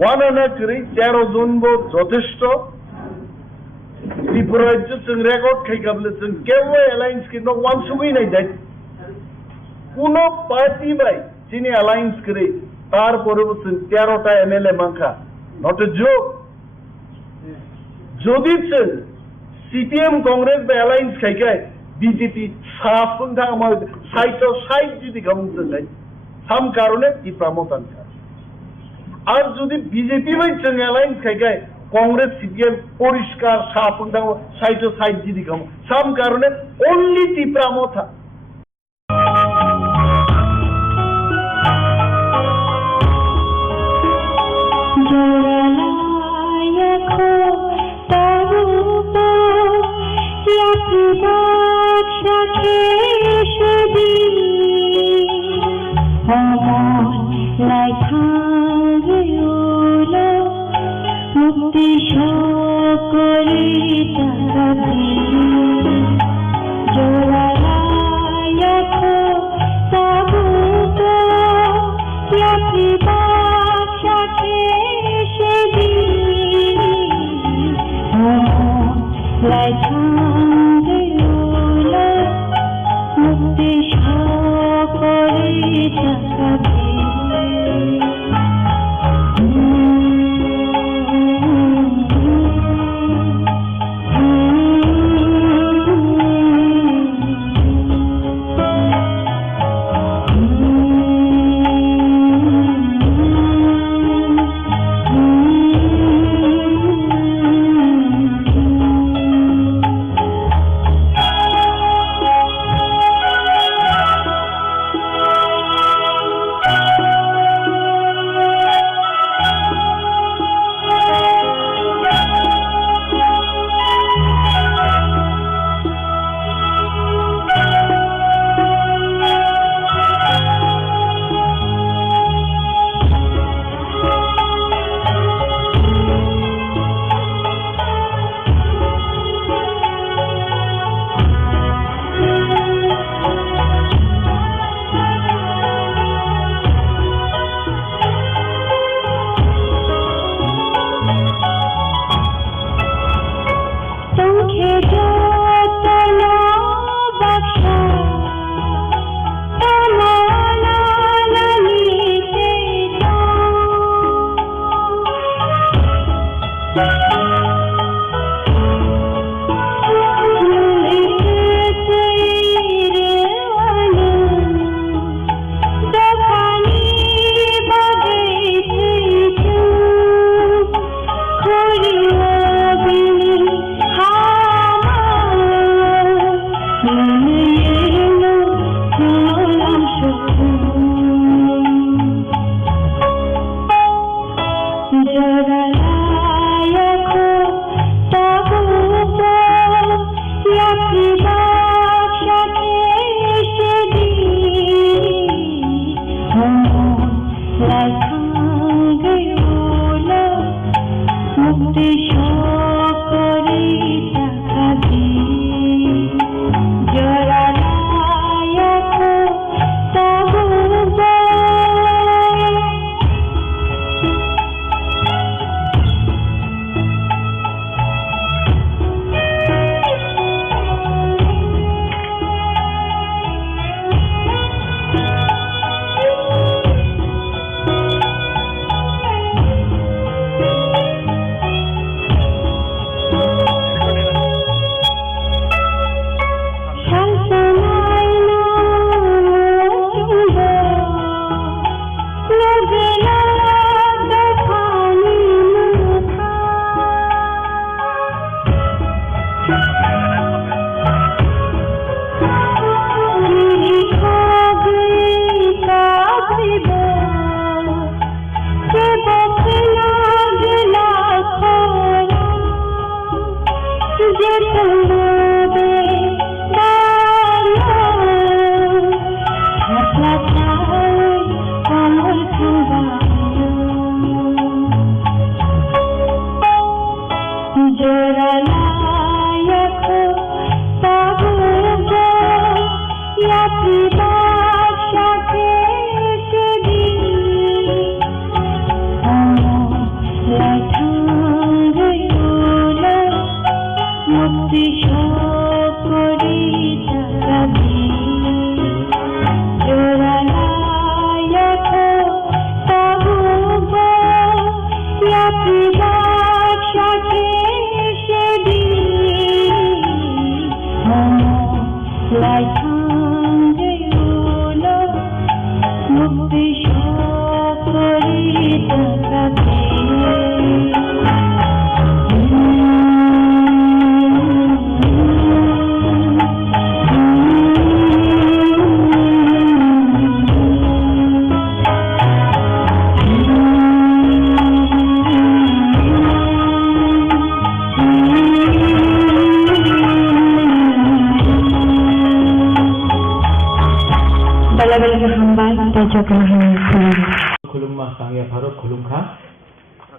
ওয়ানানা করে 13 জন ভোট যথেষ্ট ত্রিপুরা রাজ্য जों রেকর্ড খাইকাবলে जों কেউ অ্যালায়েন্স কিন্তু ওয়ান সময় নাই দেখ কোন পার্টি বাই যিনি অ্যালায়েন্স করে তারপরে বলছেন 13টা এমএলএ মাখা নট এ জোক যদি সিপিএম কংগ্রেস বা অ্যালায়েন্স খাইকায় বিজেপি সাফুন আমার সাইট যদি গামুন নাই সাম কারণে ই প্রামতান আর যদি বিজেপি বাই जों অ্যালায়েন্স খাইকায় কংগ্রেস সিপিএম পরিষ্কার সাফুন সাইট যদি গামু সাম কারণে অনলি টি প্রামতা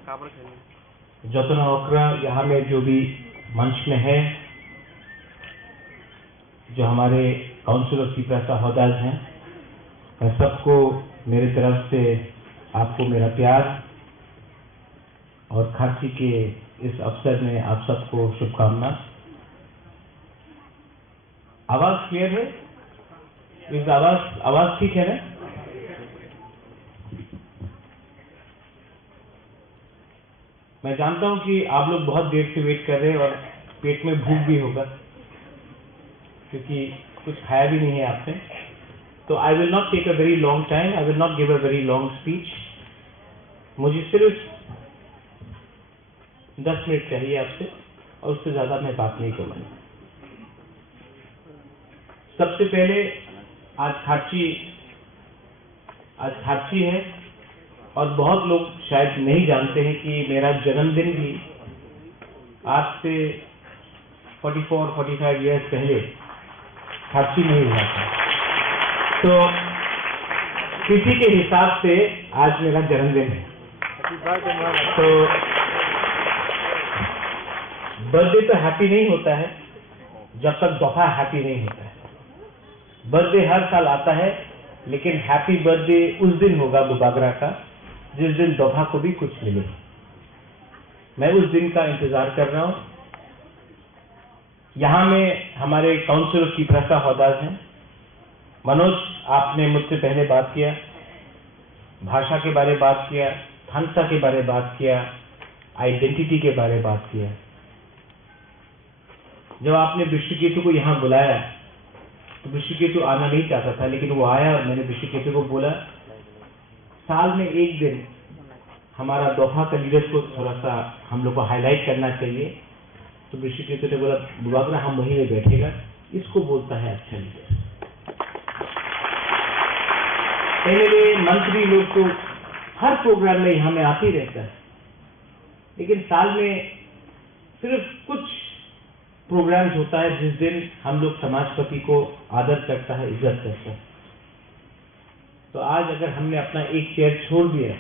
जतन ओकरा यहाँ में जो भी मंच में है, जो हमारे काउंसिल ऑफ सीप्रासा हौदाज हैं, मैं सबको मेरी तरफ से आपको मेरा प्यार और खांसी के इस अवसर में आप सबको शुभकामना। आवाज क्लियर है? इस आवाज ठीक है ना? मैं जानता हूं कि आप लोग बहुत देर से वेट कर रहे हैं और पेट में भूख भी होगा क्योंकि कुछ खाया भी नहीं है आपने। तो I will not take a very long time, I will not give a very long speech. मुझे सिर्फ 10 मिनट चाहिए आपसे और उससे ज्यादा मैं बात नहीं करूंगा। सबसे पहले आज खार्ची है और बहुत लोग शायद नहीं जानते हैं कि मेरा जन्मदिन भी आज से 44-45 ईयर्स पहले खार्ची में ही हुआ था। तो किसी के हिसाब से आज मेरा जन्मदिन है। तो बर्थडे तो हैप्पी नहीं होता है जब तक दोफा हैप्पी नहीं होता है। बर्थडे हर साल आता है, लेकिन हैप्पी बर्थडे उस दिन होगा बुबागरा का जिस दिन दोफा को भी कुछ मिले। मैं उस दिन का इंतजार कर रहा हूं। यहां में हमारे काउंसिल ऑफ सीप्रासा हौदाज हैं। मनोज, आपने मुझसे पहले बात किया, भाषा के बारे बात किया, थानसा के बारे बात किया, आइडेंटिटी के बारे बात किया। जब आपने विश्वकेतु को यहां बुलाया तो विश्वकेतु आना नहीं चाहता था, लेकिन वो आया और मैंने विश्वकेतु को बोला साल में एक दिन हमारा दोहा का लीडर्स को थोड़ा सा हम लोग को हाईलाइट करना चाहिए। तो विश्वकेतु ने बोला बुबागरा हम वहीं में बैठेगा, इसको बोलता है अच्छा लीडर। पहले मंत्री लोग तो हर प्रोग्राम में यहाँ में आते ही रहता है, लेकिन साल में सिर्फ कुछ प्रोग्राम्स होता है जिस दिन हम लोग समाजपति को आदर करता है, इज्जत करता है। तो आज अगर हमने अपना एक चेयर छोड़ दिया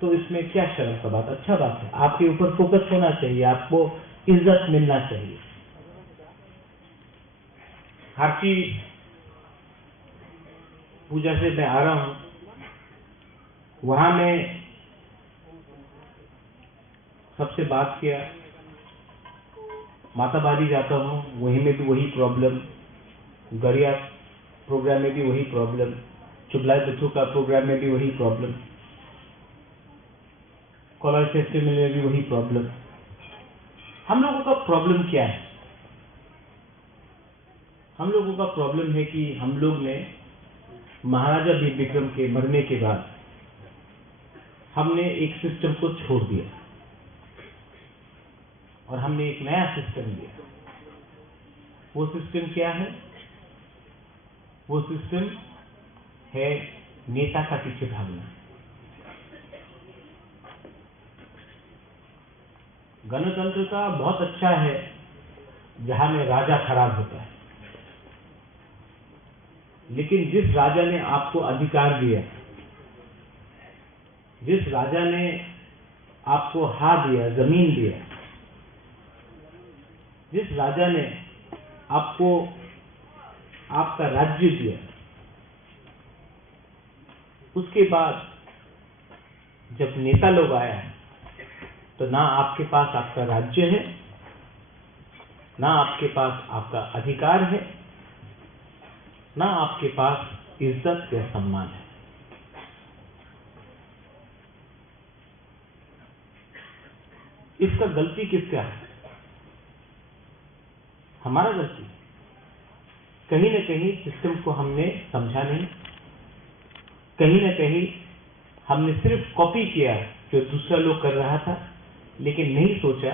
तो इसमें क्या शर्म का बात, अच्छा बात है। आपके ऊपर फोकस होना चाहिए, आपको इज्जत मिलना चाहिए। खार्ची पूजा से मैं आ रहा हूं, वहां मैं सबसे बात किया, माताबारी जाता हूं, वहीं में भी वही प्रॉब्लम, गरिया प्रोग्राम में भी वही प्रॉब्लम, चुगलाई बच्चों का प्रोग्राम में भी वही प्रॉब्लम, कॉलर फेस्टिवल में भी वही प्रॉब्लम। हम लोगों का प्रॉब्लम क्या है? हम लोगों का प्रॉब्लम है कि हम लोग ने महाराजा वीर विक्रम के मरने के बाद हमने एक सिस्टम को छोड़ दिया और हमने एक नया सिस्टम लिया। वो सिस्टम क्या है? वो सिस्टम है नेता का पीछे भागना। गणतंत्र का बहुत अच्छा है जहां में राजा खराब होता है, लेकिन जिस राजा ने आपको अधिकार दिया, जिस राजा ने आपको हाथ दिया, जमीन दिया, जिस राजा ने आपको आपका राज्य दिया, उसके बाद जब नेता लोग आए तो ना आपके पास आपका राज्य है, ना आपके पास आपका अधिकार है, ना आपके पास इज्जत या सम्मान है। इसका गलती किसका है? हमारा गलती। कहीं न कहीं सिस्टम को हमने समझा नहीं, कहीं न कहीं हमने सिर्फ कॉपी किया जो दूसरा लोग कर रहा था, लेकिन नहीं सोचा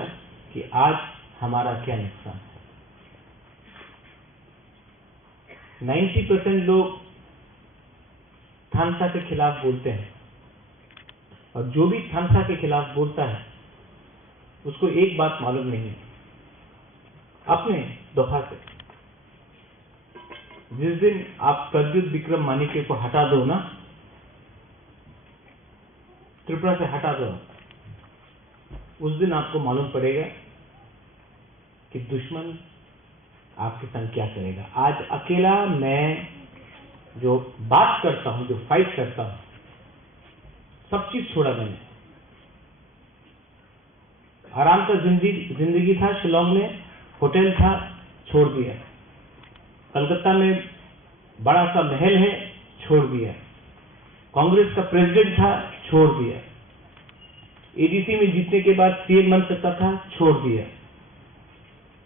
कि आज हमारा क्या नुकसान है। 90% लोग थानसा के खिलाफ बोलते हैं और जो भी थानसा के खिलाफ बोलता है उसको एक बात मालूम नहीं है, अपने दोहा से जिस दिन आप प्रद्युत विक्रम मानिके को हटा दो ना, त्रिपुरा से हटा दो, उस दिन आपको मालूम पड़ेगा कि दुश्मन आपके संग क्या करेगा। आज अकेला मैं जो बात करता हूं, जो फाइट करता हूं, सब चीज छोड़ा मैंने। आराम का जिंदगी था शिलोंग में, होटल था, छोड़ दिया। कलकत्ता में बड़ा सा महल है, छोड़ दिया। कांग्रेस का प्रेसिडेंट था, छोड़ दिया। एडीसी में जीतने के बाद सीएम बन सकता था, छोड़ दिया।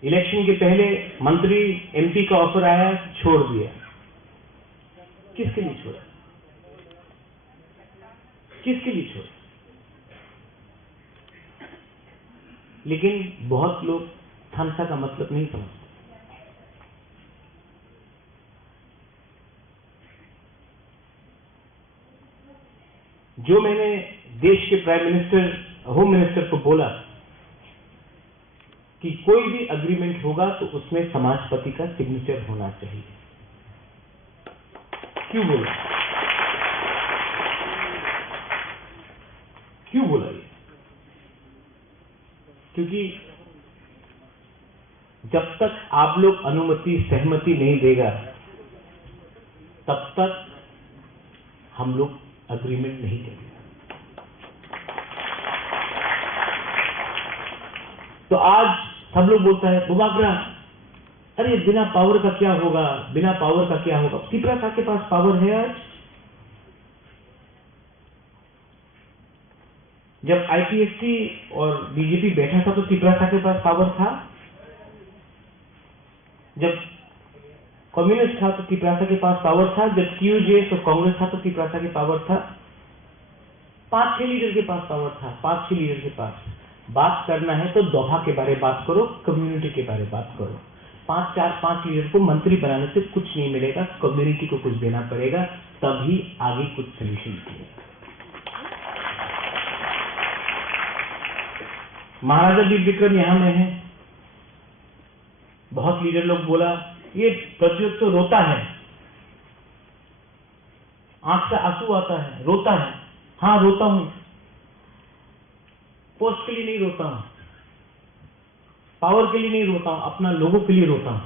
इलेक्शन के पहले मंत्री एमपी का ऑफर आया, छोड़ दिया। किसके लिए छोड़ा? किसके लिए छोड़ा? लेकिन बहुत लोग थानसा का मतलब नहीं समझते। जो मैंने देश के प्राइम मिनिस्टर, होम मिनिस्टर को बोला कि कोई भी अग्रीमेंट होगा तो उसमें समाजपति का सिग्नेचर होना चाहिए। क्यों बोला? क्यों बोला ये? क्योंकि जब तक आप लोग अनुमति, सहमति नहीं देगा, तब तक हम लोग अग्रीमेंट नहीं करेंगे। तो आज सब लोग बोलता है बुबागरा, अरे बिना पावर का क्या होगा, बिना पावर का क्या होगा। त्रिपुरा के पास पावर है आज। जब आईपीएफटी और बीजेपी बैठा था तो त्रिपुरा के पास पावर था। जब कम्युनिस्ट था तो त्रिपुरा के पास पावर था। जब टीयूजेएस और कांग्रेस था तो त्रिपुरा के पावर था। 5-6 लीडर के पास पावर था, 5-6 लीडर के पास। बात करना है तो दोहा के बारे में बात करो, कम्युनिटी के बारे में बात करो। 5 लीडर को मंत्री बनाने से कुछ नहीं मिलेगा, कम्युनिटी को कुछ देना पड़ेगा, तभी आगे कुछ सोल्यूशन मिलेगा। महाराजा वीर विक्रम यहां में है। बहुत लीडर लोग बोला ये प्रज्योत तो रोता है, आंख से आंसू आता है, रोता है। हाँ रोता हूं, पोस्ट के लिए नहीं रोता हूं, पावर के लिए नहीं रोता हूं, अपना लोगों के लिए रोता हूं।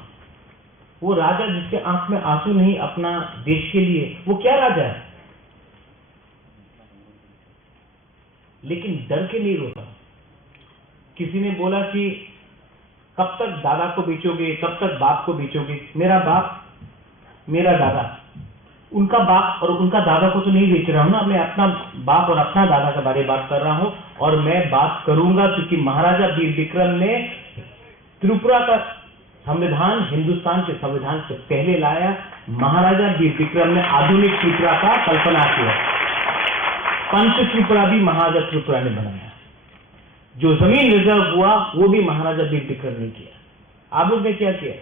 वो राजा जिसके आंख में आंसू नहीं अपना देश के लिए, वो क्या राजा है? लेकिन डर के नहीं रोता। किसी ने बोला कि कब तक दादा को बेचोगे, कब तक बाप को बेचोगे? मेरा बाप, मेरा दादा, उनका बाप और उनका दादा को तो नहीं बेच रहा हूं ना, मैं अपना बाप और अपना दादा के बारे में बात कर रहा हूं। और मैं बात करूंगा क्योंकि महाराजा वीर विक्रम ने त्रिपुरा का संविधान हिंदुस्तान के संविधान से पहले लाया। महाराजा वीर विक्रम ने आधुनिक त्रिपुरा का कल्पना किया। पंच त्रिपुरा भी महाराजा त्रिपुरा ने बनाया। जो जमीन रिजर्व हुआ वो भी महाराजा वीर विक्रम ने किया। आप लोग ने क्या किया?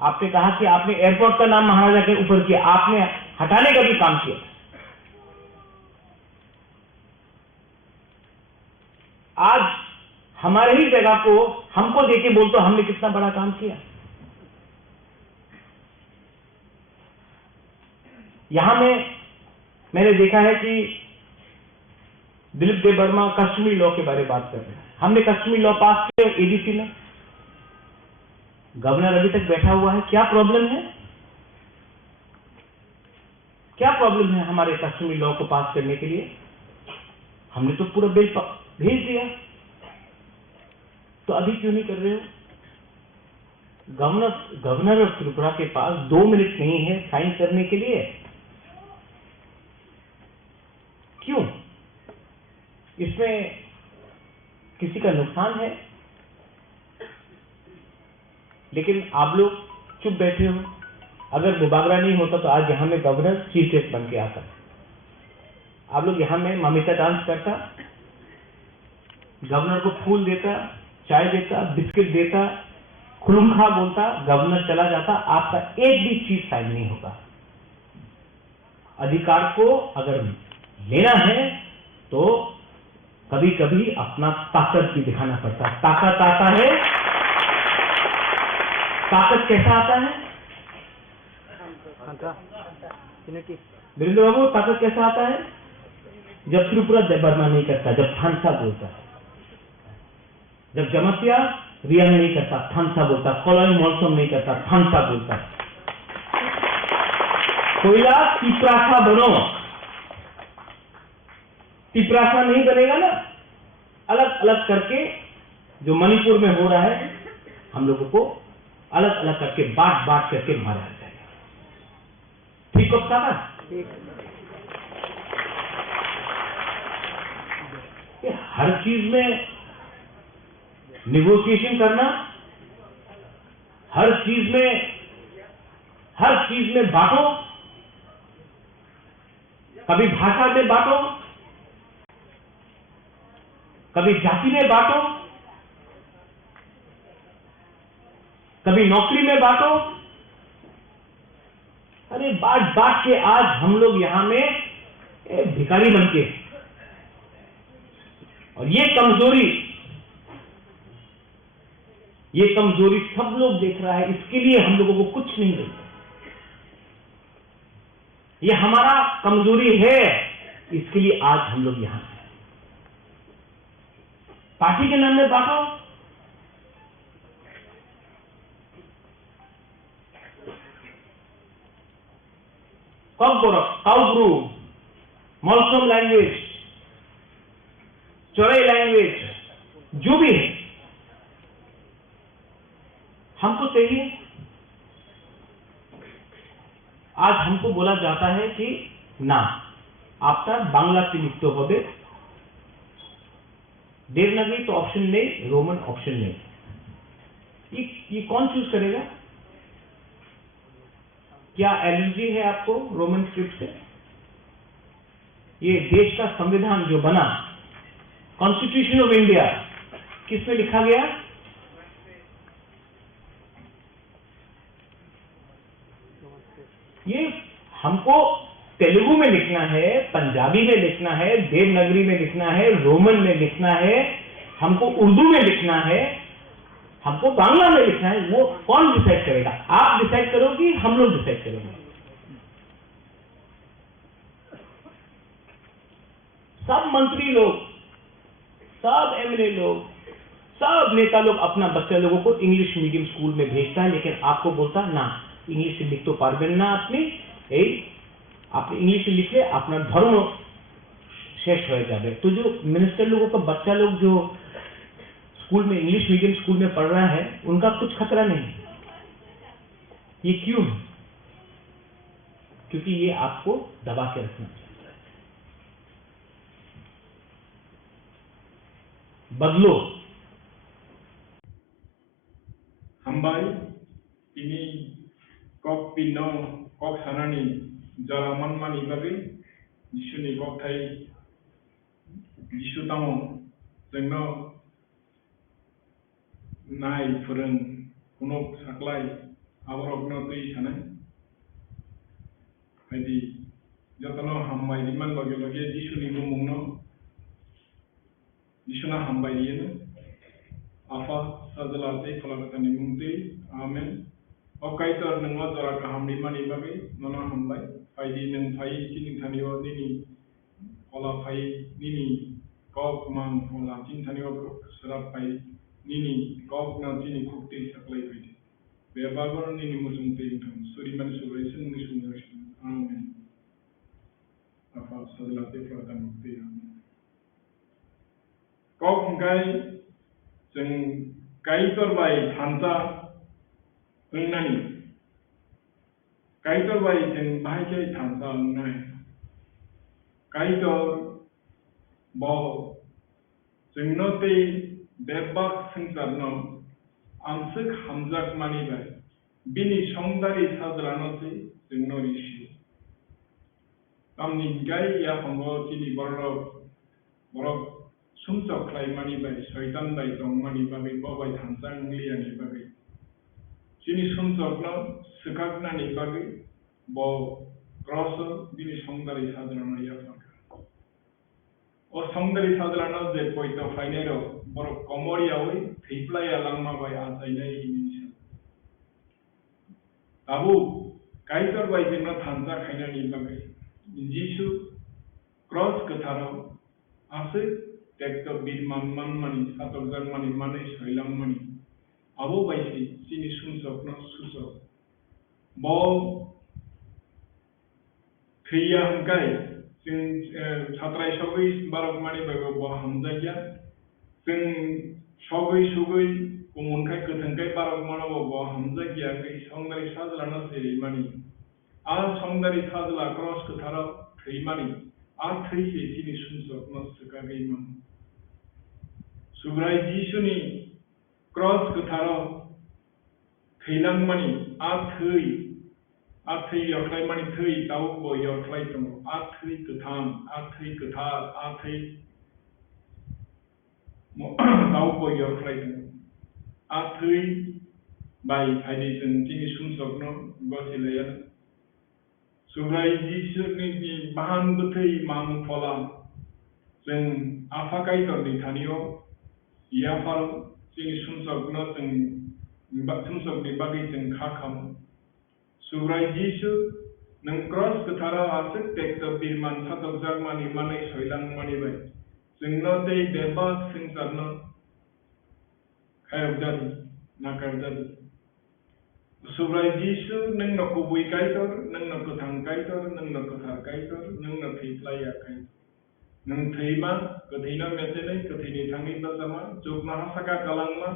आपने कहा कि आपने एयरपोर्ट का नाम महाराजा के ऊपर किया, आपने हटाने का भी काम किया। आज हमारे ही जगह को हमको देके बोलते हो हमने कितना बड़ा काम किया। यहां में मैंने देखा है कि दिलीप देव वर्मा कश्मीरी लॉ के बारे में बात कर रहे हैं। हमने कश्मीरी लॉ पास किया एडीसी में, गवर्नर अभी तक बैठा हुआ है। क्या प्रॉब्लम है? क्या प्रॉब्लम है हमारे कश्मीरी लॉ को पास करने के लिए? हमने तो पूरा बिल भेज दिया, तो अभी क्यों नहीं कर रहे हो? गवर्नर ऑफ त्रिपुरा के पास 2 मिनट नहीं है साइन करने के लिए। क्यों? इसमें किसी का नुकसान है? लेकिन आप लोग चुप बैठे हो। अगर बुबागरा नहीं होता तो आज यहां में गवर्नर चीफ गेस्ट बन के आता। आप लोग यहां में ममिता डांस करता, गवर्नर को फूल देता, चाय देता, बिस्किट देता, खुलुमखा बोलता, गवर्नर चला जाता, आपका एक भी चीज साइन नहीं होगा। अधिकार को अगर लेना है तो कभी कभी अपना ताकत भी दिखाना पड़ता है। ताकत आता है, ताकत कैसा आता है वीरेंद्र बाबू? ताकत कैसा आता है? जब त्रिपुरा देबबर्मा नहीं करता, जब थानसा बोलता है, जब जमसिया रियांग नहीं करता, थानसा बोलता, कोलोई मौसम नहीं करता, थानसा बोलता। कोयला तिपरासा बनो, तिपरासा नहीं बनेगा ना, अलग अलग करके जो मणिपुर में हो रहा है, हम लोगों को अलग अलग करके बांट बांट करके मारा जाएगा। ठीक होता ना? हर चीज में निगोशिएशन करना, हर चीज में बांटो, कभी भाषा में बांटो, कभी जाति में बांटो, कभी नौकरी में बांटो। अरे बांट बांट के आज हम लोग यहां में भिखारी बन के, और ये कमजोरी सब लोग देख रहा है। इसके लिए हम लोगों को कुछ नहीं मिलता। ये हमारा कमजोरी है, इसके लिए आज हम लोग यहां हैं। पार्टी के नाम में बांटो, काउब्रू, मौसम लैंग्वेज, चौराई लैंग्वेज, जो भी है हमको चाहिए। आज हमको बोला जाता है कि ना, आपका बांग्लाते लिखते होगे, देवनागरी तो ऑप्शन नहीं, रोमन ऑप्शन नहीं। ये कौन चूज करेगा? क्या एलर्जी है आपको रोमन स्क्रिप्ट से? ये देश का संविधान जो बना, कॉन्स्टिट्यूशन ऑफ इंडिया, किसमें लिखा गया? ये हमको तेलुगु में लिखना है, पंजाबी में लिखना है, देवनागरी में लिखना है, रोमन में लिखना है, हमको उर्दू में लिखना है, हमको बांग्ला में लिखना है। वो कौन डिसाइड करेगा? आप डिसाइड करोगे, हम लोग डिसाइड करेंगे। सब मंत्री लोग, सब एमएलए लोग, सब नेता लोग अपना बच्चा लोगों को इंग्लिश मीडियम स्कूल में भेजता है, लेकिन आपको बोलता ना, इंग्लिश लिख तो पारबेन ना आपने इंग्लिश लिख ले, अपना धर्म शेष हो जाए। तो जो मिनिस्टर लोगों का बच्चा लोग जो स्कूल में, इंग्लिश मीडियम स्कूल में पढ़ रहा है, उनका कुछ खतरा नहीं। ये क्यों है? क्योंकि ये आपको दबा के रखना चाहिए। बदलो। हामबाय ini kok pino kok sanani jalaman mani bagai jisuni kok thai jisu tamo jengno nai furung kunok saklai aborokno tui sanai haidi jotono hammai diman lage lage jisuni mumungno jisuna hammai diena afa sadalate phalakatani mungti amen Okaitor nengwa jora kaham di mani bagai nono hambai paidi neng pai cining thaniwa nini ola pai nini kok mang ola cing thaniwa serap pai nini kok na cini kukti saklai pai bebagon nini musung tengtam suri man surai sen musung amen apa sadalate phalakatani mungti amen kok ngai jeng kaitor bai thansa Nani, kaitor bai jeng bahai thansa nai, kaitor bo jeng note bebak sengsarno amsek hamjak mani bai, bini songdari sadrano se jeng norisi. Kamni gai ya hongo cini borok sumcok klai mani bai, soitan bai dong mani bai, bo bai thansa ngliani bai. Sini sumcokno sekaknani bagai bo kroso bini songdari sadrano yapaka. O songdari sadrano je poito fainero borok komoria oi thiplaya langma bai asainai iminisa. Tabu kaitor bai jengno thansa khainani bagai jisu क्रस गोथाराव आसै टेक्टर बिरमान मानमानि सातकजाक मानि मानै सैलां मानि आबो बायसि सिनि सुंसक न सुसक ब थैया हंकाय जों सात्राय सगै बारक मानि बायबो ब हामजाया जों सगै सगै कुमनखाय गोथोंखाय बारक मानबो ब हामजाया गै संदारि साजलाना सेरै मानि आ संदारि साजला क्रस गोथाराव थै मानि आ थैसे सिनि सुंसक न सका गै मान सुग्राय जिसुनि क्रस गोथाराव थैलां मानि आ थै यख्लाय मानि थै दाउ ब यख्लाय दङ आ थै गोथां आ थै गोथार आ थै दाउ ब यख्लाय दङ आ थै बाय फायदे जों दिनि सुंसक न गसिलाया सुग्राय जिसुनि बाहान गोथै मां फला जों आफा गायदरनि थानियाव याफार जोंनि सुंसक न जों सुंसकनि बागै जों खाखाम सुग्राय जिसु नों क्रस गोथाराव आसै टेक्टर बिरमान सातकजाक मानि मानै सैलां मानि बाय जोंनो दै बेबा संसारनो खायबजादि नागारजादि सुग्राय जिसु नोंनो गुबै गायदर नोंनो गोथां गायदर नोंनो गोथार गायदर नोंनो थैफ्लाया गायदर नों थैमा गोथैनो मेसेनै गोथैनि थाङै बाजामा जुगनाहा सागा गालांमा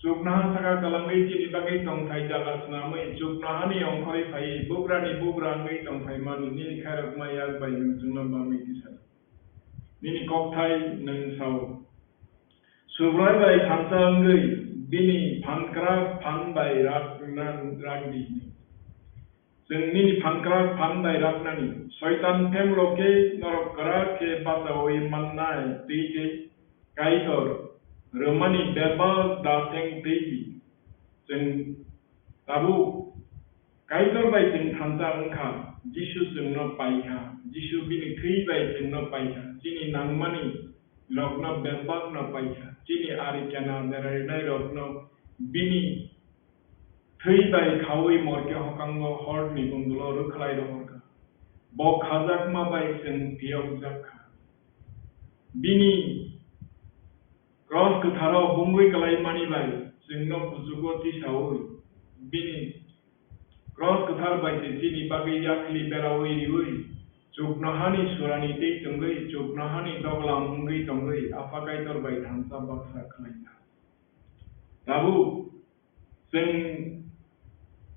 जुगनाहा सागा गालाङै दिनि बागै दंथाय जागासिनामै जुगनाहानि अंखरै फायै बुग्रानि बुग्राङै दंथाय मानि निनि खायरक माया बाय नोंजोंनो मामै दिसा निनि ककथाय नों साव सुग्राय बाय थांसाङै बिनि फानग्रा फानबाय रागदि जोंनि फानग्रा फानबाय रागनानि शयतान फेमलके नरक गराके बासावै माननाय दैके गायदर रोमानि बेबा दाथें दैबि जों दाबु गायदर बाय जों थांजा ओंखा जिसु जोंनो पाइखा जिसु बिनि थै बाय जोंनो पाइखा जिनि नांमानि रत्न बेबाग न पाइखा जिनि आरिकेना नेरायनाय रत्न बिनि थै बाय खावै मरके हकांग हरनि बुंदुल रोखलाय दहरका ब खाजाक मा बाय जों पियक जाखा बिनि क्रस गोथाराव बुंगै गलाय मानि बाय जोंनो बुजुगो तिसावै बिनि क्रस गोथार बाय जिनि बागै याखलि बेरावै रिवै जुगनाहानि सुरानि दै दंगै जुगनाहानि दगला मुंगै दंगै आफा गायदर बाय थांसा बाक्सा खलायना दाबु जों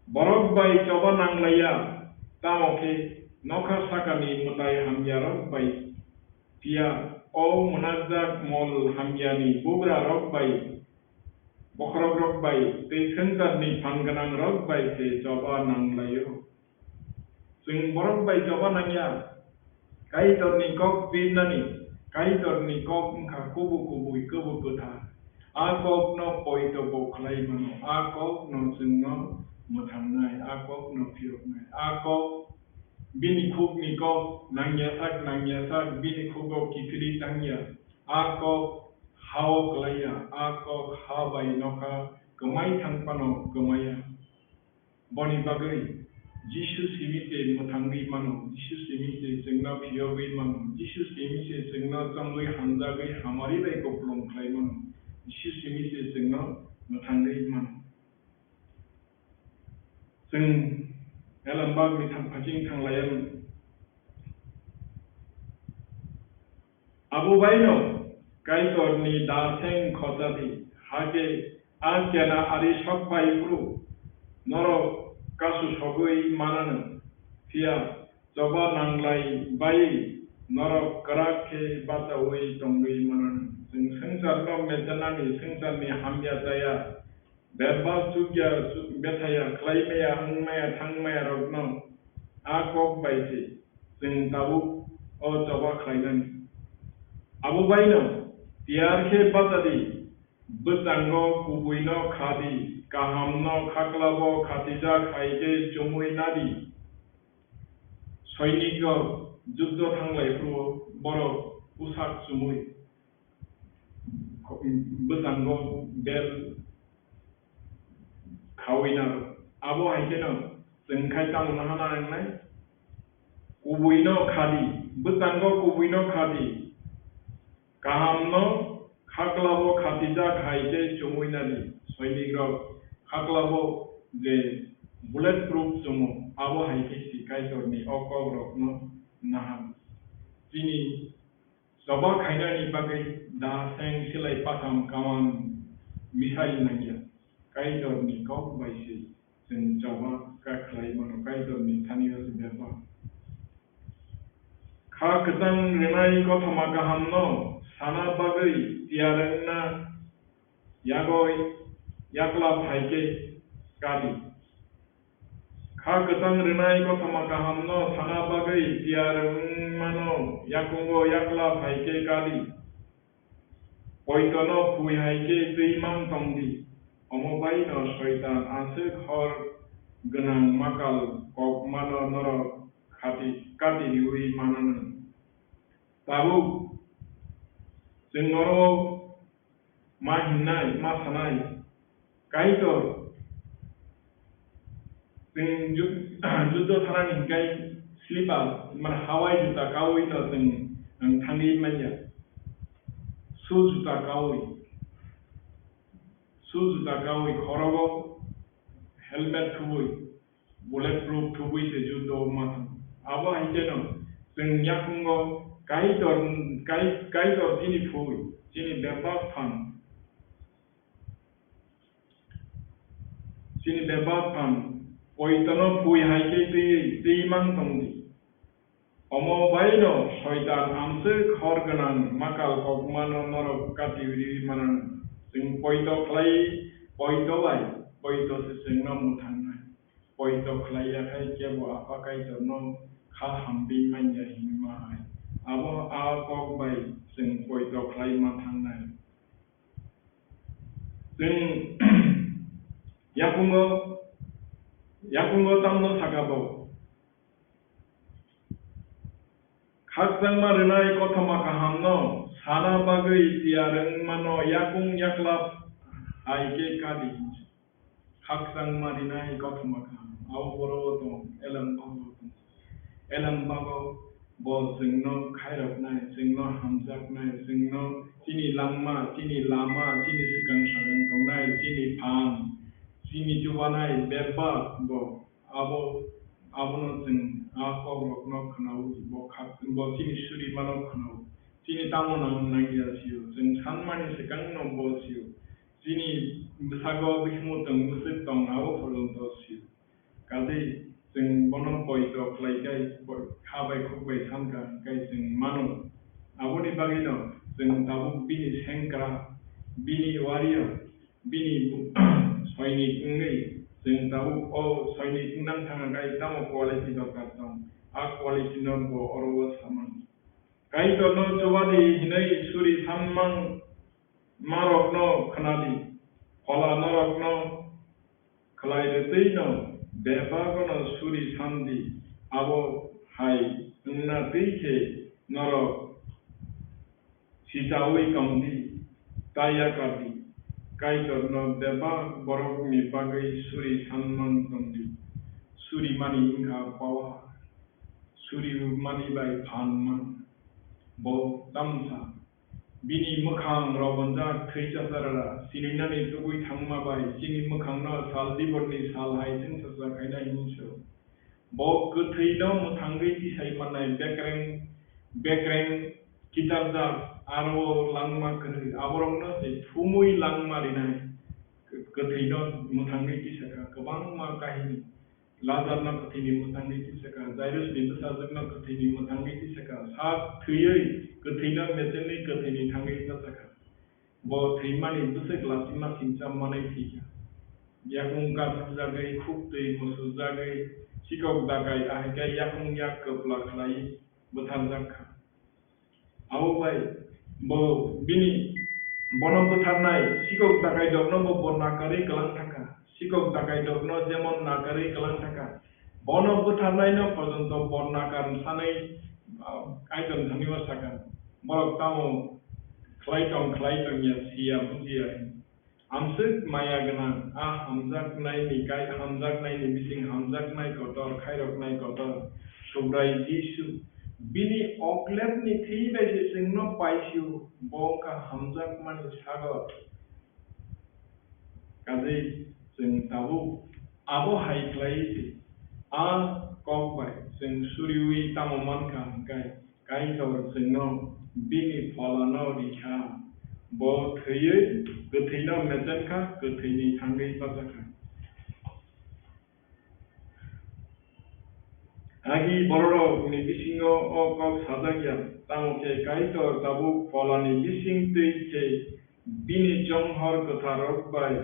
बरक बाय चबा नांलाया तामके नखा साकानि मुताय हामयारक बाय पिया ओ मुनाजाक मल हामयानि बुग्रा रक बाय बखरक रक बाय दै संसारनि फानगोनां रक बाय से चबा नांलायो जों बरक बाय चबा नांया गायदरनि कक बिरनानि गायदरनि कक ओंखा कुबु कुबुय कुबु गोथार आ कक न पयत बखलाय मानो आ कक न जोंनो मोथांनाय आ कक न फियकनाय आ कक बिनि खुगनि कक नांयासाक बिनि खुगाव किफिरि तांया आ कक हावक लाया आ कक हा बाय नखा गमाय थांपानो गमाया बनि बागै जिसु सिमिसे मोथांगै मानो जिसु सिमिसे जोंना फियगै मानो जिसु सिमिसे जोंना जंगै हामजागै हामारि बाय गफ्लं खाय मानो जिसु सिमिसे जोंना मोथांगै मानो जों एलमबागनि थांफाथिं थांलाया आबु बायनो गायदरनि दाथें खजादि हागे आकेना आरि सकबायफ्रु नर कासु सगै मानानो फिया जबा नांलाय बाय नरक गराके बासावै दंगै मानानो जों संसारनो मेजनानि संसारनि हामया जाया बेबा सुग्या बेथाया क्लाइमाया अंमाया थांमाया रत्न आ कक बायसे जों दाबु अ जबा क्लाइनानि आबु बायनो तियारखे बाजादि बजांगो कुबुयनो खादि गाहामनो खाक्लाबो खातिजा खायगे जमुय नादि सैनिक जुद्ध थांलायफ्रु बर उसाक जुमुय बजांगो बेल खावैना आबो हायकेनो जों खाय तामुना हाना नांनाय कुबुयनो खादि butango kubino khati kahamno khaklabo khatija khaite chumuinadi soinigrok khaklabo je bullet proof chumo abo haike sikaitorni okogrokno naham jini soba khainani bagai da seng silai patam kawan misai nangya kaitorni kok baisi jeng jawa ka khlai mano kaitorni thaniyo sibeba kha ketang renai kothama gahamno sana bagai tiarengna yagoi yakla phaike kali kha ketang renai kothama gahamno sana bagai tiarengmano yakungo yakla phaike kali poitono phui haike tuimam tongdi omobai no shaitan ase khor ganang makal kok mano noro khati kati riui manan tabu jengoro ma hinai ma sanai kaitor jeng judo tharani gai slipper man hawai juta kawi to jeng thani manya su juta kawi khorogo helmet thubui bullet proof thubui se judo matham abo haiteno jeng yakungo kaitor jini thui jini beba fan poitono phui haike teimang tongdi omo baino shaitan amse khor ganang makal kokmano norok kati ri manan jeng poito khlai poito se jengno muthannai poito khlai akai kebo apakai jorno kha hambi manya himma hai abo kok bai jeng poito khlai mathannai jeng yakungo tamno sakabo khakjang marinai kothama kahamno sana bagai tiareng mano yakung yaklap aike kadi khakjang marinai kothama kaham au boro tong elam bago bo jengno khairoknai jengno hamjaknai jengno chini langma chini lama chini sikang sarang tongnai chini pham chini jubanai berba bo abono jeng akogrokno khnau bo chini suri mano khnau chini tamonang nangya siu jeng sanmani sikangno bo siu chini sago bihmutong musitong abo phoronto siu kadei jeng bono poito khlaikai khabai khukbai sanka kai jeng mano aboni bagino jeng tabuk bini sengkra bini warrior bini soinik ngai jeng tabuk soinik nang thanga kai tamo quality dokar tong a quality no bo oro saman kai to no chobadi hinai suri sammang marokno khnadi phola norokno khlai reteino bebagono suri sandi abo hai nna teike norok sijawi kamdi taya kati kaitorno beba borok mi bagai suri sanmang tongdi suri mani inga pawa suri mani bai phanman bo tamsa bini mukhang robonja khaisa sarara sininani tugui thangma bai chini mukhang no sal diborni sal haijing sasa khaina hinso bo kuthino muthangri tisai manai bekreng kitabja aro langma kri aborongno se thumui langma rinai kuthino muthangri tisaka kabangma kahini Lazarno kuthini muthangri tisaka Jairus ni besajakno kuthini muthangri tisaka sak thuyei kuthino meteni kuthini thangri tasaka bo thimani busek lasima singcham manai thika yakung ka jagai khuptei musu jagai sikok dakai ahkai yakung yak kapla khlai butharjakha aubai bo bini bono butharnai sikok dakai dokno bo bonakari kalang thaka sikok dakai dokno jemon nakari kalang thaka bono butharnai no porjonto bonakar sanai aiton thaniwa saka borok tamo khlaitom ya sia budia amsuk maya ganang hamjaknai ni kai hamjaknai ni bising hamjaknai kotor khairoknai kotor subrai jisu bini oklep ni thi bai se singno paisiu bongka hamjak mani sagot kadai sing tabu abo haiklai a kok bai sing suriwi tamoman kai kai tor singno bini pholano dikha bo theye gothaina mejanka gothaini thangai pajaka agi borok ni bisingo o kok sajakya tamoke kaitor tabu pholani bising tei ke bini jonghor kotharok bai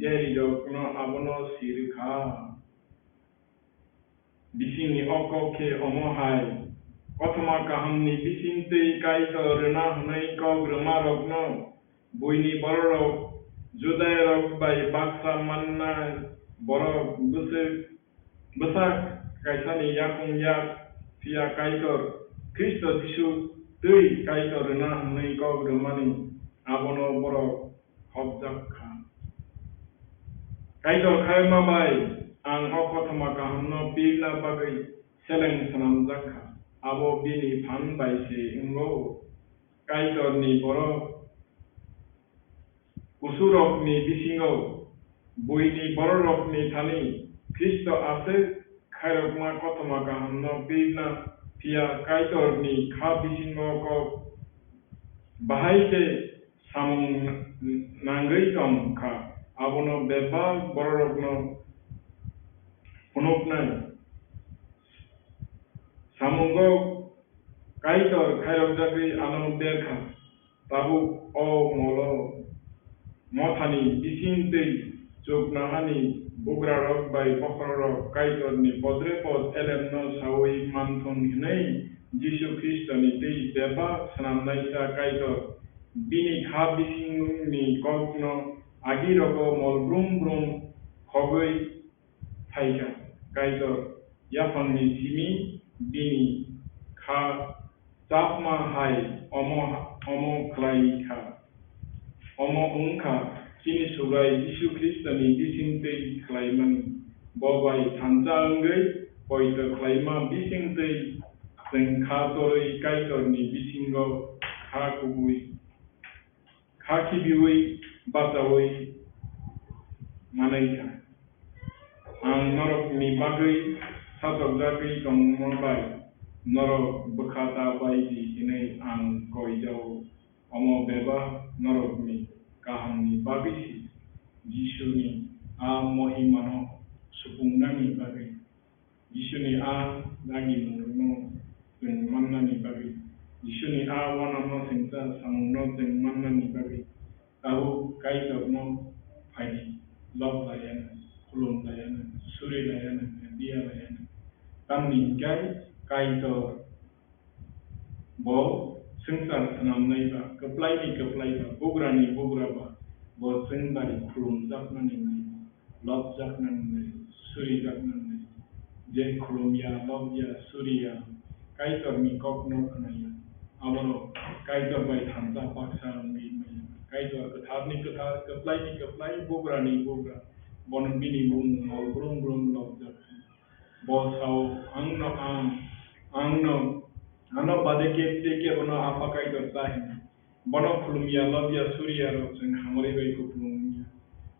deri rokno abono sirkha bisingni okoke omohai kothoma kahamni bising tei kaitor rena hunai kok rokno boini borok judai rok bai baksa manna borok besak kaisani yakung yak pia kaitor Kristo Jisu tei kaitor rena hunai kok remani abono borok hobjakha kaitor khaima bai ang okothoma kahamno pila bagai seleng sanamjakha abo bini phan bai se ingo kaitor ni borok kusurok ni bisingo boini borok ni thani Kristo ase khairokma kothoma kahamno pila pia kaitor ni kha bisingo ko bahaite samung nangai tongkha abono bebal borokno punoknai samungo kaitor khairokjagui ano berkha tabu o molo mothani bising tei chuknahani bugrarok bai pokrorok kaitor ni podre pod elemno sawi manthon hinai Jisu Kristo ni tei beba sanamnai sa kaitor bini kha bising ni kokno agi rogo mol brum brum khogoi thaika kaitor yapangni simi bini kha chapma hai omo khlai kha omo ungkha chini surai Jisu Kristo ni bising tei khlaimani bobai thancha ungei poito khlaima bising tei sing kha toroi kaitor ni bisingo kha kubui kha kibiui bachaui manaikha ang norok ni bagai sajokjagui tongmobai norok bukhata baidi hinai ang koijau omo beba norok ni kaham ni bagai Jisu ni a mohimano supungnani bagai Jisu ni a dagi murno sing mannani bagai Jisu ni a wanano singsa samungno sing mannani bagai tahu kaitor no phaidi love layana kulon layana suri layana dia layana tamni gai kaitor bo singsa sanamnai ba keplai ba bugrani bugraba bo singbari kulon jaknani nai love jaknani nai suri jaknani nai je kulomya lovya suriya kaitor ni kokno khnaya abono kaitor bai thamsa paksa ngi mai kaitor ketharni kethar keplai bugrani bugra bon bini bung mol brum brum lovja bo sao angno bade ke bono apa kaitor tahi bono khulumya lovya suriya ro sing hamari bai kuplumnya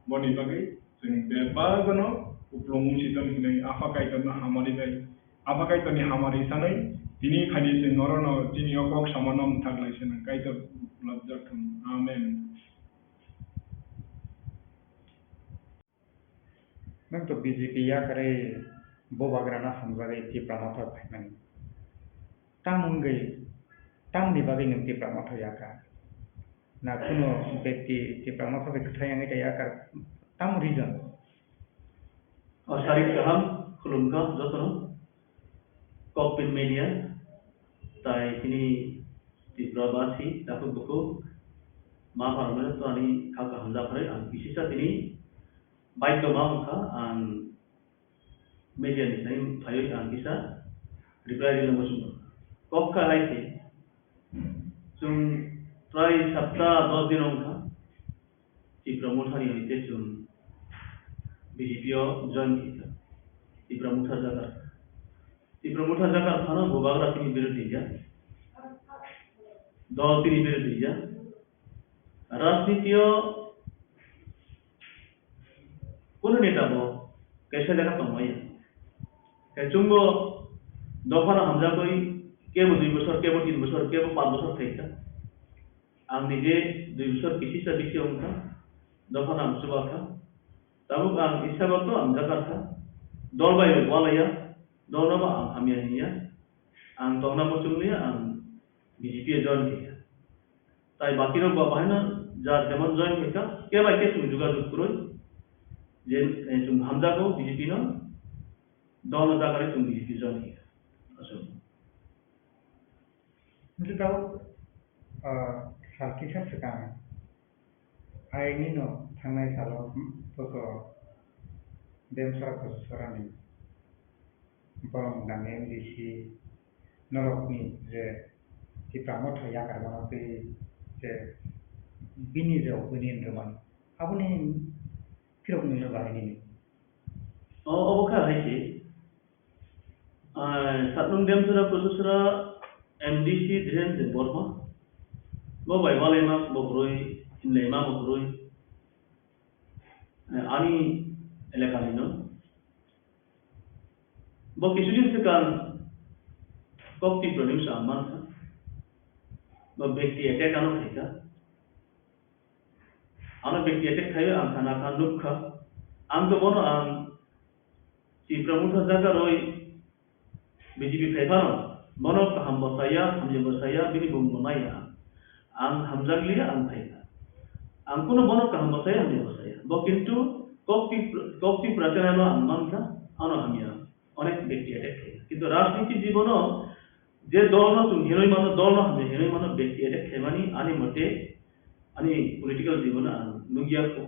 boni bagai sing beba gono kuplung sitan hinai apa kaitor na hamari bai apa kaitor ni hamari sanai tini khani sing norono tini okok samanam thaglai sena kaitor lovja thum amen nang to BJP ya kare bobagrana hamjagai ti pramathor phaimani tamungai tamni bagai nang ti pramathor yaka na kuno ব্যক্তি ti pramathor bai kthayang ta yaka tam reason Syarif Kaham khulumka jotono Kokpin Media tai kini Tibrabasi dapat buku Maharamana to ani khaka hamza phare an bisisa tini baik mamka an media ni sai phayo an bisa reply dilo masuk kokka laite jung pray sapta 10 din ongka Tibramuthari hoite jung BJP join kita Tibramuthar jaga Promoter Jakarta Thana Bobagra তিনি বিরোধী যা দল তিনি বিরোধী যা রাজনীতিও কোন নেতা বো कैसे দেখা তময় চুম্ব দফানা হামজা কই কেবো 2 বছর কেবো 3 বছর কেবো 5 বছর থাইকা আং নিজে 2 বছর কিছু বেশি অংকা দফানা হামজুবাখা তাবুক আং ইচ্ছাগত হামজা কারখা দল বাইরে ওয়ালাইয়া দল নামা হামিয়া হিয়া আং তংনা পচুলিয়া আং বিজেপি জয়েন কিয়া তাই বাকি লোক বাহানা যার যেমন জয়েন কিয়া কে বাই কে তুমি যোগাযোগ করই যে তুমি হামজা কো বিজেপি ন দল জাগারে তুমি বিজেপি জয়েন কিয়া আসলে Itu tahu kisah sekarang. Hari ini no tangai kalau pokok demsar kesusaran ini. Bolong dan MDC norok ni je di pramot ya karena tu je bini je opinion roman. Apa ni kira ni lebar ini? Oh, bukan lagi. Satu demsar kesusaran MDC dhiren de borma bo bai wale ma bo broi inle ma bo broi ani elakani no bo kisudin se kan kopti produce amman sa bo ব্যক্তি attack ano thika ano ব্যক্তি attack thaibe am thana khan lukha am to bono am si pramukha jaga roi BJP phaifano Monok hamba saya, hamja saya, bini bumbu maya. Ang hamzag liya ang thayna. Ang kuno monok hamba saya, hamja saya. Bokintu kokti pracharano ang manka, ano hamya. Onek ব্যক্তি attack thayna. Kintu rajniti jibono je dol no tum heroi mano dol no hamja heroi mano ব্যক্তি attack thaymani ani mote ani political jibono ang nugia ko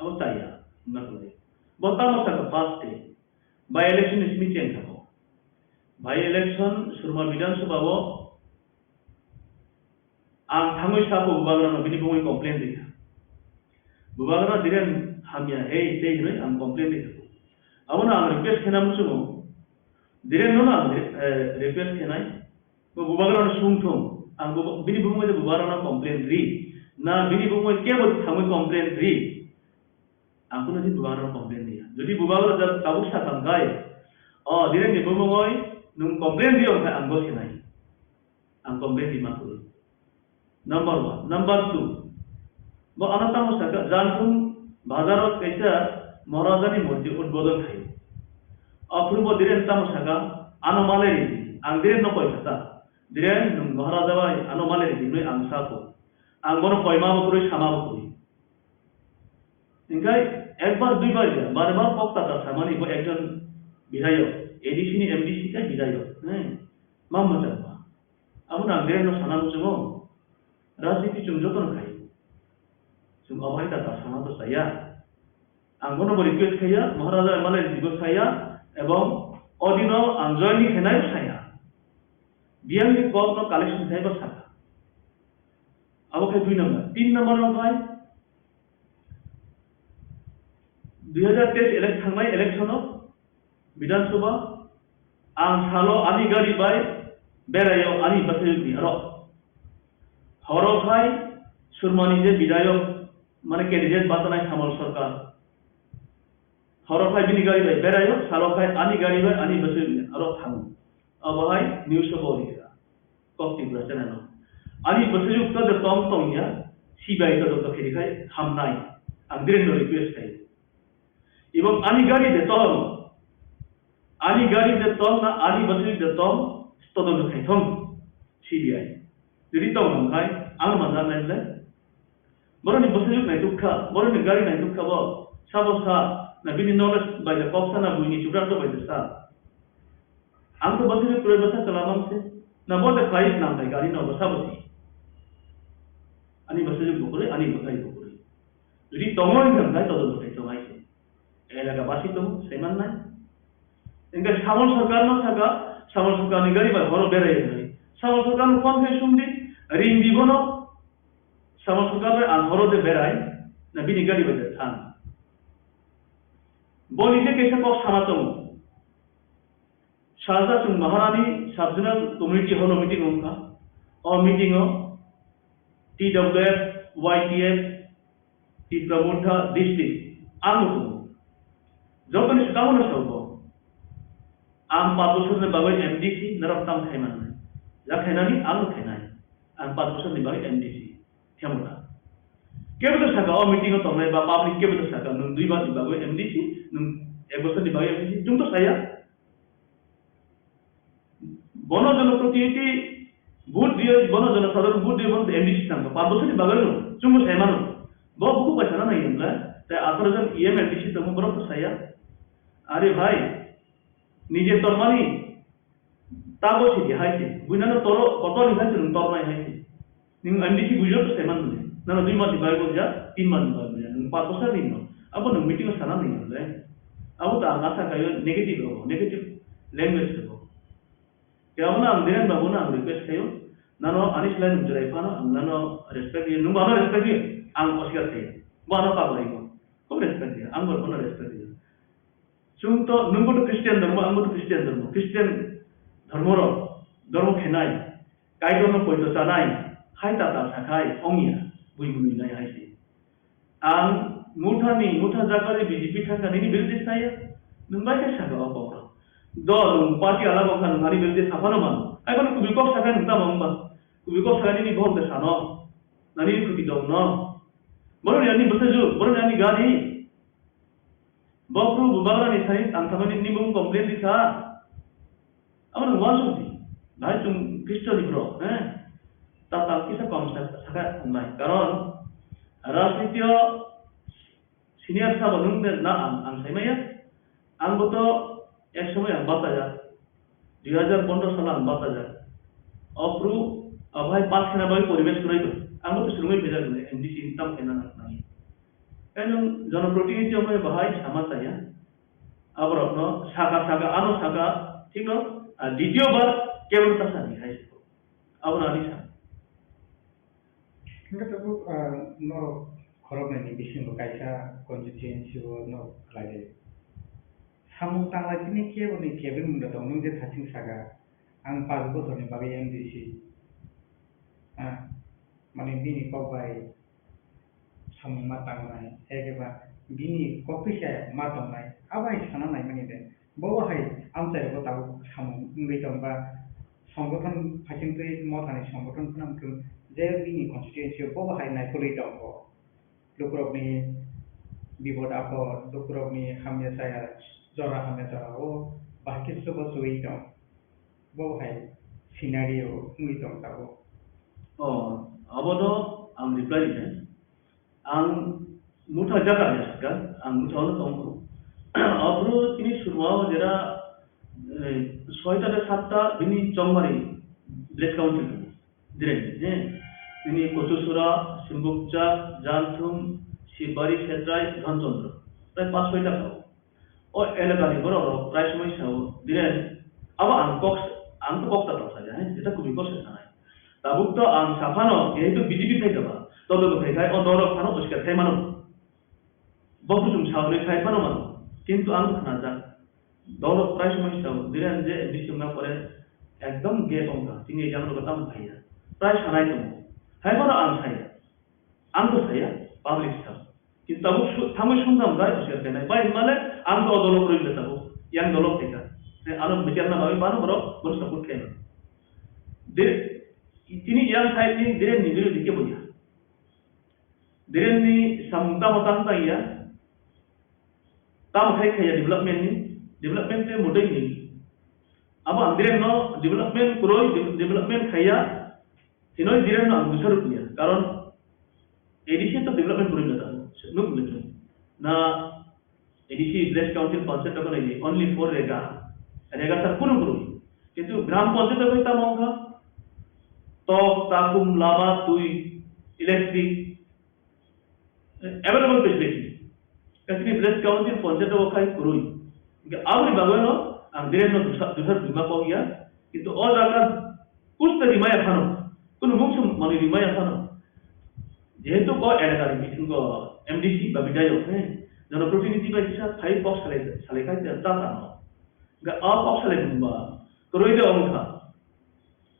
abo taya na kore. Botamo taka first day by election is me change thako. By election surma বিধানসভা bo ang thangoi sapo bubagrano bini bungoi complain dikha bubagrano diren hamya hey sei noi ang complain dikha abona ang request khena musumo diren no na request khenai bo bubagrano sungthum ang bini bungoi bubagrano complain ri na bini bungoi kebo thangoi complain ri ang kuno din bubagrano complain dia jodi bubagrano jab tabu sakam gai diren ni bungoi nung complain dia ka ang go sinai ang complain di makul number 1 number 2 bo anata mo saka jantum bazarot kaisa maharaja murti udbodon khai apurbo diren tamo saka anomale ri ang diren no koi kata diren nung maharaja bai anomale ri noi ang sapo ang bono koima bo kuri sama bo kuri ingai একবার দুইবার বারবার পক্তা তা সামানি bo একজন বিধায়ক ADC ni MDC ka bidayo mamma jamba amuna ngeno sanam chumo rajniti chum joton khai chum abai ta sana to saya angono bo request khaya maharaja male digo saya ebong odino anjoyni khenai saya biang ni kop no collection khai ba saka abo khai 2 number 3 number no khai 2023 election mai election বিধানসভা ang salo ani gari bai berayo ani basayugi aro horo khai surmani je bidayok mane candidate batanai samal sarkar horo khai bini gari bai berayo salo khai ani gari bai ani basayugi aro thamu abahai news boli kokti brachanano ani basayuk ka de tom ya si bai ka to khiri khai hamnai angren no request khai এবং ani gari de tom ani gari de tom na ani basui de tom stodon khai thong CBI jadi tom khai ang mandan nai boroni basui nai dukha boroni gari nai dukha bo sabosa na bini knowledge by the kopsa na buini chubrato by the sa ang to basui pure basa kalamam se na bote price nam kai gari no basabosi ani basui bukure ani bakai bukure jadi tomon kan kai todon khai tomai se এলাকা বাসি তো সেমান নাই Inca সামল সরকার না থাকা সামল সরকার নি গাড়ি বা বড় বেড়ে যায় সামল সরকার কোন ফে সুমদি রিং দিবনো সামল সরকার আর বড় যে বেড়ায় না বিনি গাড়ি বাজে থান বলিতে কেসা কো সামাতম साजा जों महारानी सब जुनार कम्युनिटी हॉल मीटिंग होगा और मीटिंग हो TWF YTF Tipramuntha district ang to jokan sekawan sobo ang 4 bosor ni bagay MDC naraptam khaiman ya khainani ang khainai ang 4 bosor ni bagay MDC thiamuna kebto saka o meeting o tonglai ba public kebto saka nung 2 bar ni bagay MDC nung 1 bosor ni bagay MDC jung to saya bono jono protieti vote দিয়ে বনো জনসাধারণ vote দিয়ে বনো MDC সামনে 5 বছর বাগানো চুমু সাইমানো ব বুকু পয়সা না ইমলা তাই 18 জন ইএম এমডিসি তো বড় তো সাইয়া আরে ভাই নিজে তরমানি তাগো সিদি হাইতে বুইনানো তর কত নিভাইছে তরমাই হাইতে নিম এমডিসি বুঝো তো সাইমান নে না 2 মাস দিবাই গো যা 3 মাস দিবাই গো যা 5 বছর দিন আবো ন মিটিং সানা নাই ইমলা আবো তা আশা কায় নেগেটিভ হবো নেগেটিভ ল্যাঙ্গুয়েজ হবো কেমন আম দেন বাবু না রিকোয়েস্ট খাইও nano anis lain menjurai pano nano respect dia nunggu ano respect dia ang oscar dia bono pa boleh ko respect dia ang bono respect dia cunto nunggu to Christian dharma ang to Christian dharma ro dharma khenai kai dono poi to sanai khai ta sakai ongya bui bui nai hai si ang mutha jakare BJP thaka ni birdis saya nungbai ka saga apa do party ala ko kan ngari birdis apa no man ai kono kubiko saga nungta mamba kubiko saga ni bahut desano nani kuti dong no boro ni beseju boro ni gani bokru bubara ni sai antamani ni bum complain di sa amana wansu di bhai tum kristo di bro ta kisa kom saga nai karon rajnitio senior sa bonung na ang sai maya ang boto ek সময় ang bata ja 2015 সালে ang bata ja অপ্রু অভাই পাঁচ সেনা by পরিবেশ করাই তো আমরা তো শুরুই ভেজা গেলে এমডিসি ইনকাম কেনা না নাই কেন জনপ্রতিনিধি আমরা বাহাই সামা চাইয়া আবার আপনি সাগা আনো সাগা ঠিক না আর দ্বিতীয়বার কেবল তা সানি হাইছে আবার আনি সা কিন্তু তবু নো খরব নাই বিশিং কাইসা কনস্টিটিউয়েন্সি নো লাগে সামু তাংলাইনি কেবনি কেবি মুন্ডা দं नों जे थासिं सागा आं 5 बोसोरनि बागै एमडिसि माने बिनि कबाय सामु मा तांनाय एगेबा बिनि कपिसा मा दंनाय आबाय साना नाय माने दे बहाय आमचाय गताव सामु उंगै दंबा संगठन फासिंतै मथानि संगठन नामखौ जे बिनि कनस्टिट्युएन्सि बहाय नायखलै दं लुक्रबनि बिबद आपद लुक्रबनि हामया साया जरा हमें जरा वो बाकी सब सोई तो वो है सिनेरियो मुझे तो ताको अब तो आम रिप्लाई है आम मुठा जगह है इसका आम मुठा वाला तो अब रो इन्हीं शुरुआत जरा सोईटा के साथ बिनी चौंगारी ब्लेस काउंसिल दिरें ने बिनी कोचुसुरा सिंबुकचा जानथुम शिबारी क्षेत्राय धनचंद्र प्राय 5-6टा o elegani boro price mo sao diren aba ang to box ta saja যেটা খুবই কষ্ট নাই tabuk to ang safano যেহেতু বিজেপি থেকে বা তবে তো খাই ও দরক খানো পরিষ্কার খাই মানো বহু জুম সামনে খাই মানো মানো কিন্তু ang খানা যা দরক প্রাইস mo sao diren যে ডিসেম্বর পরে একদম গে টঙ্কা তিনি জানো কথা ভাইয়া প্রায় সানাই তো হাই মানো ang খাইয়া ang তো খাইয়া পাবলিক স্টাফ কিন্তু tabuk থামই শুনতাম গায় পরিষ্কার খাই নাই বাই মানে ang to dolok rin beta ko yang dolok teka ano bicara na bawi paano bro bro support kayo dire ini yang side ni dire ni bilo dike punya dire ni samungta matang ta ya tam khai khaya development te modai ni aba dire no development kuroi development khaya hinoi dire no ang dusar rupiah karon edisi to development kuroi beta no betul na ADC bless council panchayat को नहीं only for रेगा sir कुनु किंतु ग्राम पंचायत को इतना महंगा तो ताकुम लाभा तुई electric available facility kasi bless council panchayat को खाई कुरुई कि आवरी बागनो अंदरे नो दूसरा बीमा को गया किंतु और जाकर कुछ तो रिमाया खानो कुनु मुख्य मानी रिमाया खानो जेहेतु को एलाका मिटिंग को एमडीसी बाबिडायो है जनप्रतिनिधि बायसा 5 बॉक्स साले का जाता था गा आप बॉक्स साले बुंबा Koroi de ongkha.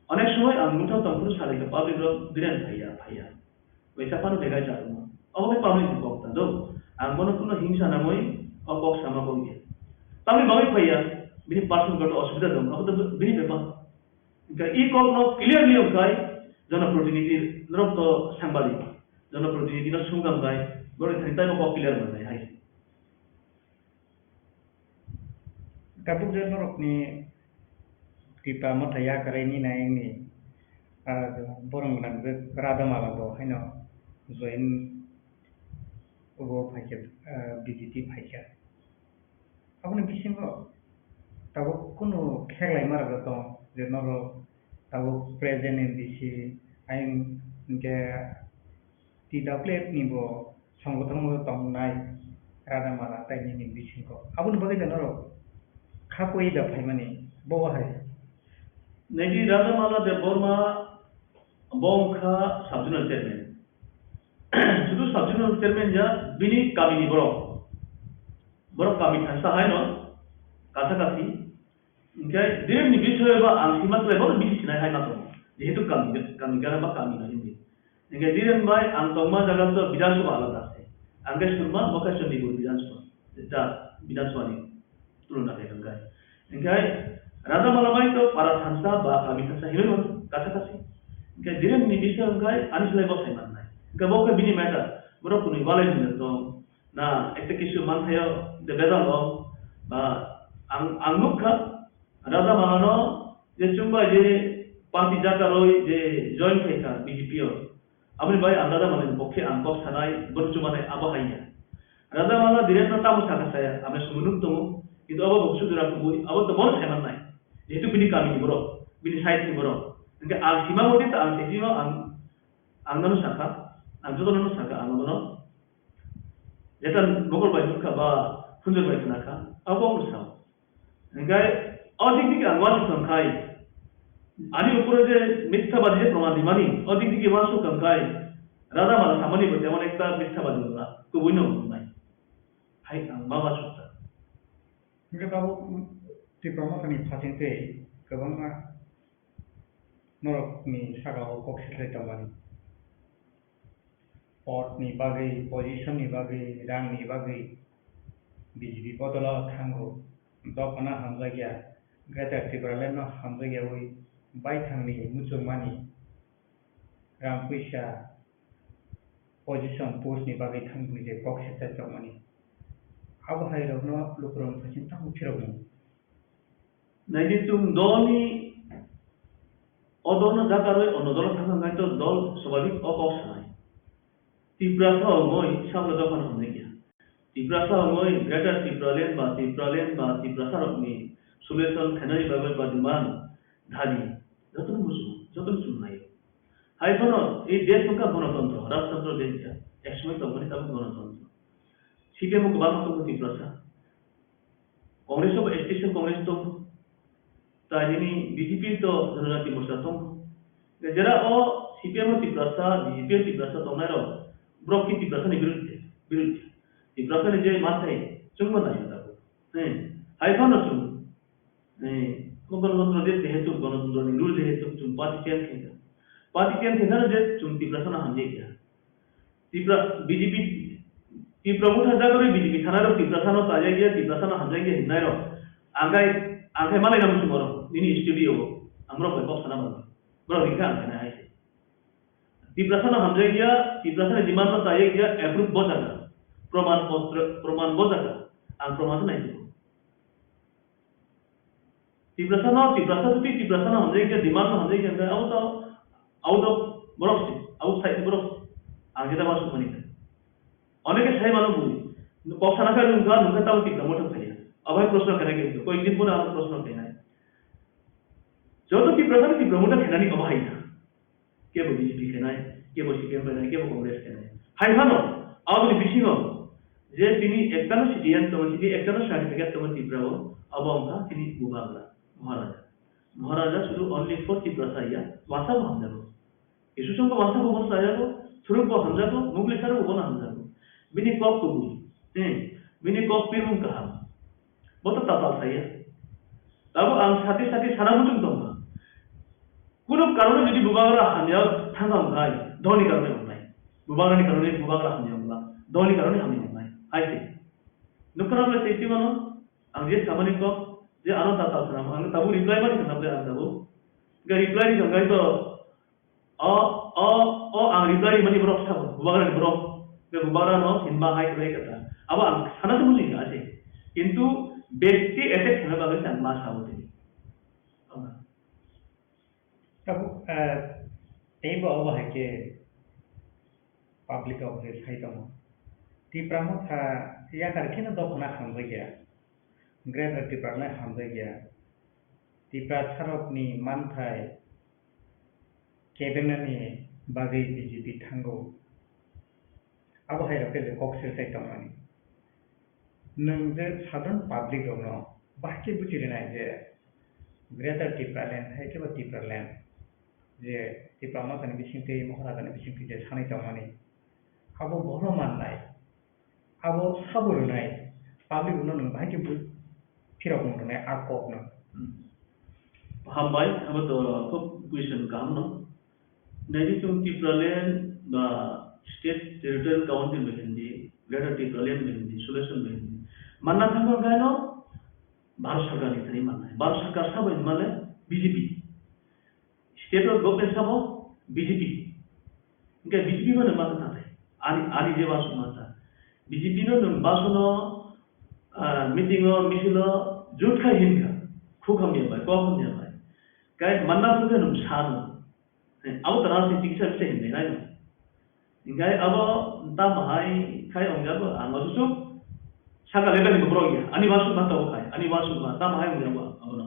Onek সময় ang muta tangpuru sale ke public ro diren phaya. Wesa panu begai jaru. Obe public ko ta do. Ang mono kuno hingsa namoi obok sama bongge. Public bawi phaya bini person got অসুবিধা দম. Obe to bini bepa. Ka I ko no clearly okai জনপ্রতিনিধি নরক তো সাংবাদিক জনপ্রতিনিধি না সুঙ্গাম গায় বড় থাইতাই ko clear banai hai. Tabuk jen norok ni di pramataya kare ni na ini borong nang be rada mala bo haino join ugo phaiket BJP phaiket abone bisingo tabuk kuno khelai marga to je noro tabuk present in BC ain ke tidak plate ni bo সংগঠন tong nai rada mala tai ni bisingo abone bagai noro khakoi da phaimani bo hai Negi Radhamala Deborma Bongkha Subjournal Chairman. Sudu Subjournal Chairman ja Bini Kamini Borok kami thansa hai no kathakasi. Ingkai direm ni bishoy ba angsimat le bor bisi sinai hai na to. Jehetu kami gara ba kami na hindi. Ingkai direm bai angtongma jaga to bidansabha alada ase. Angkai surma bokasyon ni bidansabha. Ja bidansabha ni tuluna kai ingkai. Ingkai Radha Malabai to para thansa ba kami thansa hilo kata kasi. Ke direm ni bisa engkai anis lebo sai manai. Ke boka bini matter. Bro kuni walai ni to na ekta kisu man thayo de bedal lo ba angmukha Radha Malano je chumba je party jaka roi je join thaika BJP o. Amri bai Radha Malani bokhe angkok sanai borchumane abahaiya. Radha Mala direm na tamu saka saya amre sumunuk tomu itu aba boksu dura kubui aba to bol sai manai. Itu bini kami ni bro, bini side ni bro. Engke ang sima modi ta ang sima ang nanu saka, ang jodo nanu saka ang nanu. Jetan mogol bai dukha ba hunjur bai naka, abo usau. Engke odik dik ang wasu kai. Ani upore je mithyabadi je proman dimani, odik dik wasu kai. Radha Mala samani bote emon ekta mithyabadi bola, kubui no nai. Hai ang mama sutta. Engke babu di promosi fasinte kebangga norok ni sagao koksil tamani pot ni bagai position ni bagai rang ni bagai BJP podola thango dopana hamjagya greater tribunal no hamjagya oi bai thangni muchungmani rang puisa position post ni bagai thangni je koksil tamani abo hairo no lukron fasinta muthirogno Nagi tum doni odona jakaroi onodona thangai to dol swabhavik opok sanai. Tiprasa omoi samla dokan homne gya. Tiprasa omoi greater Tipralen ba Tiprasa rokni solution khanai babai badiman dhani. Jotun musu, jotun sunnai. Hai kono ei desh ka গণতন্ত্র রাজতন্ত্র দেশটা একসময় তখনই তার গণতন্ত্র CPM ko ba to Tiprasa. Congress of Station Congress to Tajini BJP to Janati Musatom. Jara o CPM Tiprasa, BJP Tiprasa Tomero, Broki Tiprasa ni Birut. Tiprasa ni je Matai, Chungma na yata. Hai kono chung. Gণতন্ত্র দেশ যেহেতু গণতন্ত্র ni rule যেহেতু chung party can thena je chung Tiprasa na hamje kya. BJP Tiprasa jagore BJP thanaro Tiprasa no taja gya Tiprasa na hamje gya hinairo. Angkai malai namu sumoro ini studio amro koi kok sana bang bro dikha angkai na aise Tiprasa na hamjai gya Tiprasa ne demand na taye gya approve bojaga proman bojaga ang proman na itu Tiprasa na hamjai gya demand na hamjai gya out of boros outside boros angkai ta masu mani oneke sai manu bui kok sana ka nungka tau Tiprasa motor thaya अभय प्रश्न करेंगे तो कोई दिन पूरा आप प्रश्न देना है जो तो की प्रधान की प्रमुख खेना नहीं अभाई था के वो बीजेपी खेना है के वो सीपीएम खेना है के वो कांग्रेस खेना है हाई हानो अब ये बिची हो जे तिनी एकतानो सिटीएन तो तिनी एकतानो सर्टिफिकेट तो तिब्रा हो अब हमका तिनी गुबागला महाराजा शुरू ओनली फॉर Tiprasa या वासा हम जानो इशू संग वासा को बस आया को शुरू को हम जानो मुगले सारो को ना हम जानो बिनी कॉप को बिनी कॉप पिरुम कहा Boto tapal saya. Tabu ang sati sana mutung dong. Kuno karena jadi bubagra hanya thangang kai, dhoni karena onai. Bubagra ni karena bubagra hanya onai. Dhoni karena hanya onai. Aise. Nukara me safety mano, ang je samani ko je ano tata sana, ang tabu reply mani kana be ang tabu. Ga reply ni jangai to ang reply mani brok tabu. Bubagra ni brok. Be bubagra no hinba hai kai kata. Aba ang sana tu muni ase. Kintu ব্যক্তি এতে খেলা পাবে চান্মা সাবতে तब এই বাবা হাকে public office খাইতাম টিপ্রামো থা ইয়া কারখিনা দখনা খামজে গিয়া গ্রেটার টিপ্রামে খামজে গিয়া টিপ্রা সারকনি মানথাই কেবেনানি বাগै বিজেপি থাঙ্গো আবহাওয়া পেলে কক্সেল চাইতামানি नोंजों साधारण पाब्लिक दङ बाहाय बुजिनाय जे ग्रेटार टिप्रालेण्ड हायकेबा टिप्रालेण्ड जे टिप्रा माखानि बिसिंथि महाराजानि बिसिंथि जे सानै दावमानि आबो बर' माननाय आबो साबुरनाय पाब्लिक उनो नों बाहाय फिराव बुंनाय आकबनो हामबाय अब तो खूब क्वेश्चन काम न नैनि तुम टिप्रालेण्ड बा स्टेट टेरिटोरियल काउंसिल में हिंदी ग्रेटर टिप्रालेण्ड में हिंदी सुलेशन में हिंदी मानना थांगो गायनो भारत सरकार नि थनि माननाय भारत सरकार साबै माने बीजेपी स्टेट ऑफ गवर्नमेंट साबो बीजेपी इनके बीजेपी माने माने थाय आनि जे वासु माता बीजेपी नो नों बासनो मीटिंग मिसिलो जुटखा हिनखा खुखम बाय कोखम बाय गाय मानना थांगो नों सानो आउ तरा से चिकित्सा से हिंदे नाय गाय अब ता महाय खाय अंगाबो आंगसु सागा लेदा नि ब्रो या अनि वासु माता खाय अनि वासु माता महाय अंगाबो अबनो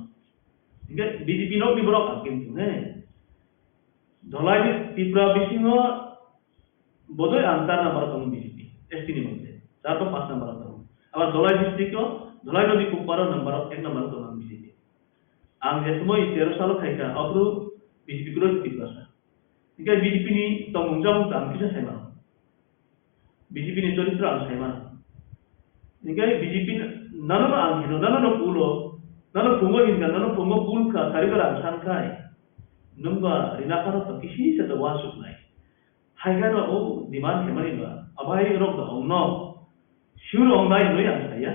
इनके बीजेपी नो नि ब्रो का किंतु हे धलाई टिप्रा बिसिंगो बोधय अंतर नंबर तो बीजेपी एसटी नि मध्य 4 तो 5 नंबर तो अब धलाई डिस्ट्रिक्ट को धलाई नदी को पर नंबर 1 नंबर तो बीजेपी आं जे समय 13 साल खायका अब्रु बीजेपी को टिप्रा सा इनके बीजेपी नि तो मुंजा मुंजा किसा सायमा बीजेपी नि चरित्र आं सायमा इनके बीजेपी ननो आं हिनो ननो पुलो ननो पुंगो हिनका ननो पुंगो पुल का सारिगरा आं खाय नंबा रिनाखानो तो किसी से तो वासु नाय हायगानो ओ डिमांड हेमानि बा अबाय रोग द ओंनो शिउर ओंनाय नय आं साया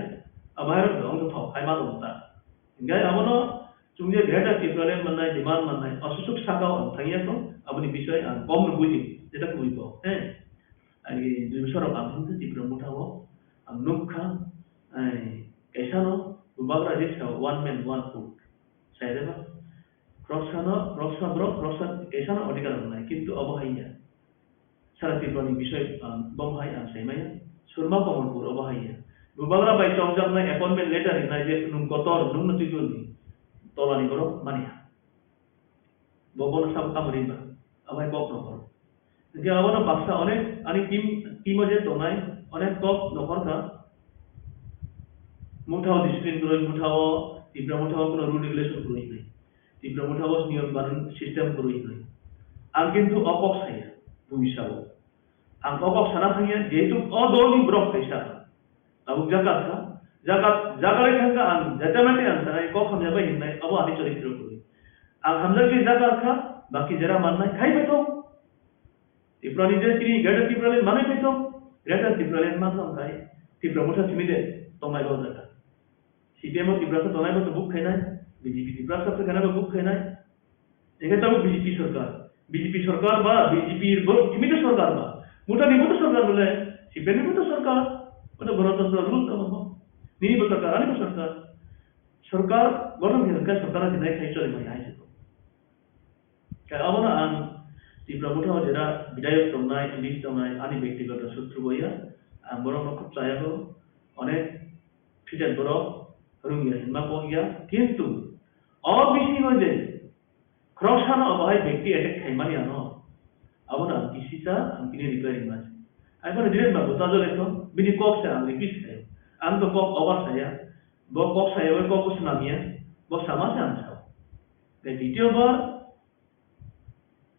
अबाय रोग द ओंनो थाव हायमा दंता इनके अबनो तुमजे ग्रेटर टिप्रालेण्ड मननाय डिमांड मननाय असुसुक सागाव थांगिया तो अबनि विषय आं कम बुझि जेटा बुझिबो हे आनि दुइ बोसोराव आं हिंदु टिप्रा मुथाव आं नुखा कैसानो बुबाग्रा जेसाव वन मैन वन फुड सायरेबा क्रक्सा ब्रो क्रक्सा कैसानो अधिकार होनाय किंतु अबहायया सारा टिप्रानि विषय बमहाय आं सायमाया सुरमा कमलपुर अबहायया बुबाग्रा बाय चौजाबनाय अपॉइंटमेंट लेटर हिनाय जे नुं गतर नुं नतिगुनि तलानि ब्रो मानिया बबन साब कामरिबा अबाय कप नखर जे अबनो बाक्सा अनेक आनि टीम जे तनाय अनेक कप नखर का मुठाव डिसिप्लिन करो मुठाव टिप्रा मुठाव कोनो रूल रेगुलेशन करो नहीं टिप्रा मुठाव नियम बारन सिस्टम करो नहीं आं किंतु अपक साया भूमिसाव आं अपक साना थांगिया जेतु अदोनि ब्रक कैसा अब जागाले थांगा आं जाटामाटे आं साना को खामजाबाय हिननाय अब आनि चरित्र करो आं हमजागे जागाखा बाकी जरा माननाय खाय बेतो टिप्रानि जे तिनि गेटर टिप्रालेण्ड माने बेतो गेटर टिप्रालेण्ड माननाय खाय टिप्रा मुठा सिमिदे तंगाय गो जागा सीपीएम टिप्रा से तंगाय तो बुक खायनाय बीजेपी टिप्रा से खाना बुक खायनाय एगेताव बीजेपी सरकार बा बीजेपी किमित सरकार बा मुठा निबो सरकार बोले सीपीएम निबो सरकार ओटा गणतंत्र रूल तो निबो सरकार आनि सरकार गठन के सरकार दिनाय खाय चले माय आइसे तो काय अबना आं टिप्रा मुठा जेरा विधायक तंगाय लिस्ट तंगाय आनि व्यक्तिगत शत्रु गया आं बरं खूब चायागो अनेक फिटेड बरं रुंगिया हिमा गया किंतु अबिसिंग जे क्रक्साना अबाय व्यक्ति एटेक खायमानि आनो अबना किसिसा आंकिनि रिपेयरिंग मास आइबो दिरेन बा गोता जले तो बिनि कक से आं रिपिस खायो आं तो कक ओवर साया बो कक सायो कक उसनामिया बो समासे आं साव बे द्वितीय बार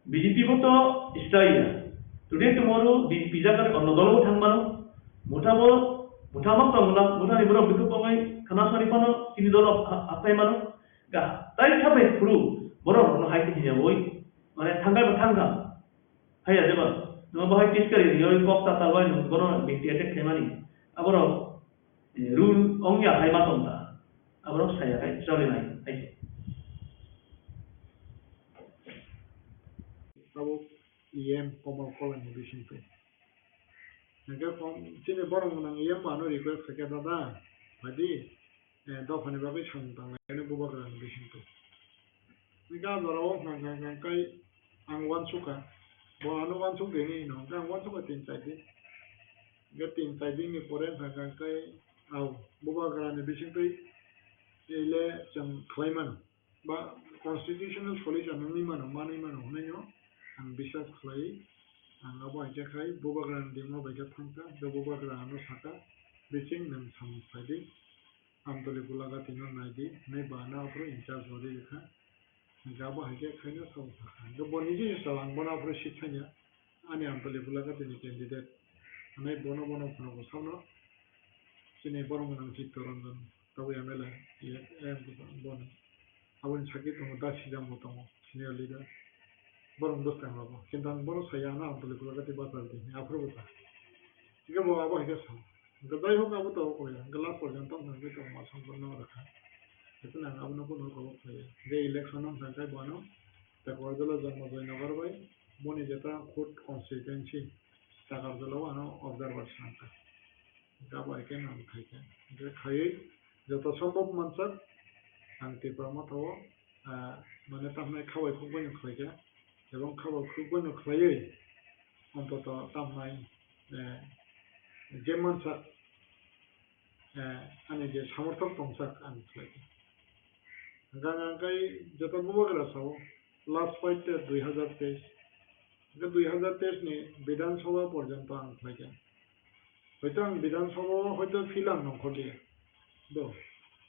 बीजेपी को तो स्टाइल टुडे टुमरो बीजेपी जाकर अन्नदल थांगमानो मुठामक तंगला मुठानि बरो बिखौ पङै खानासारि पानो तिनि दल आपाय मानो তাই সাপে ফুরু বড় বড় হাইতে হিয়া বই মানে থাঙ্গার থাঙ্গা হাইয়া দেবা no bahai tiskari yoi kopta talwai no gono bekti attack themani aboro rule ongya hai matonta aboro saya kai chole nai ai Tahu IM komal kolan di sini. Naga kom sini borong menang IM anu request sekian dada. Jadi dofane bagai santang ini bubar di sini. Naga dorong ngang kai angwan suka. Bo anu wan suka ini no, ngang wan suka tin tadi. Naga tin tadi ni poren ngang kai au bubar di sini. Ile jam klaiman ba constitutional solution ni mana hunyo ang bisas klai ang abo aja kai bubagran dimo baja thangka do bubagran no saka bicing nam sam phadi amtoli bulaga tino naidi nei bana apro incharge hori lekha gabo aja kai no sam saka do boniji salang bona apro shikhanya ani amtoli bulaga tini candidate nei bono phano samno sini borong nang chitorangan tahu yang mela ya bon awon sakit tomo dasi jam tomo senior leader borong dos tang labo kintan borong saya na amtoli bulaga ti batal di apro bata jika bawa apa itu sam gadai ho kabu tahu ko ya gelas porjanto nang itu masam porno rakha itu nang abu no kono ko ya je election nam sankai bono ta kordolo janmo join nagar bai boni jeta court constituency ta kordolo ano observer santa gabo eke nam khaike je khai joto সম্ভব mansat ang tiprama thawo মানে tamnai khawai khubani khaike এবং খাবার khubani khlaiye অন্তত tamnai যে মানসা ani je samorthok tongsak ang khlaike gangai joto bubagra sawo last fight 2023 2023 ni বিধানসভা পর্যন্ত ang khlaike হয়তো ang বিধানসভা হয়তো filang nongkholi do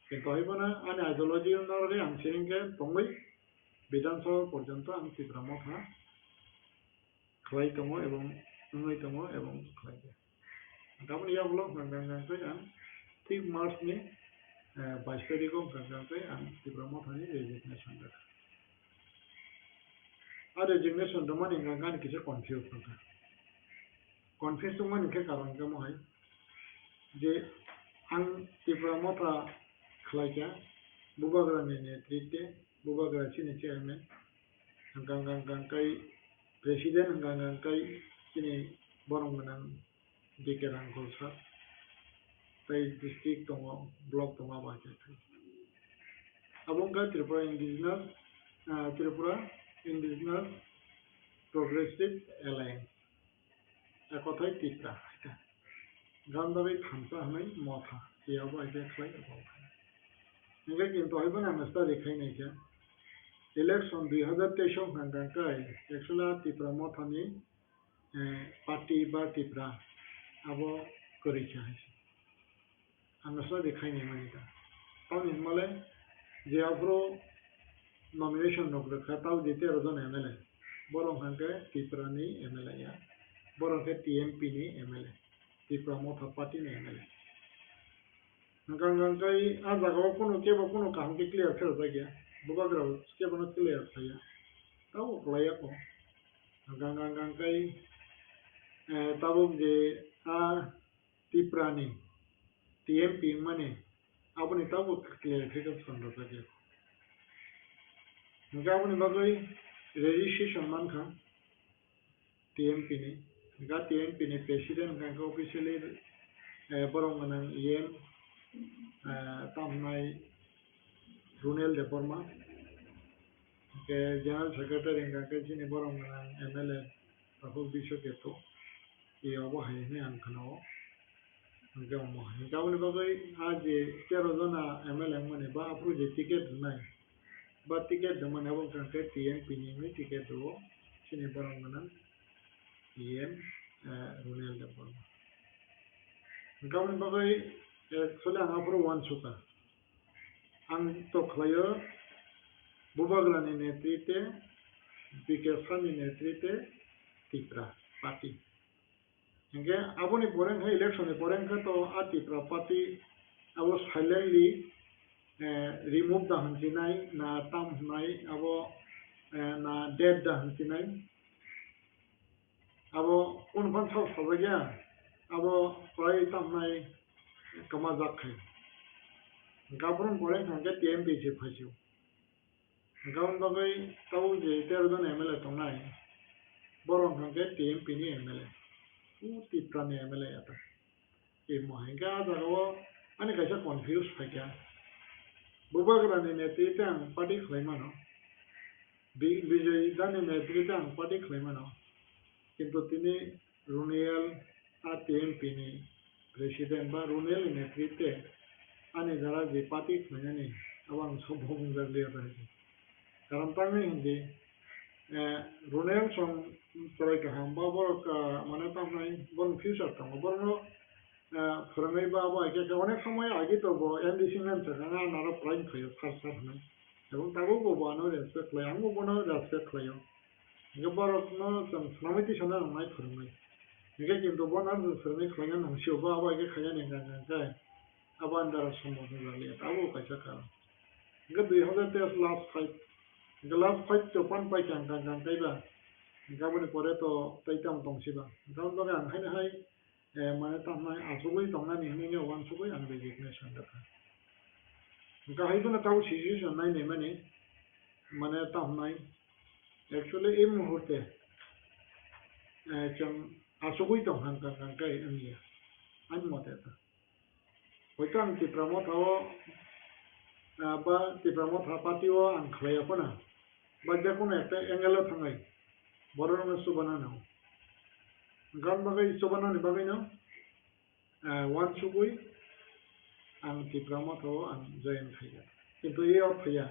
কিন্তু হইব না আনি আইডিওলজি নরে ang সিরিংকে তংই বিধানসভা পর্যন্ত ang তিপ্রামথা খাই তমো এবং নই তমো এবং খাইকে গাবন ইয়া ব্লক গাঙ্গাঙ্গাই ang ঠিক মার্চ নি 22 তারিখ গাঙ্গাঙ্গাই ang তিপ্রামথানি রেজিগনেশন লেখা আর রেজিগনেশন দমানি গাঙ্গানি কিছু কনফিউজ থাকা কনফিউজ মানে কে কারণ কেমন হয় যে ang tipramaथा khlaika bubagrani netrite bubagra chini chairman gang kai president gang kai chini borong manang dike rangkol sa tai district tongo block tonga ba cha abong ka Tripura Indigenous Progressive Alliance ekothai tipra gandabai thamsa hamai motha ইয়াবো আইতে খাই নিগে কিন্তু হইব না নাস্তা দেখাই নাই কে election 2023 গাঙ্গাকাই একলা Tipra মথানি party বা তিপ্রা আবো করিছা হাইছে নাস্তা দেখাই নাই মানিটা তাও নিমলে যে আব্রো নমিনেশন নকরে খাতাও দিতে রজন এমএলএ বরং হাঙ্কে তিপ্রানি এমএলএ ইয়া বরং কে টিএমপি নি এমএলএ তিপ্রা মথা পার্টি নি MLA gangai azago kono kebo kono kaham ke clear thera jagya bubagra kebo no clear thaya tau klaya ko gangai tabo je a tiprani TMP mane apni tabo clarification ro jagya gaboni bagai registration man kha TMP ni ga TMP ni president ganga officially borong manang IM tamnai Runel Deporma ke general secretary ngake chini borong manang MLA Rahul Bisho keto e obo haine ankhano ngke omo ngawni bagai aje 13 jona MLA mane ba apru je ticket nai ba ticket damane abo kanke TMP ni ticket do chini borong manang IM Runel Deporma ngawni bagai actually ang apro one suka ang to khlayo bubagrani netrite bikefani netrite tipra party nge aboni poren ha election e poren ka to a tipra party abo silently remove da hansinai na tam hnai abo na dead da hansinai abo unban thau sabagya abo prai tam nai kama zakai gabrun pore thangke TMP je phasiu gaun bagai tau je terdon MLA tongnai borong thangke TMP ni MLA uti prane MLA ata e mohenga daro ani kaisa confuse phakya bubagrani netitang party khlaimano বিজয়ী দানি নেতৃত্বে ang party khlaimano কিন্তু তিনি রুনিয়াল আর TMP ni president বা রুনিয়াল নেতৃত্বে ani যারা যে party khlaimani abang sobhong jarliya bahai karam tangni hindi Runial song torai kaham ba borok মানে tamnai bon future tang borno ফরমাই বা বা একে অনেক সময় আগে তো এমডিসি ম্যান থাকে না নারা প্রাইম খাইও ফার্স্ট হাফ এবং তাকেও ববানো রেসপেক্ট লায় আমিও বনো রেসপেক্ট লাইও গবরকনো সামসামিতি সানা নাই ফরমাই একে কিন্তু বনার ফরমাই খাইয়া নাংসিও বা বা একে খাইয়া নেগা গায় আবার দ্বারা সম্ভব লাগলে তাও কাইসা কারণ গে 2013 লাস্ট ফাইট তো পান পাই চাং গাং গাইবা গাবনি পরে তো তাইতাম দংসিবা গাউন দগে আং হাইনা হাই মানে tamnai asugui tongnani hini wan sugui ang resignation daka gahaibuna tau situation nai ne mani মানে tamnai actually এই মুহূর্তে chang asugui tonghang kang kai ania an mate ta hoitang ti pramothawo ba ti pramotha patio ang khlaya pana ba jekono ekta angle thangai borona subana nao gan bagai sobana ni bagai no wan sugui ang tipramoto ang join khaya kintu ye or khaya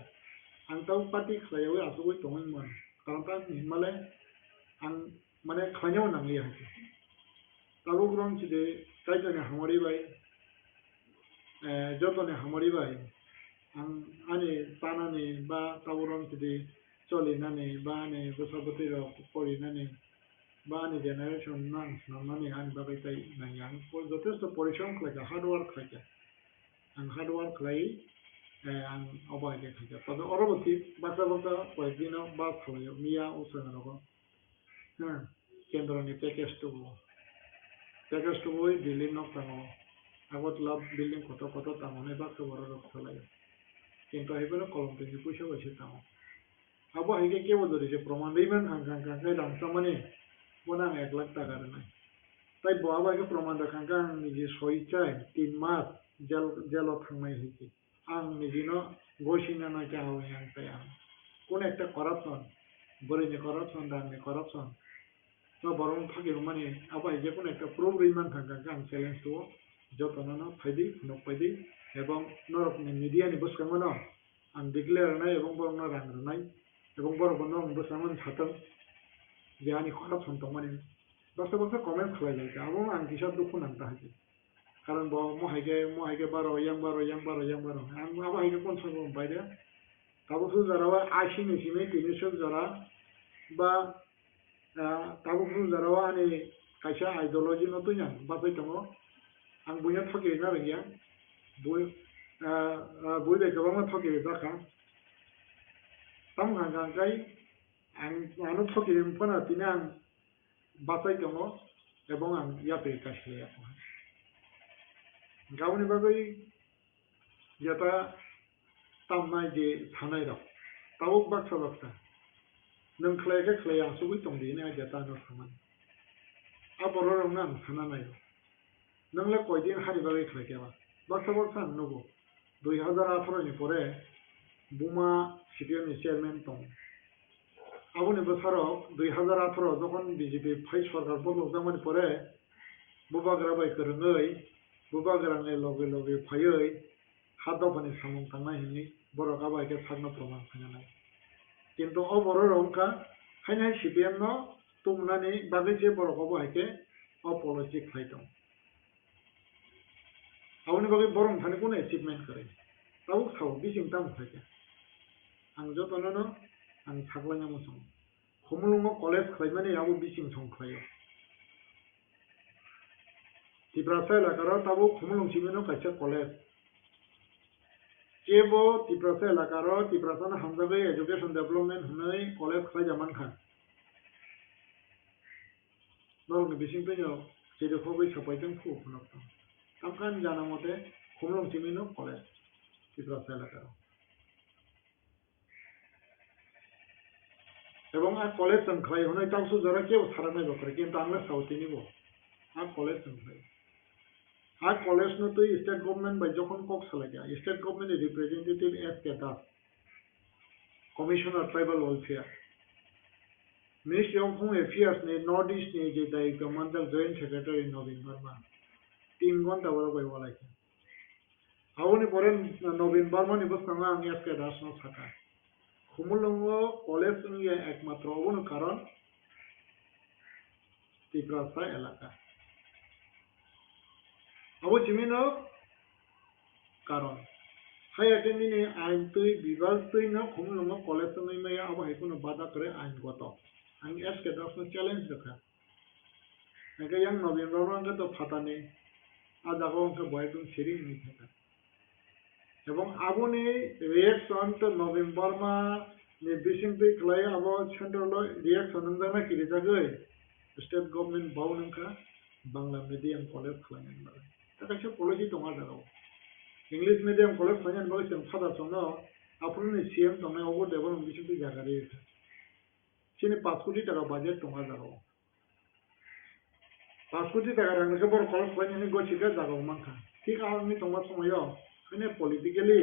ang tau party khlayo asugui tongin mon karon ta himale ang mane khanyo nangli hati tabu gron chide kaitone hamori bai jotone hamori bai ang ani tanani ba taburon chide choli nani ba ani bosaboti ro pori nani বানি generation নাম নামানি আন বাবাই তাই নাইয়াং যথেষ্ট পরিশ্রম খাইকা hard work খাইকা আং hard work খাই আং অবাইকে খাইকা তবে অরবতী বাঁকা বাঁকা কয়েকদিন বা খাইও মিয়া উসানা রকম হ্যাঁ কেন্দ্রনি প্যাকেজ তো ওই বিল্ডিং নক তাঙো আগত লাভ বিল্ডিং কত তাঙনে বাক্স বড় রক চালায় কিন্তু আহিবেন কলম থেকে পয়সা বেশি তাঙো আবো আহিকে কেবল ধরেছে প্রমাণ দিবেন খাই লাংসামানি Bonang 1 lakh টাকা নাই তাই বহাবাকে প্রমাণ দেখাঙ্কা আং নিজে সইচাই 3 মাস জেল থাকমাই হইছি আং নিজেনো গসিনা না চাও আং তাই আং কোন একটা করাপশন বরিনি করাপশন দানি করাপশন তো বরং থাকে মানে আবার যে কোন একটা প্রুফ রিমান থাকা আং চ্যালেঞ্জ তো যতনা ফাইদি নপাইদি এবং নরকনি মিডিয়ানি বসকামনো আং ডিক্লেয়ার নাই এবং বরং রাংনাই এবং বরং বসকামন ছাতং যে আনি করাপশন তো মানে দশটা বছর কমেন্ট খোলা যায় আবো আং হিসাব দুঃখ নামতে হাজি কারণ মহাইকে বারো ইয়াং বারো আং আবো হাইকে কোন সময় বাইরে তাবুসু যারা আশি নিশিমে 300 যারা বা তাবুসু যারা আনি কাইসা আইডিওলজি নতুন আং বাপাই দङ আং বুইনা থকে না গিয়া বুইলে गोबां थके जाखा तां गांगाय आं आनो थके फना तिने आं बासाय दङ এবং आं यापे कासले गावनि बागै जेता तामनाय जे थानाय र तावक बाक्सा नों खलायके खलाया सुबुय दंदिने जेता न थामान आबरो रंना आं थाना नाय नोंले कयदिन हारि बागै खलायकेबा बाक्सा नगो 2018 नि परे बुमा সিপিএম नि চেয়ারম্যান दं আবনি বছরক 2018 যখন বিজেপি ফাই সরকার বদল জামানি পরে বুবাগ্রা বাই করङै বুবাগ্রাनि লগে फायै हादफानि सामं थांनाय हिनि बरका बायके सागना प्रमाण फायनाय किन्तु अ बर रंका हायनाय सिपिएम न तुमनानि बागै जे बरका बायके अपॉलिटिक फाइटं आवनि बागै बरं थानि कोन अचिवमेंट करे ताव खाव बिसिं ताम फायके आं जतननो आं सागलाङा मसं हमलुङो कलेज खायमानि आबो बिसिं सं खायो तिब्रासाय लागारा ताबो हमलुं सिमेनो कायसा कलेज केबो तिप्रासा एलाकारो तिप्रासाना हामजागै एजुकेशन डेभलपमेंट होननाय कलेज खालायजामानखा नरनि बिसिंफैनो जेरैखौबै साफायदों फुफुनाव तामखान जाना मते खुमलं चिमिनो कलेज तिप्रासा एलाकारो এবং আর কলেজ সংখ্যায় হনে তাও যারা কেউ ছাড়া নাই বকরে কিন্তু আমরা সাউথে নিব আর কলেজ সংখ্যায় আর কলেজ ন তো স্টেট গভর্নমেন্ট বাই যখন কক সালাগা state government representative S K Das commissioner tribal welfare ministry of home affairs ने नॉर्थ ईस्ट ने जे दायित्व मंडल जॉइंट सेक्रेटरी नवीन वर्मा 3 घंटा बरो बाय वालायके आवनि परे नवीन वर्मा नि बसनाङा आं एस के दास न साका खुमुलुंगो कलेज निये एकमात्र अबुनो कारण तिप्रासा एलाका अब चिमिनो कारण हाय अटेंडिने आइन तुई विभाग तुई न खुमुलुंगो कलेज नि मया अब हेकुनो बाधा करे आइन गत आं एस के दास न चैलेंज रखा नके yang नवीन वर्मा के तो फाताने आ जागो के बयदुन सिरिं नि थाका এবং আবনি রিঅ্যাকশন তো নবীন বর্মা নির্বিসিংপি খেলায় আব সেন্ট্রাল রিঅ্যাকশন নংজানা কিরে জাগৈ স্টেট গভর্নমেন্ট বাউ নংকা বাংলা মিডিয়াম কলেজ খালাयन बारे ताकासे पॉलिसी दंगा जागौ इंग्लिश मिडियाम कलेज खालायन बारे जों फादार सनो आफुरनि सीएम दंनाय अबो डेभलप बिसिंपि जागारि सिनि 5 कोटी टाका बाजेट दंगा जागौ 5 कोटी टाका रांनोके बर कलेज खालायन गसिका जागौ मानखा ठीक आंनि दंगा समायो मैंने पॉलिटिकली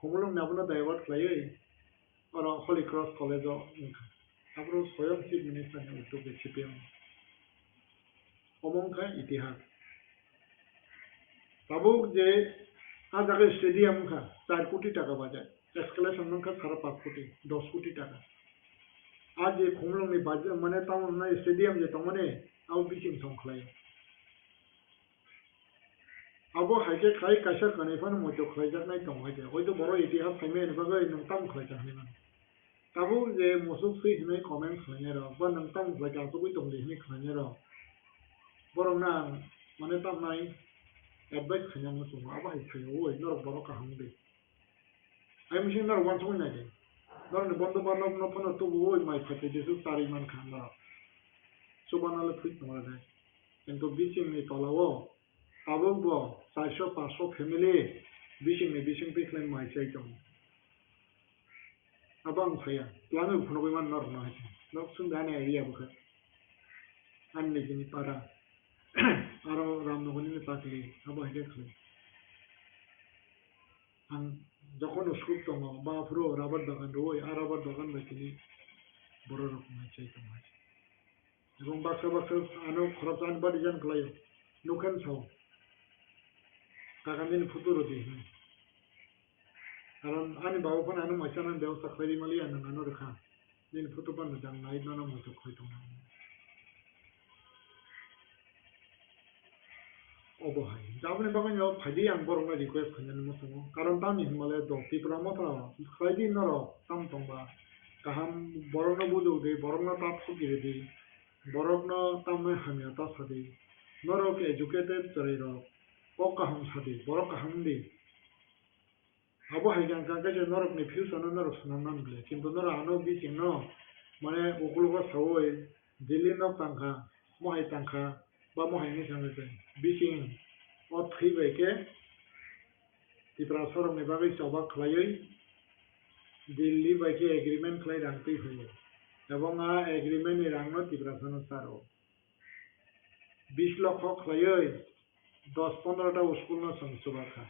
खुमुलुं नाबुना डाइवर्ट खालायै और हली क्रॉस कॉलेज अब स्वयं चीफ मिनिस्टर ने उत्तर के सीपीएम अमंखा इतिहास बाबू जे आज आगे स्टेडियम का 4 कोटी टाका बजाय एक्सकलेशन का 5.5 कोटी 10 कोटी टाका आज ये खुमुलुं नि बाजेट माने टाउन ना स्टेडियम जे तमने आउ बिसिं संखलाय अब हाइके खाई काशा कनेफान मोजो खाइजानाय दं हाइके हयतो बर' इतिहास फाइमेन बागै नोंताम खाइजाहैमान ताबु जे मोसुक सै हनै कमेन्ट खालायनाय र बा नोंताम खाइजाखौबो दं लिहनै खालायनाय र बरंना माने तामनाय एडभाइस खालायनाय मोसुक अब हाइफायो ओइ नर बर' काहांदे आइ मिसिं नर वान सय नायदे नर बन्द बारन न फन तो ओइ माइ फाटे देसु तारिमान खाना सुबानाले फुट नङा किन्तु बिसिंनि तलाव ताबो 400-500 फैमिली बिसिंनि बिसिं पिक्लेन माइसाइ दं अब आं फाया लाङो फुनगै मान नर न हाय नक सुन दाने एरिया बखा आननि जिनि पारा आरो रामनगरनि पाकलि अब हाय खलै आं যখন স্কুপ दङ बा फ्रो राबार बागान रय आ राबार बागान बायदिनि बर' रकम माइसाइ दं এবং बाक्सा बाक्सा आनो खरबजान बादि जान खलायो नुखान साव काकान दिन फुटुर दी कारण आनी बाबू फन आनो माइसाना व्यवस्था खैरी माली आनो नानो रखा दिन फुटु पान जां नाइ नानो मोतो खैतो अबहाय जाबने बागै न फाइदि आं बरंना रिक्वेस्ट खालामनो मोसङो कारण तानि हिमालय दं तिप्रा मथा खैदि नर ताम तंबा गाहाम बरंना बुदौ दे बरंना ताप सुगिरे दे बरंना तामने हामिया ता सदे नरक एजुकेटेड चरेरो ओ कहम सदे बर कहम दे अब हाइजां काके नरक नि फ्यूचर नरक सुनाम नले किन्तु नर आनो बिसिं न माने उकुलगो सावै दिल्ली न तांखा महाय तांखा बा महायनि सांगै बिसिं ओ थैबायके तिप्रा सरमनि बागै सावबा खलायै दिल्ली बायके एग्रीमेंट खलाय रांतै फैयो এবং आ एग्रीमेंट नि रांनो तिप्रा सनो सारो 20 लाख खलायै 10-15টা स्कूल न संसुबाखा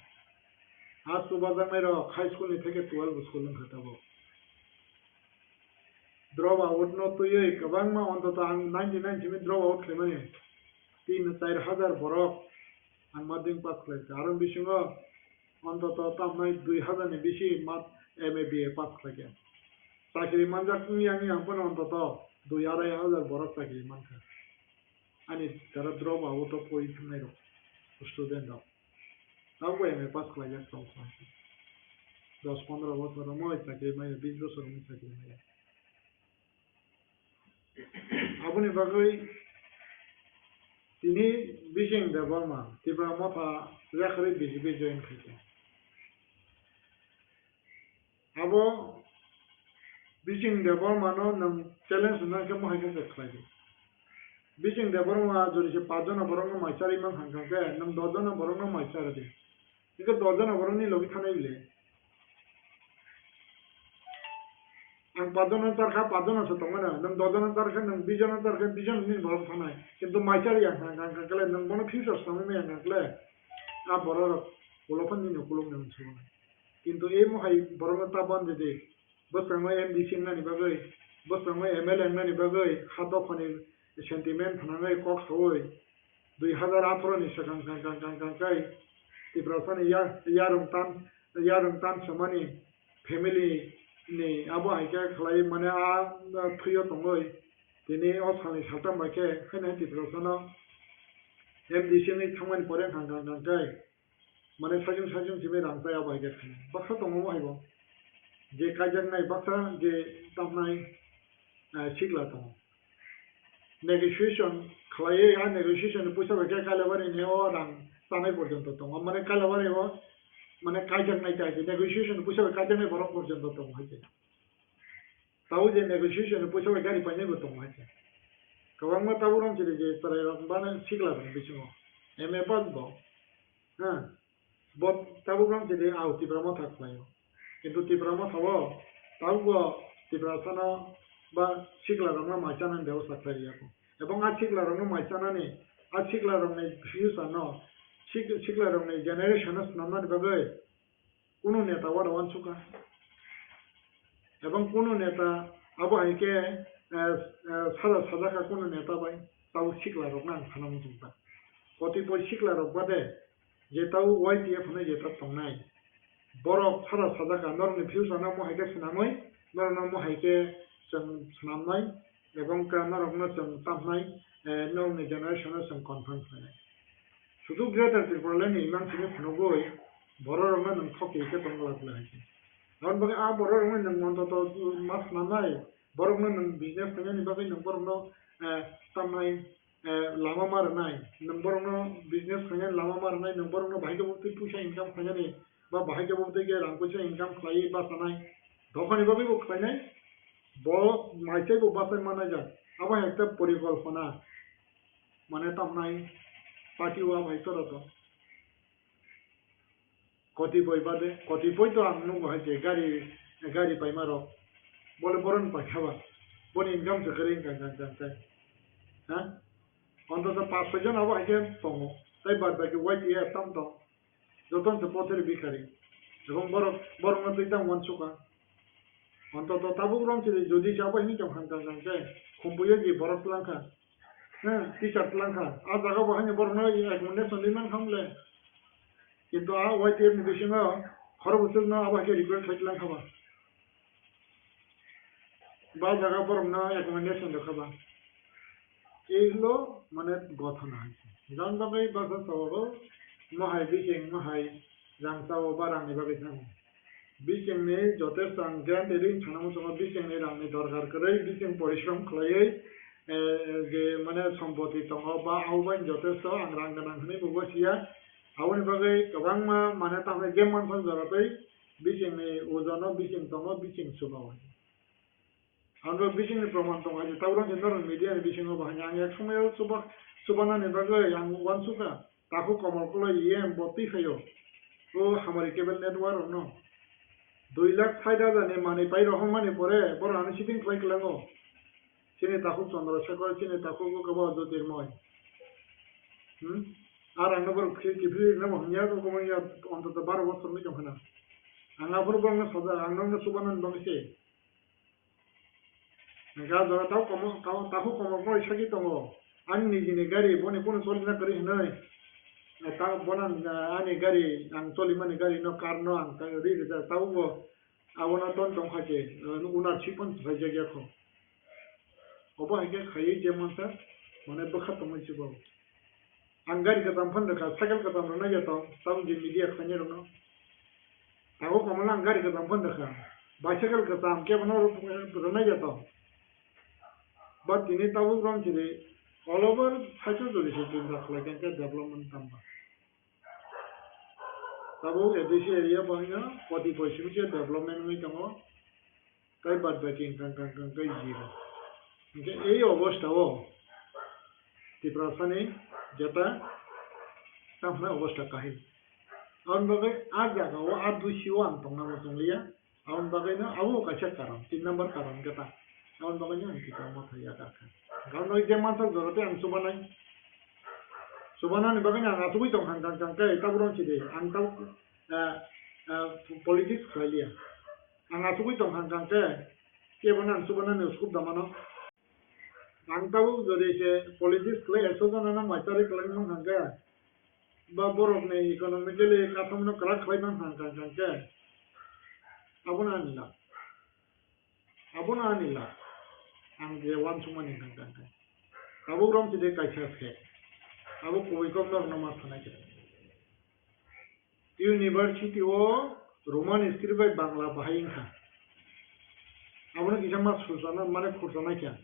आज सुबह जानाय र हाई स्कूल नि থেকে 12 स्कूल न खताबो ड्रप आउट न तुयै गोबां मा अन्तत आं 99 सिम ड्रप आउट खालामने 3-4 हाजार बरक आं माध्यमिक पास खालायছে आरो बिसिङो अन्तत तामनाय 2000 नि बेसि मा एमए बीए पास खालायছে चाकरि मानजाकनि आं पण अन्तत 2-2.5 हाजार बरक चाकरि मानखा आनी तारा ड्रप आउट अफ परि थांनाय र स्टूडेंट अब एमए पास खालायছে दं 10-15 বছর মই চাকরি মাই 20 বছর মই চাকরি মাই আপনি বাগৈ তিনি বিশিং দেবলমা তিব্রা মাথা রেখারি বিজেপি জয়েন খাইছে abo bijing de bormano nang challenge na ke mo haike khlai bijing de borma jori se pajona borong ma chari mang hang ke nang dojona borong ma chari de ike dojona borong ni logi thanai bile ang pajona tar kha pajona se tongana nang dojona tar kha nang bijona tar kha bijon ni borong thanai kintu ma chari ang hang kale nang bono future samai me ang kale a boror ulophan ni kulung nang chuna কিন্তু এই মহাই বরংতা বন্ধ দে বসঙ্গ MD সিংনানি বাগৈ বসঙ্গ MLA নানি বাগৈ খাতো funny sentiment ফানাঙ্গै cock সই 2018 नि सकां कां तिब्रासानि यारुं तान समानि फेमिली नि आबो हाइके खलाय माने आ फ्रियो तंगै दिनै असानि साथाम बाके खैना तिब्रासानो एमडि सिंनि थांमानि परे कां माने साजों जिमे रांजाया बायगे बाक्सा दङ माहायबो जे काजोंनाय बाक्सा जे दामनाय सिगला दङ नेगोशिएशन खालायो आ नेगोशिएशन पैसा बायगे कालाबारि ने अ रां जानाय पर्यन्त दङ माने कालाबारि अ माने काजोंनाय जाय नेगोशिएशन पैसा काजोंनाय बरफ पर्यन्त दङ हायजे ताउ जे नेगोशिएशन पैसा गारि पाइनायबो दङ हायजे गोबां मा ताउ रं जे तराय बानो सिगला दङ बिसिङाव एमए पास दं हा But tabu gram jadi au tibrama tak mayo. Itu tibrama tawo tahu tibrasana ba sikla rongna macana dewa saklari aku. Ebang a sikla rongna macana ni a sikla rongna views ano sikla rongna generation as namna ni bagai kuno neta wada wan suka. Ebang kuno neta abu haike sada ka kuno neta bai tahu sikla rongna khana musuka. Koti poi sikla rongna de যে তাও YPF ने जे ता तंगनाय बरफ सारा साजाका नरनि फिउसाना मो हाइके सनामय नरना मो हाइके जों सनामनाय एवं का नरनो जों तामनाय नरनि जेनारेशना जों कनफार्म खालामनाय शुधु ग्रेटर त्रिपुरानि इमान सिने फनगय बररनो नों खके के तंगलाबला हाइके आउन बगे आ बररनो नों मनतो मास नानाय बररनो नों बिजनेस खालामनायनि बागै नों बररनो तामनाय लामा मारनाय नंबरनो बिजनेस खालामनाय लामा मारनाय नंबरनो बाहाय गबोते फैसा इनकाम खालामनाय बा बाहाय गबोते के रां पैसा इनकाम खालाय बा सानाय दखानि बाबे बो खालायनाय ब माइसे बो बासाय मानाय जा आबा एकटा परिकल्पना माने तामनाय पार्टी वा भाइतर तो कतिपय बादे कतिपय तो आं नुगो हायसे गारि पाइमारो बोले बरन पाखाबा बन इनकाम जकरे गां हा অন্তত 5-6 জন আবার আগে তঙ্গ তাই বাদ বাকি ওয়াইটি তাম তো যতন তো পথের ভিখারি এবং বড় না তুই তাম ওয়ানসুকা অন্তত তাবুক রং ছিল যদি যাবো হিনি কেউ হাঙ্কা গাঙ্কে খুম্বুয়ে গিয়ে বরফ লাঙ্কা হ্যাঁ টি শার্ট লাঙ্কা আর জায়গা বাহানি বড় নয় এক মনে সন্দিমান খামলে কিন্তু আ ওয়াইটি এর নিবেশন খরচ হচ্ছে না আবার রিকোয়েস্ট হইতে লাঙ্কাবা বা জায়গা বড় না এক মনে সন্দেখাবা এইগুলো মানে গঠন হয়েছে যেমন ভাবে বাসা সবাবো মহাই বিচিং মহাই রাংসাও বা রাংনি বাগে থাকো বিচিংনি যথেষ্ট আং গ্র্যান্ড এরিং থানামো সময় বিচিংনি রাংনি দরকার করে বিচিং পরিশ্রম খালাই যে মানে সম্পত্তি দङ বা আউবাइन যথেষ্ট আং রাং गोनांखौनो बुगसिया आवनि बागै गोबां माने तामे गेम मानसन जरातै बिचिंनि उजानो बिचिं दङ बिचिं सुबाव आंबो बिचिंनि प्रमाण दङ जे तावरन जेनर मिडियानि बिचिङाव बाहाय आं एक समायाव सुबानानि बागै आं वानसुका ताखौ कमलखौल इएम बत्ति फैयो ओ हमारी केबल नेटवर्क न 2,60,000 माने पाइ रहमानि परे बरानि सिटिं फ्लाइ कलाङो सिने ताखौ चन्द्रशेखर सिने ताखौ गोबाव ज्योतिर्मय আর আঙ্গ বড় কিফি না মহনিয়া তো কমাইয়া অন্তত 12 বছর নি জখনা আঙ্গাফর বঙ্গ সদা আঙ্গন সুবানন বংশে গা ধরা তাও তাকু কম ইসাকি দङ आं निजिनि गारि बने कोनो चलिना करि हनै ता बना आनि गारि आं चलिमानि गारि न कार न आं रि रि तावबो आवना तन दं खाके उनार छिपन जायगाखौ अबा हायके खायै जे मानसा माने बखा तमैसो आं गारि गोदान फानदोखा साइकेल गोदान रनाय जाताव ताव जे मिडिया खाने रनो तावो कमला आं गारि गोदान फानदोखा bicycle Godan केबन रनाय जाताव but ini tahu orang jadi all over saja dari situ dah kelihatan development tambah tabo edisi area bangna 40% je development ngai tango kai bad baki kan kai jiba যে এই অবস্থাও ত্রিপুরাসানি যেটা তাহলে অবস্থা কাহিল আউন বাগে আর জায়গাও আর দুইশিও আং তংনা মতংলিয়া আউন বাগে না আবু কাছে কারণ 3 নম্বর কারণ যেটা আউন বাগে না কি কাম থাইয়া কাকা কারণ ওই যে মানসক জরতে আং সুবানানি বাগে না আসুই তং হাং কাং কাই তাবুরন চিদে আং তাও পলিটিক্স খাইলিয়া আং আসুই তং হাং কাং কে কেবনা সুবানানি scoop দামানো ang tahu jadi se politis kle esokan ana macari klan mang hangga ba borok ne economically katham no krak khai mang hangga hangga abuna anila ang je wan sumani hangga hangga abu rom tide kaisa se abu koi kom no nama thana ke university o roman script by bangla bahain kha abuna kisama susana mane khurtana kya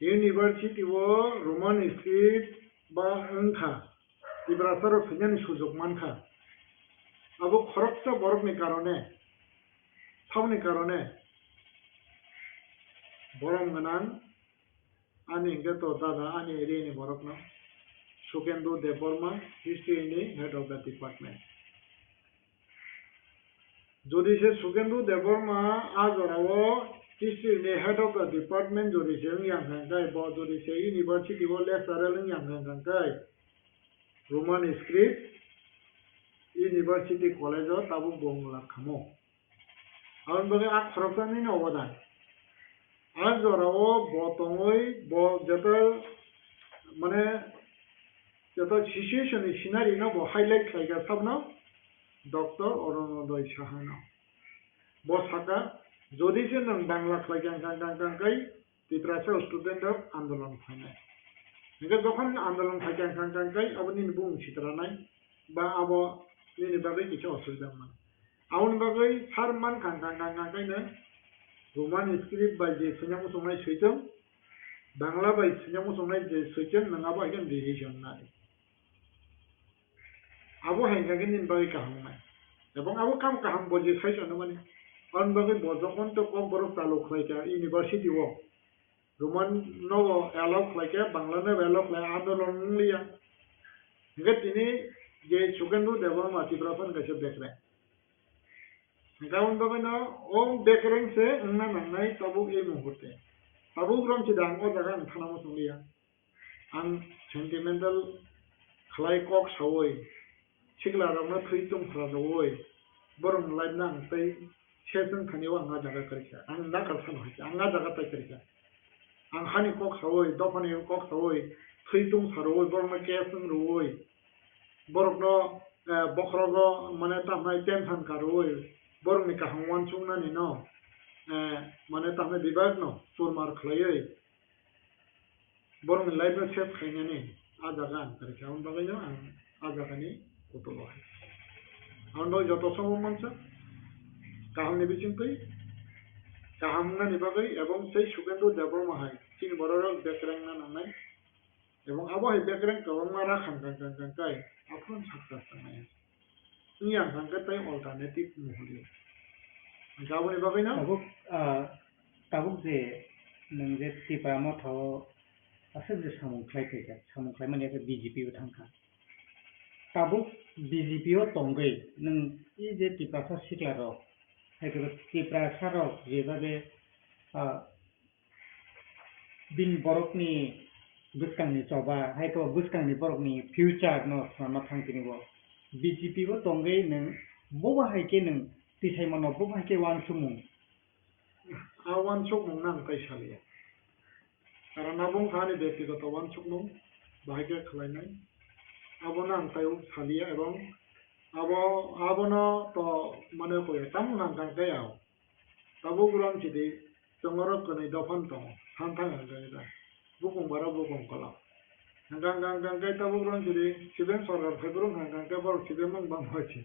university ও Roman script বা অংখা ইব্রাসার ফিনানি সুযোগ মানখা আবু খরকটা বরফনি কারণে থাউনি কারণে বরম গানান আনি গেতো দাদা আনি এরিয়ানি বরফ না Sukendu Debbarma history head of the department যদি সে সুকেন্দু দেববর্মা আজ ওরাও history ne head of the department jodi se yang kan kai bo jodi se university wo lecturer yang kan kai roman script university college o tabu bongla khamo aun bage ak khorokani na obadan আর জরাও বতঙ্গই ব যত মানে যত situation scenery না ব highlight খাইগা সবনা doctor অরুণোদয় সাহানা ব সাকা যদি সে নং বাংলা খাইগাং গাং গাং গাই ত্রিপুরা স্টুডেন্ট অফ আন্দোলন ফাইনাই নিগে যখন আন্দোলন খাইগাং গাং গাই আবনি বুং সিতরানাই বা আব নিনি বাগৈ কিছু অসুবিধা মানে আউন বাগৈ সারমান গাং গাং গাই না রোমান স্ক্রিপ্ট বাই যে সিনেমা সংনাই সৈতম বাংলা বাই সিনেমা সংনাই যে সৈতম নঙাবো এখন ডিসিশন নাই আবো হেঙ্গাকে নিন বাগৈ কাহামনাই এবং আবো কাম কাহাম বজে সাইছানো মানে আউন বাগৈ বজখন তো কম বড় চালু খাইকা ইউনিভার্সিটি ও রোমান নব এলাও খাইকা বাংলা নব এলাও খাই আন্দোলন লিয়া হেগে তিনি যে সুগেন্দু দেববর্মা ত্রিপুরাফন গাছে দেখরে গাউন বাগৈ না ও দেখরেন সে না নাংনাই তাবুক এই মুহূর্তে তাবুক রম চিদাং ও জায়গা থানামো সংলিয়া आं सेंटिमेंटल खालाय कक सावै सिगला रावना थैतुम फ्रादवै बरं लाइना आं तै सेजों थानायाव आंहा जागा करिखा आं ना खालसान हायखा आंहा जागा ताय करिखा आं हानि कक सावै दफानि कक सावै थैतुम सारवै बरं केसों रवै बरंनो बखरगो माने तामनाय टेंशन कारवै बरं नि काहांवान सुंनानि न माने तामनाय बिबाग न सुरमार खलायै बरं लाइफ सेफ खायनानै आजागा आंखारखा आउन बागैनो आं आजागानि गथ'ल'हाय आउन बागै जत' समाव मानसा गाहामनि बिथिंखै गाहामनानि बागै एबं सै सुगेन्दु देबबर्माहाय तिन बर'राव बेकरेंना नांनाय एबं आबहाय बेकरें गोबांमा राखान गांगांगांगाय आफुन साक्सास जानाय जोंनि आंखांगाथाय अल्टारनेटिभ महरै गाबोननि बागैनो ताबुक जे नों जे टिपा मथाव असो जे सामुंख्लाय फैगोन सामुंख्लाय माने बीजेपी थांखा ताबुक बीजेपी तंगै नों इ जे टिपासा सिक्लार हायखो टिप्रा साराव जेबाबे बिन बरकनि बुस्कांनि जबा हायखो बुस्कांनि बरकनि फिउचार न सामा थांखिनिबो बीजेपी तंगै नों बबा हायके नों तिसायमानो बबा हायके वान सुमुं आवान सुमुं नां कायसालिया कारण आबुं खानि व्यक्तिगत वान सुमुं बाहायगे खालायनाय आबोनो आं तायौ सालिया एबं आबोनो तो माने कोय ताम नांगांगायाव ताबु ग्राम चिदि जंगरो कनै दफान दं थांथां गायदा बुकुं बारा बुकुं कला गांगांगांगाय ताबु ग्राम चिदि सिबेन सरकार फायब्रं गांगांगाय बर सिबेन नं बां होछि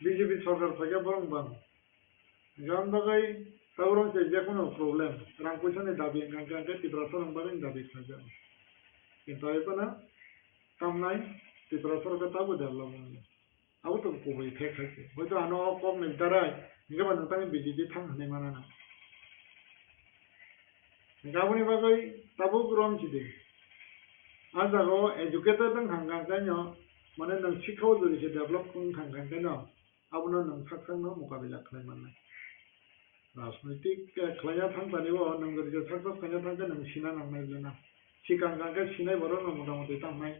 बीजेपी सरकार फायगे बरं बां गाम बागै ताबुरं से जेखुनु प्रब्लेम रां पैसानि दाबि गांगांगाय टिप्राफोर नंबारनि दाबि खालामो किन्तु आइफोना कामनाय ত্রিপুরা সরকার তাবো ডেভেলপমেন্ট আবো তো কই ফেক আছে হয়তো আনো কম নিদারাই নিগাবা নতানি বিজেপি থাং হানে মানা না গাবনি বাগৈ তাবো গ্রম চিদে আজাগো এডুকেটেড নং হাঙ্গাং কাইনো মানে নং শিক্ষাও জড়িছে ডেভেলপ কোন হাঙ্গাং কাইনো আবনো নং সাকসাংनो মোকাবিলা খালাयमाननाय राजनैतिक खालाया थांबानिबो नों जदि साक्सेस खालाया थांगो नों सिना नांनाय लेना सिगां गांगे सिनाय बर' नों मथा-मथि थांनाय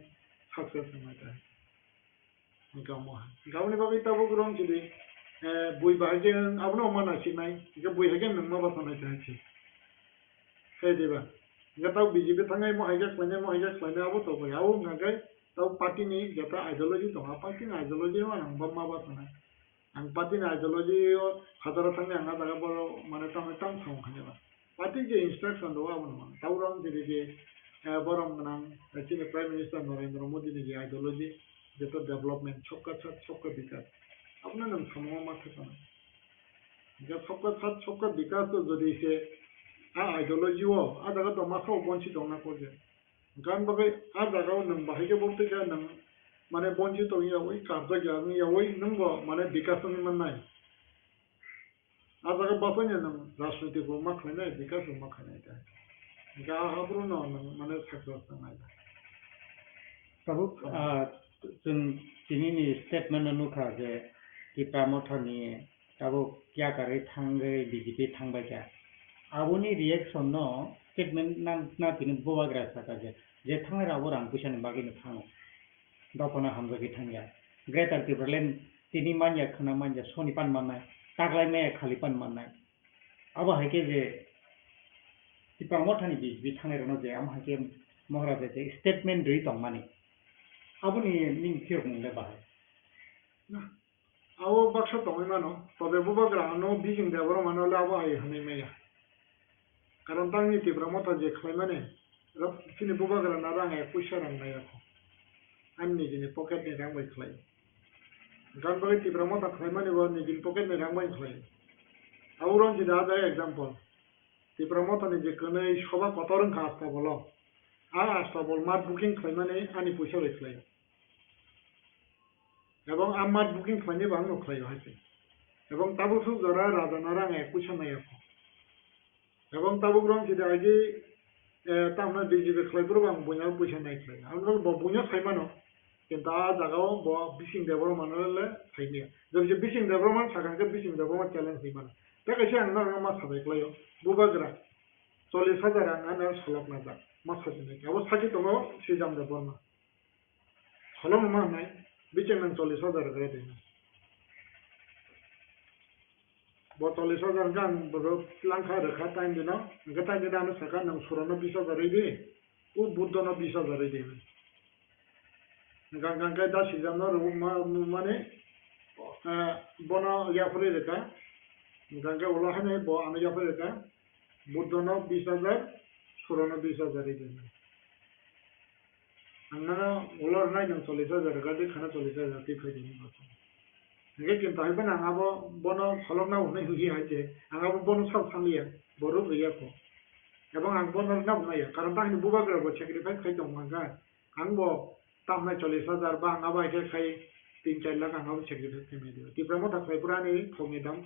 साक्सेस नांनाय गावनि बागै ताबो ग्रम चिदि बुइ बाहायजे आबनो माना सिनाय जे बुइ हागे नों माबा थानाय थांसि हेदिबा गे ताव बिजेपि थांनाय महायजा खालायनाय आबो तो बाय आबो गांगे ताव पार्टीनि जेता आइडियोलॉजी दं पार्टीनि आइडियोलॉजी माबा थानाय आं पार्टीनि आइडियोलॉजी हाजाराव थांनाय आंहा जागा बर' माने तांनाय तां थांखानेबा पार्टी जे इंस्ट्रक्शन दं आबो नङा तावरां जेरै जे बरं गोनां जोंनि प्राइम मिनिस्टार नरेंद्र मोदीनि जे आइडियोलॉजी जेतो डेवलपमेंट सबका साथ सबका विकास अपना नों सामवा माथे थानाय जे सबका साथ सबका विकास तो जदि से आ आइडियोलॉजी ओ आ जागा तो माखा बंचित दंना कोजे गान बागै आ जागाव नों बाहायगे बलते जा नों माने बंचित यावै कार्य ज्ञान यावै नंगो माने विकासनि मोननाय आ जागा बाफायनो नों राजनीतिखौ मा खालायनाय विकासखौ मा खालायनाय दा गा हाब्रु न नों माने साक्सेस जानाय प्रभु जों दिनैनि स्टेटमेन्ट नुखा जे टिपा मथरनि ताबो क्या करे थांगे बीजेपी थांबाय जा आबोनि रिएक्शन न स्टेटमेन्ट ना तिनि बोवाग्रा साका जे थांनाय राबो रां फैसानि बागैनो थाङो दफना हामजागे थांया ग्रेटर टिब्रालेन तिनि मान्या खना मान्या सनि पान माननाय तागलायनाय खालि पान माननाय आबो हायके जे टिपा मथरनि बीजेपी थांनाय रनो जे आम हायके महाराज जे स्टेटमेन्ट दै दं माने आबोनि निं फिर मुंले बाहाय ना आबो बाक्सा दङै मानो तबे बोबाग्रा न बिजिं देबरो मानले आबो हाय हनै मेया कारण तांनि टिब्रा मथा जे खालाय माने रब तिनि बोबाग्रा ना राङा पैसा रांनाय आखो आंनि जिनि पकेटनि रां बाय खालाय गान बागै टिब्रा मथा खालाय माने बो निजिनि पकेटनि रां बाय खालाय आउरन जे दा एग्जांपल टिब्रा मथानि जे कनै सभा कतरन का आस्था बोलो आ आस्था बोल मात बुकिं खालाय माने आनि पैसा बाय खालाय এবং আমার বুকিং খাইনি বাংলো খাই হয়েছে এবং তাবু সুখ ধরা রাজা রাং এক পয়সা নাই এখন এবং তাবু গ্রহণ যদি আগে তামনা বিজেপি খাইপুর আং বইয়া পয়সা নাই খাই আমরা বইয়া খাইমানো কিন্তু আ জায়গাও বিসিং দেবর মানলে খাইনি যদি বিসিং দেবর মান সাকানকে বিসিং দেবর মান চ্যালেঞ্জ হইমানো দেখাইছে আং না মা সাবাই খাইও বুবাগ্রা 40,000 রাং আনার সলক না যা মা সাজিনে আবার সাকি তো সিজাম দেবর না সলক মা নাই बिचेंगन 40,000 करे देना वो 40,000 गान बरो लांखा रखा टाइम देना गता देना न सका न सुरन 20,000 दे उ बुद्धन 20,000 दे गान गान का दा सीजन रो माने बना या फरे रेका गान का ओला हने बो आने या फरे रेका बुद्धन 20,000 सुरन 20,000 दे अंगना ओलर नाय नों 40,000 गादे खाना 40,000 ति फैदों बाथो नगे किंतु आइबन आंगाबो बनो सलंना उनै हुई हाइते आंगाबो बनो सब सामलिया बरो गैया को एबं आं बनो ना बुनाया कारण तानि बुबाग्रा बो सेक्रिफाइस खाइ दं मांगा आंबो तामनाय 40,000 बा आंगाबो आइते खाइ 3-4 लाख आंगाबो सेक्रिफाइस खाइ दियो तिब्रा मथा खाइपुरानि थौनि दाम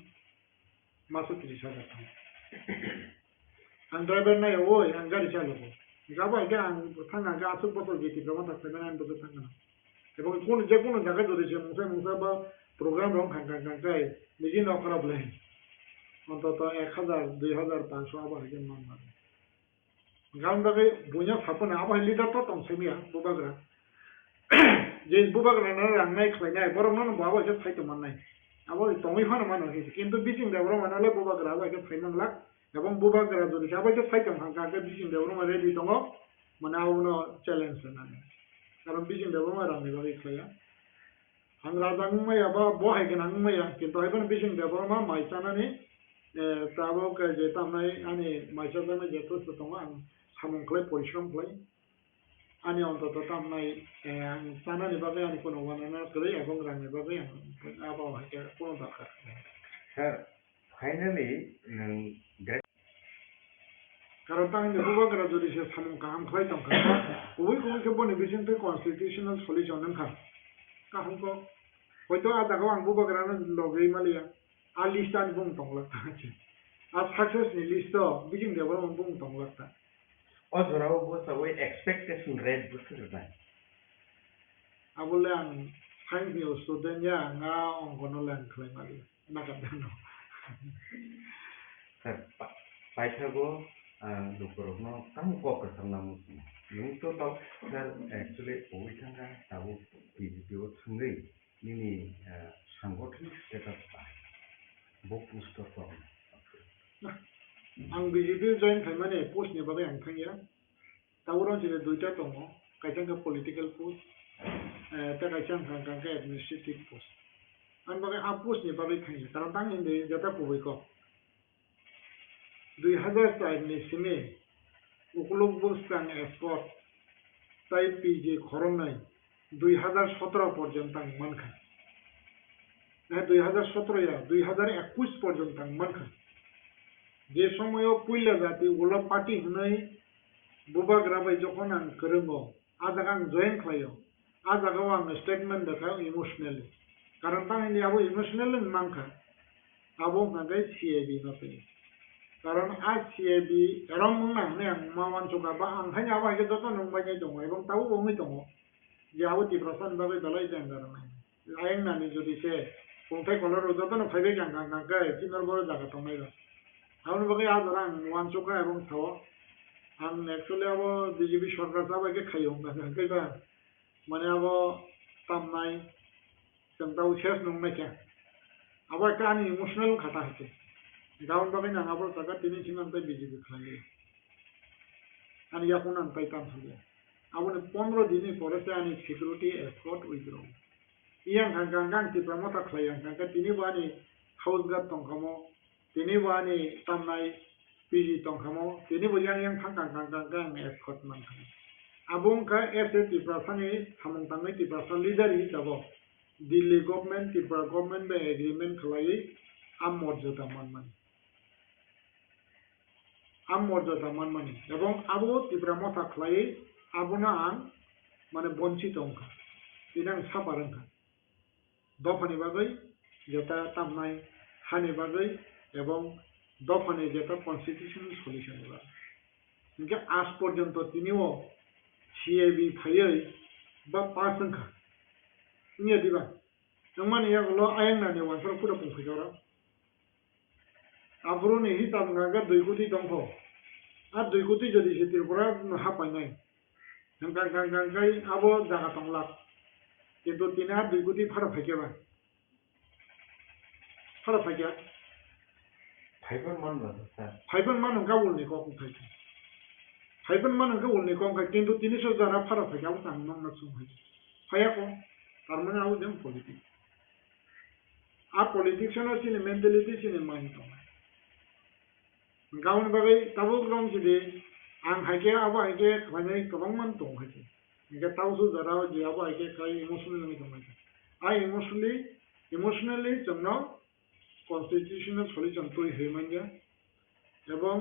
मासो 30,000 थां आं ड्राइवर नाय ओय आं गारि चालको गाबा के आं थांगा गा आसु बसो जेति प्रमाण थाखाय आं बसो थांगा এবং কোন যে কোন জায়গায় যদি সে মুসা বা প্রোগ্রাম রং খাঙ্কা খাঙ্কায় নিজে না খারাপ লাগে অন্তত 1,000 2,000 500 আবার কেন মান মানে গান বাগে বুঝা ছাপনা আবার লিডার তো তং সেমিয়া বুবাগ্রা যে বুবাগ্রা না রান্নাই খাইনাই বরং না বাবা যে খাইতে মান নাই আবার তংই ফান মান হইছে কিন্তু বিচিং দেবর মানালে বুবাগ্রা আবার কে ফাইমান লাগ এবং বুবাগ্রা যদি আবার যে খাইতে খাঙ্কা বিচিং দেবর মারে দি দङ মানে আউনো চ্যালেঞ্জ না कारण बिजिं देबो मा रांनि बागै खाया आं राजां माया बा बहाय गोनां माया किन्तु आइबन बिजिं देबो मा माइसानानि ताबो के जे तामनाय आनि माइसाजानाय जे खस्थ' दङ आं सामुंख्लाय परिश्रम खालाय आनि अन्तत तामनाय आं सानानि बागै आनि कोनो बानाना गै এবং रांनि बागै आं आबाव हाय कोनो दरकार sir finally karon tang ni buba gara jodi se samung kaham khlai tong ka ubi ke boni bisin te constitutional solution nang ka hum ko hoito ada ko ang buba gara na logei malia a listan bung tong la ta che a success ni listo bijing de bang bung tong la ta অজরাও বসা ওই expectation rate বসে যায় abule ang thank you student ya nga ong kono lang khlai mali na ka dano sir পাইথাগো দুপুরনো তাম কক সামনামু নং তো তাও স্যার অ্যাকচুয়ালি ওই থাঙ্গা তাও বিজেপিও থাঙ্গै নিনি সাংগঠনিক স্ট্যাটাস পায় বক পুস্তক পাবো ang BJP join khaimane post ni bagai ang thangya tawron jile duita tongo kaisang ka political post ta kaisang ka administrative post an bagai a post ni bagai thangya karon tang inde jata kuboi ko 2004 ni sime ukulok bustang export tai PJ khoromnai 2017 পর্যন্ত মানখা 2017 ya 2021 পর্যন্ত মানখা যে সময় পুইলা জাতি OLA party হুনাই বুবা গ্রাবাই যখন আং করঙ্গ আজ আং জয়েন খাইও আজ আগাও আং স্টেটমেন্ট দেখাও ইমোশনালি কারণ তাং ইন্দি আবো ইমোশনাল মানখা আবো গাগাই সিআইবি নতে কারণ আজ সিআইবি এরম মুংনা হনে আং মাওয়ান চোকা বা আং হাইনি আবো হাইকে যত নংবাই দङ এবং তাও বমি দङ যে আবো টিপ্রাসান বাবে বেলাই দেন দাঁড়ানো আইন নানি যদি সে পংথাই কলর যত ন ফাইবে গাং গাং গাঙ্গাই চিনর বড় জায়গা টমাইরা Aun bagai ajarang wan choka ebong thawa ang actually abo BJP সরকার সাহেব কে খাইও না কইবা মানে abo tamnai tentau শেষ নং না কে abo একটা ani ইমোশনাল খাতা হচ্ছে গাউন বাgai না abo টাকা তিনি সিনান তাই BJP খাইলে ani yakun an তাই কাম হলো abo 15 দিন পরে সে ani সিকিউরিটি এসকর্ট উইথড্র ইয়াং গাং গাং তি প্রমোটা খাইয়াং গাং তিনি বানি হাউস গার্ড তংখামো তিনি বানি tamnai PG tongkhamo তিনি bojang yang khang escort man khang abung ka ese tiprasani samung tangai tiprasan leader hisabo Delhi government tipra government be agreement khlai am morjada man ebong abo tipra motha khlai abuna ang mane bonchit ongkha tinang saparangkha dofani bagai jeta tamnai hani bagai এবং দফানে যেটা constitutional solution হলো ইনকে আজ পর্যন্ত তিনিও CAB ফাইयै বা পাসংখা নিয়ে দিবা নমান ইয়াগুলো আইন নানি ওয়ানসার পুরো পংফিজরা আবরুনি হিসাব নাগা 2 কোটি দংখ আর 2 কোটি যদি সে ত্রিপুরা হাপাই নাই গাং গাই আবো জায়গা তংলা কিন্তু তিনি আর 2 কোটি ফাড়া ফাইকেবা ফাইবার মান বাজে স্যার ফাইবার মান কা বলনি কখন থাকে ফাইবার মান কা বলনি কখন থাকে কিন্তু 300 যারা ফারা থাকে আউ তাং নং না সুম হয় ফায়া কো তার মানে আউ দেম পলিটিক্স আ পলিটিক্স নো চিনি মেন্টালিটি চিনি মাইন্ড তো গাউন বাগै তাবো গ্রম চিদে আং হাইকে আবো হাইকে খানে কবং মান তো হাইকে ইকে তাউসু যারা যে আবো হাইকে কাই ইমোশনাল নি তো হাইকে আই ইমোশনালি জন্য constitutional solution তৈরি হয়ে মাইয়া এবং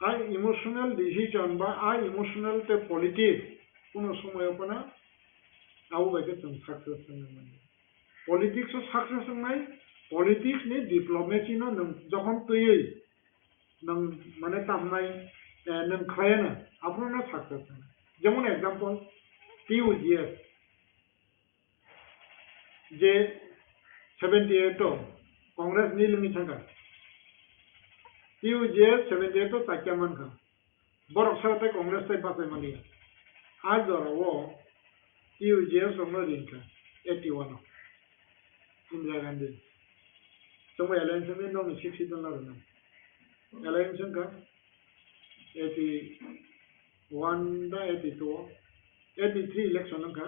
আই ইমোশনাল ডিসিশন বা আই ইমোশনাল তে পলিটিক্স কোনো সময় ওপনা আউ বাইকে তুমি সাকসেস মানে পলিটিক্স সাকসেস নাই পলিটিক্স নি ডিপ্লোমেসি নো যখন তৈরি নং মানে তামনাই নং খায়না আপনারা সাকসেস যেমন एग्जांपल টিউজিএস যে 78 कांग्रेस नीलमी थांगा टीयूजीएस 78 ताक्यामान का बरक साथे कांग्रेस ताई बाते मानी आज जरावो टीयूजीएस समरिन का 81 इंदिरा गांधी समय एलेक्शन में नो 60 डॉलर ना एलेक्शन का 81 दा 82 83 इलेक्शन का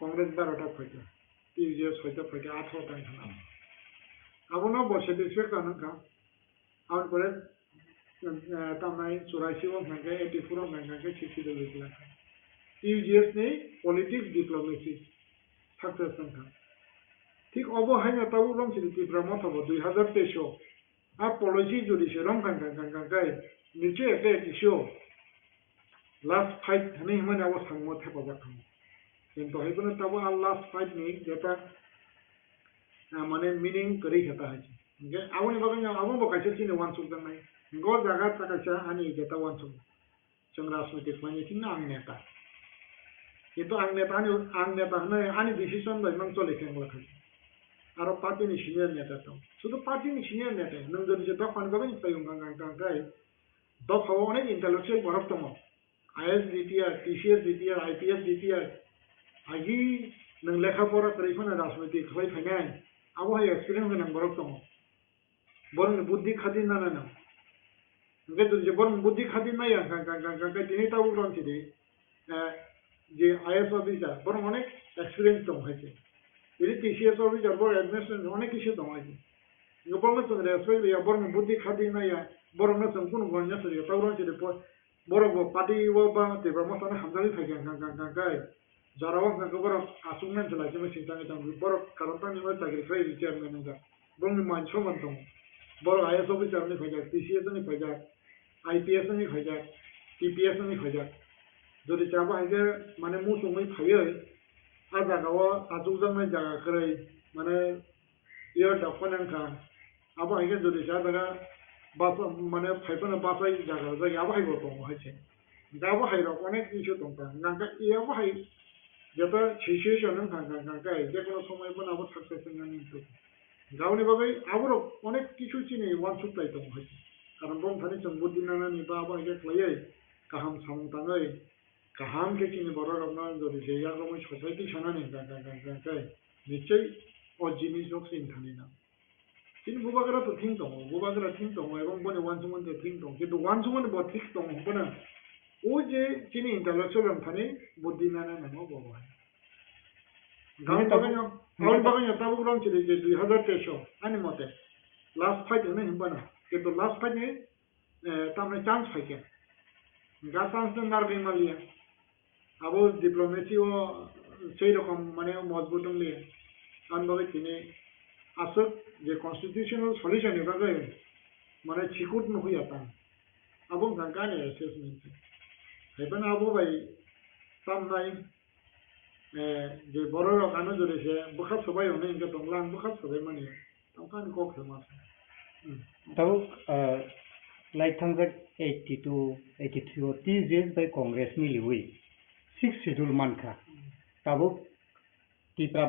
कांग्रेस 12 टा फटा टीयूजीएस হয়তো ফেকে 18 টাইম না আবনো বসে দিছে কানকা আর পরে তামাই 84 ও ভাগে 84 ও ভাগে 60 দল হইলা टीयूजीएस ने পলিটিক্স ডিপ্লোমেসি সাকসেস সংখ্যা ঠিক অবহাইনা তাও রং সিটি ব্রহ্মথব 2023 policy যদি সেরকম গাই নিচে একটা কিছু last fight hani himane abo sangmo thepa bakam কিন্তু হইবনে তবে আর last fight নেই যেটা মানে meaning করি খেতা হয়েছে যে আগুন বাগান আগুন বকাইছে চিনে ওয়ান সুক নাই গো জায়গা তাকাইছে আনি যেটা ওয়ান সুক जों राजनीतिक माने थिन आं नेता কিন্তু आं नेता হনে আনি ডিসিশন বাই মান চলে খেংলা খাই আর পার্টিনি সিনিয়র নেতা তো শুধু পার্টিনি সিনিয়র নেতা নং যদি যে দফান বাগান পাইম গাঙ্গাই দফাও অনেক ইন্টেলেকচুয়াল বরফ দङ IAS DTR TCS DTR IPS DTR आजि नों लेखा फरा फरायफोना राजनीति खालाय फायनाय आबहाय एक्सपिरियेन्स गोनां बरफ दङ बरं बुद्धि खादि ना ओमफ्राय जुदि बरं बुद्धि खादि नाया गांगाय दिनै ताबु रनसिदि जे आईएएस अफिसार बरं अनेक एक्सपिरियेन्स दङ हायसे बिदि TCS अफिसार बरं एडमिनिस्ट्रेशन अनेक किसु दङ हायसे बरं जों रेसपेक्ट गैया बरं बुद्धि खादि नाया बरं जों कुनु गन्या सरि ताबु रनसिदि बरं पार्टी बा देबा मताना हामजालि फायगोन गांगाय जाराव गांगो बरं आसुंनान जलायसे मेसिन थाङै थां बरं कारणतानि मा साग्रिफ्राय रिटायारमेन्ट जा बरं मान समान दङ बरं आईएएस अफिसार नि फायजा TCS नि फायजा IPS नि फायजा TPS नि फायजा যদি চাবা হাইগে মানে মুসুमै ফাयो आ जागाव आजुजोंनाय जागाखै माने इयर दाफनांखा आबो हाइगे যদি जागा बास माने फाइफोना बासाय जागा जाय आबो हाइबो दङ हायसे दाबो हाइरो अनेक इशु दङ गांगा इयाबो हाइ जेबा सिचुएशन गांगा जेकोनो समयबो आबो सक्सेस होननानै गावनि बागै आबो अनेक किछु चिनि वान सुप्लाइ दङ हायसे कारण बं थानि जों बुद्धि नानानि बा आबो हाइगे खालायै गाहाम सामंताङै गाहाम के चिनि बर' रंना जदि जेयागमै ससाइटि सानानै गांगाय निश्चय अजिनि जक्सिन थानिना चिनि बुबागरा तो थिं दङ बुबागरा थिं दङ एबं बने वान सुमन ते थिं दङ किन्तु वान सुमन ब थिं दङ बना ओ जे चिनि इंटेलेक्चुअल थानि बुद्धि नाना नामा बाबा गावनि बागै ताबु रं चिनि जे 2023 आनि मते लास्ट फाइट होनो हिमबाना किन्तु लास्ट फाइट नि तामने चान्स फाइके गा चान्स नारगै मालिया आबो डिप्लोमेसी ও সেই রকম মানে মজবুত নিয়ে আনবাগে তিনি আসল যে কনস্টিটিউশনাল সলিউশন এবারে মানে চিকুট নহুয়া তা আবো গাঙ্গানে অ্যাসেসমেন্ট হেবেন আবো ভাই সামনাই যে বড় রকানো জরেছে বখাত সবাই হনে ইনকে তংলাং বখাত সবাই মানে তংখান কক ফেমাস তাও like 82 83 30 years by congress miliwi 6 schedule manka tabo tipra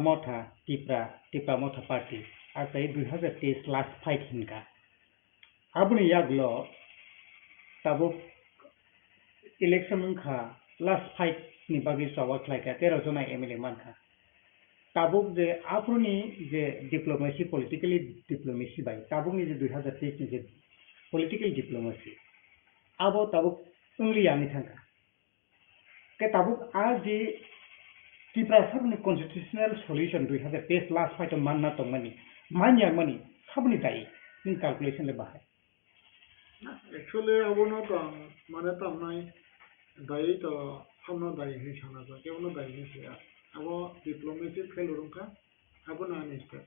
motha party আর তাই 2023 last fight hinka abuni yaglo tabo election unka last fight ni bagi sawak laika 13 jona MLA manka tabo je apuni je diplomacy politically diplomacy by tabo ni je 2023 ni je political diplomacy abo tabo ungli yani thangka ke tabo आज जे त्रिपुरा सबनि constitutional solution 2023 last fight मानना तो money मानिया money सबनि दाई इन calculation ले बाहाय actually अब न तो माने तामनाय दाई तो हमनो दाई है साना जा केवनो दाई है से अब डिप्लोमेसी फेलुरंका अब ना निस्टेप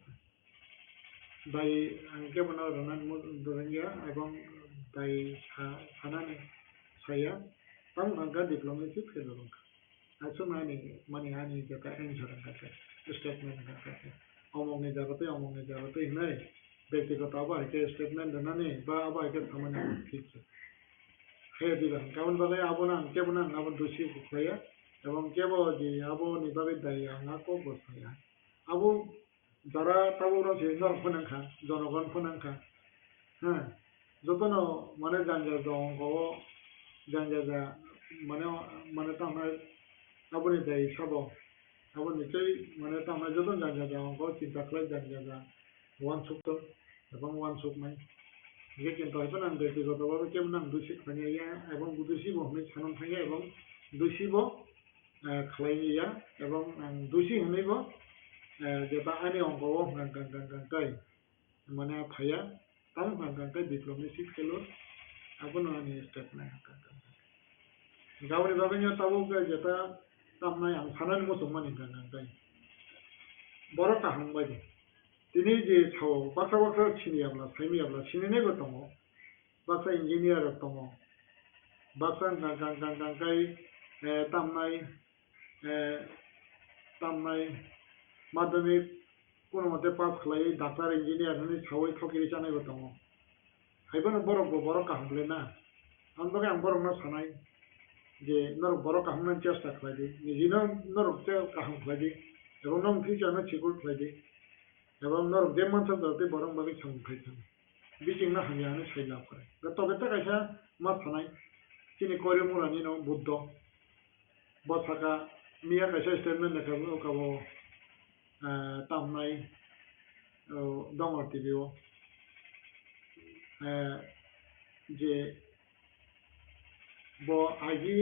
दाई आंके बना रनन दोरंगिया एवं दाई सानाने साया तम आंका डिप्लोमेसी फेलुरंका आसो माने आनी जका एन्सर का स्टेटमेंट का अमंगने जागते नै व्यक्तिगत आबा के स्टेटमेंट दनाने बा आबा के खामानि ठीक है दिबा गावन बागै आबोना केबना आबो दोषी खुखाया एवं केबो जे आबो नि बागै दाया ना को बसाया आबो जारा ताबो र जेजन फनांखा जनगण फनांखा हां जतनो माने जांजा दंगो जांजा माने तामाय आबोनि दाय साबो आबोनि चै माने तामाय जतन जांजा दंगो चिंता खालाय जांजा वान सुक्त एवं वान सुकनाय जे किन्तु आइबो नां व्यक्तिगतभावे केबो नां दुसि खानिया एवं दुसिबो हमै सानन थाङा एवं दुसिबो खालायनिया एवं दुसि हनैबो जेबा आनि अंगो गांगाय माने फाया ताम गांगाय डिप्लोमेसी फेलुर आबोनो आनि स्टेटमेंट गावनि बागैनो ताबो जेता तामनाय आं सानानि मोसौ मानि गांगाय बर' काहांबाय दिनै जे साव बाक्सा बाक्सा सिनियाब्ला साइमियाब्ला सिनिनायबो दङ बाक्सा इन्जिनियार दङ बाक्सा गांगांगांगाय तामनाय माध्यमिक কোনো মতে পাস খালাই ডাক্তার ইঞ্জিনিয়ার হনে সাवै थगिरि जानायबो दङ हायबोनो बर' काहामले ना आंबो आं बर' ना सानाय जे नरक बर' काहामनो चेष्टा खालायदि निजिनो नरक जे काहाम खालायदि एबं नं फिजानो चिकुल खालायदि एबं नरक जे मानसा दरते बर' बागै सांखायथान बिजिंना हामियानो साइला फरे दा तबेता कायसा मा सानाय तिनि करिमुरानि न बुद्ध बसाका मिया कायसा स्टेटमेन्ट लेखाबो काबो तामनाय दङ टिभिआव जे bo agi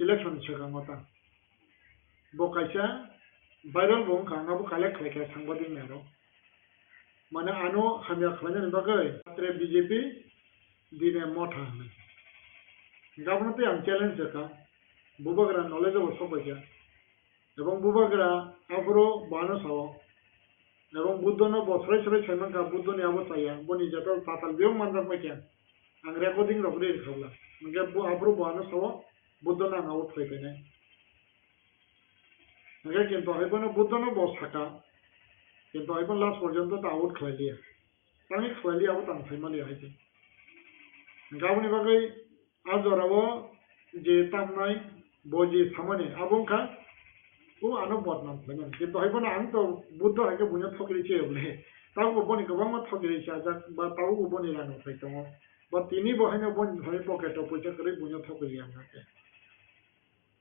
election segamata bo kaisa viral bong khanga bo collect khai khai sangbading naro mane ano hamya khanya bagai tre BJP dine motha hame gabnate am challenge jaka bubagra knowledge of sopaja ebong bubagra abro bano sawo ebong buddono bo srai srai saimanga buddoni abo saya boni jato tatal biong mandang paja ang recording rogre khabla nge bu abro bano sawo buddona ngawo thaibene nge kinto haibano buddona bo saka kinto haibon last porjonto ta out khlailia tangi khlailia abo tang thaimali haise gaboni bagai ajorabo je tamnai boji samane abongka ও আনো বদনাম হয় না কিন্তু হইব না আমি তো বুদ্ধ আগে বুঝে ঠকিয়েছি বলে তাও বনি গোবাং মা ঠকিয়েছি আজ বা তাও বনি রানো ফাইতো বা তিনি বহাইনা বন ধরে পকেট পয়সা করে বুঝে ঠকিয়ে আমাকে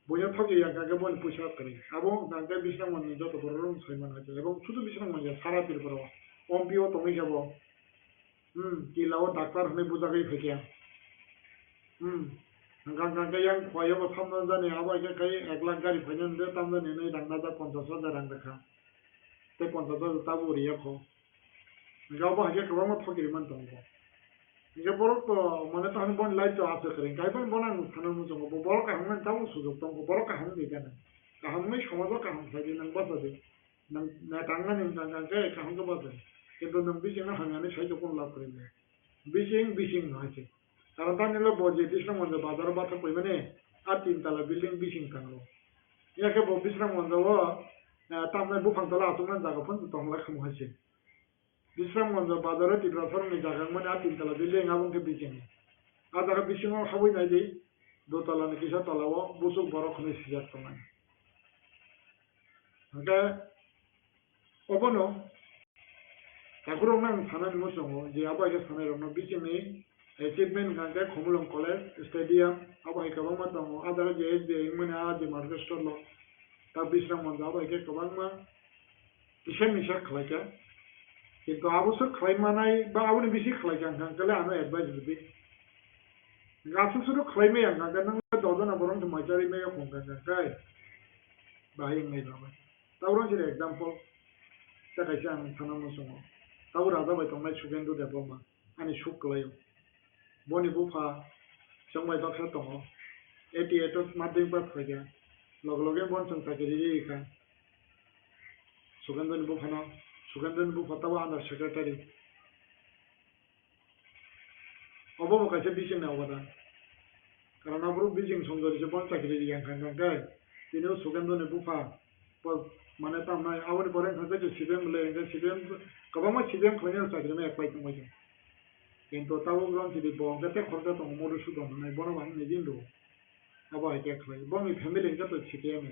বুঝে ঠকিয়ে আমাকে বন পয়সা করে এবং গাঙ্গে বিষ্ণু মন্দির যত বড় রুম সইমান হয়েছে এবং শুধু বিষ্ণু মন্দির সারা ত্রিপুর অম্পিও তুমি যাব কিলাও ডাক্তার হলে বুঝাগৈ ফেকিয়া गांगा yang khoyo ba thamna jani aba ke kai 1 lakh gari phajan de tamna ne nei rangna da 50,000 rang rakha te 50,000 tabu riya kho gawa ha ke kawa ma thogiri man tong ko ge boro ko mane ta han bon lai to ase kare kai bon bonan thana mu jong bo boro ka han tabu sujok tong ko boro ka han de jana ka han mai somajo ka han sai nang ba sa de nang na tanga ning tanga ke ka han ko ba de কিন্তু nang bising na hangane sai to kon la kare ne bising na আছে কারণ তা নিলে বজে বিশ্রাম মঞ্চ বাজার বাথা কই মানে আর 3 তলা বিল্ডিং বিশিং থাকলো ইয়াকে বিশ্রাম মঞ্চ তামনে বুফাংতলা আতুমান জায়গা ফোন তংলা খাম হয়েছে বিশ্রাম মঞ্চ বাজারে তীব্র ফরমে জায়গা মানে আর 3 তলা বিল্ডিং আবংকে বিশিং আর জায়গা বিশিং খাবই নাই দি দোতলা নাকি তলাও বুসুক বড় খনে সিজার তোমায় ওটা অবনো ঠাকুরও নাম থানার মোসঙ্গ যে আবাইকে থানার Ramna বিশিংনি achievement ngangke khomulong college stadium abai kabang ma dong adara je SBI mane adi market store lo ta bisram mon abai ke kabang ma isen misha khlaika kintu abusuk khlai manai ba abuni bisi khlaika ngangkale ano advice dibi gasu suru khlai me ngangka nang dodona borong to majari me khong kai bai ngai ba tawron je example ta kaisa ang thana mo songo tawra da bai tongai sugendu development ani suklayo boni bufa somai baksa tongo 88 madhyamik pass khoja log loge bon sang sakiri ka sugandhan bufa tawa under secretary obo kaise bising na obadan karon abru bising songori je bon sakiri yang kan kai tino sugandhan bufa মানে তো আমরা আবার পরে থাকে যে CBM লে CBM কবামা CBM খনে sakiri me apply tongoi কিন্তু তাও গ্রাম যদি বঙ্গতে খরচা তো মরু সুদন নাই বড় বান নিজিন দো আবার এটা খাই বঙ্গি ফ্যামিলি যত ছিকে আমি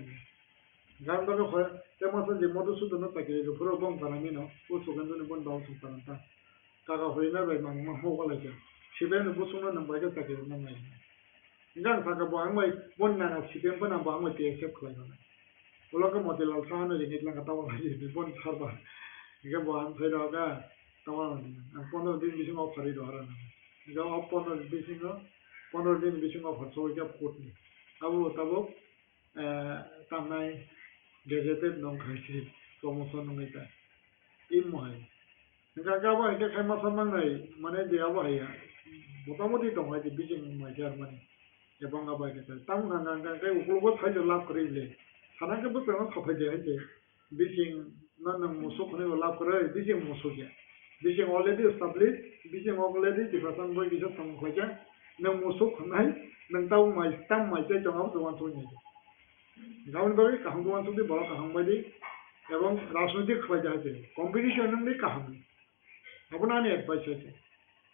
গান দাবে হয় তেমন যে মরু সুদন তাকে পুরো বং বানানি না ও সুগন্ধনে বন দাও সুপারান তা কাকা হইনা বাই মান মা হো গলা যা সিবেন বুসুনো নাম বাইকে তাকে না নাই গান থাকা বং মাই বন না সিবেন বন বং মাই টেসেপ খাই না ওলকে মডেল সাহানো রে নিতলা কাটাও হাজি বন ছারবা ইগে বং ফেরাগা तमाम 15 दिन बिसिङ अफ खरिद हरन जब अफ 15 बिसिङ 15 दिन बिसिङ अफ हरसो क्या कोटनी अब तब तामनाय गेजेटेड नং खाइसि प्रमोशन नंगैता इन महै नगा गाबा इके खाइमा सामनाय माने जे आबा हाया मोटामोटी दं हाय बिसिङ माइजार माने एबं आबा इके ताम गांगा गांगा उकुलबो थाइजो लाभ करिले सानाके बो pen खफाइ they hi बिसिङ na nang musuk ne la kore bising musuk ya bising already established bising already the person boy bisa sam khoja nang musuk nai nang tau mai tam mai che chong ab wan thoni gaun bagi kahang wan sudi bala kahang badi এবং রাজনৈতিক খোঁজা আছে competition নেই কাহানি আপনার advice আছে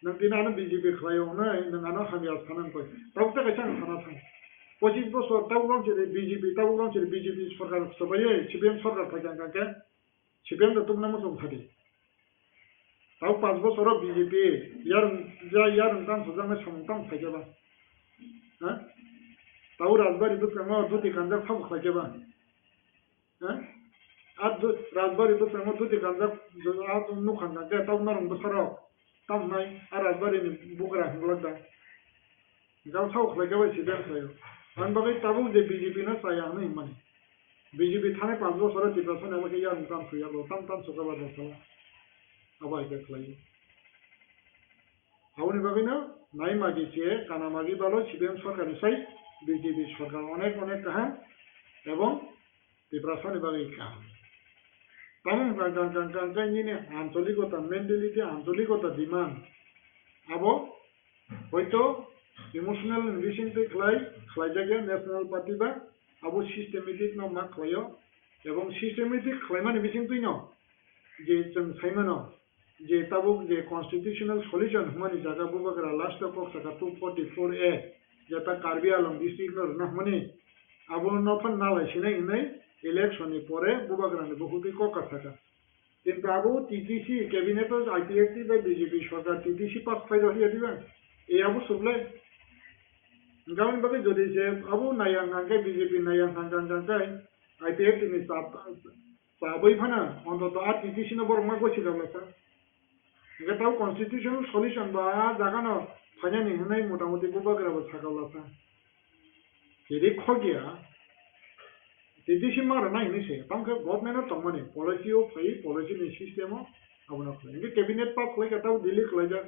नों दिनानो BJP खालायावनो नोंहानो हामिया थानांगौ दाउ थाखाय आं थाना थां 25 बोसोर दाउ गांसे बीजेपी सरकार सबायै सिपिएम सरकार थाखाय गांके सिपिएम तो तुमना मोसम थादि दाउ 5 बोसोर बीजेपी यार नोंथां सजानो समतां थायजाबा हा दाउ राजबारि दुफ्राङो दुति गांजा फाव खायजाबा हा आद राजबारि दुफ्राङो दुति गांजा आद नुखान गांके दाउ नारंग बोसोराव तामनाय राजबारिनि बुग्रा हंलादा गाव साव खायजाबा सिपिएम सायो आं बागै ताबु जे बीजेपी ना साया नै माने बीजेपी थाने 5 बोसोर दिपासन अब के यार नोंथां सुयाबो ताम सुकाबा दसला आबाय के खायो आवनि बागैनो नाय मागिसे काना मागि बालो सिपिएम सरकारनि साइ बीजेपी सरकार अनेक काहा एवं दिपासन बागै काहा तामन गांगांगांगांगांनि आंचलिकता मेन्टालिटी आंचलिकता डिमांड आबो हयतो इमोशनल इनभेस्टमेंट खालायजागे नेशनल पार्टी बा आबो सिस्टेमेटिक न मा खालायो एवं सिस्टेमेटिक खालायमानि बिथिं तुइनो जे जों साइमानो जे ताबुक जे कन्स्टिट्यूशनल सल्यूशन हमानि जागा बुबाग्रा लास्ट ऑफ सका 244 ए जेता कार्बी आलम डिस्ट्रिक्ट न नहमनि आबो नफन नालाय सिनाय नै इलेक्शन नि परे बुबाग्रानि बहुतै कका थाका किन्तु आबो टीटीसी कैबिनेट आईपीएफ बा बीजेपी सरकार टीटीसी पास फाइल हिया दिबा ए आबो सबले गाउन बगे जदि से आबो नायां गांगे बीजेपी नायां गांगांगांगे आईपीएफ नि साबै फाना अन्तत आ टीटीसी न बरमा गछि गावलासा गताव कन्स्टिट्यूशनल सल्यूशन बा जागानो फाइनानि हनै मोटामोटी बुबाग्राबो सागावलासा जेरै खगिया टीटीसी मार नाय नैसे तांखो गवर्नमेंट तंगमानि पॉलिसी ऑफ फाइ पॉलिसी नि सिस्टम आबोना खले कैबिनेट पास खले गताव दिल्ली खलायजा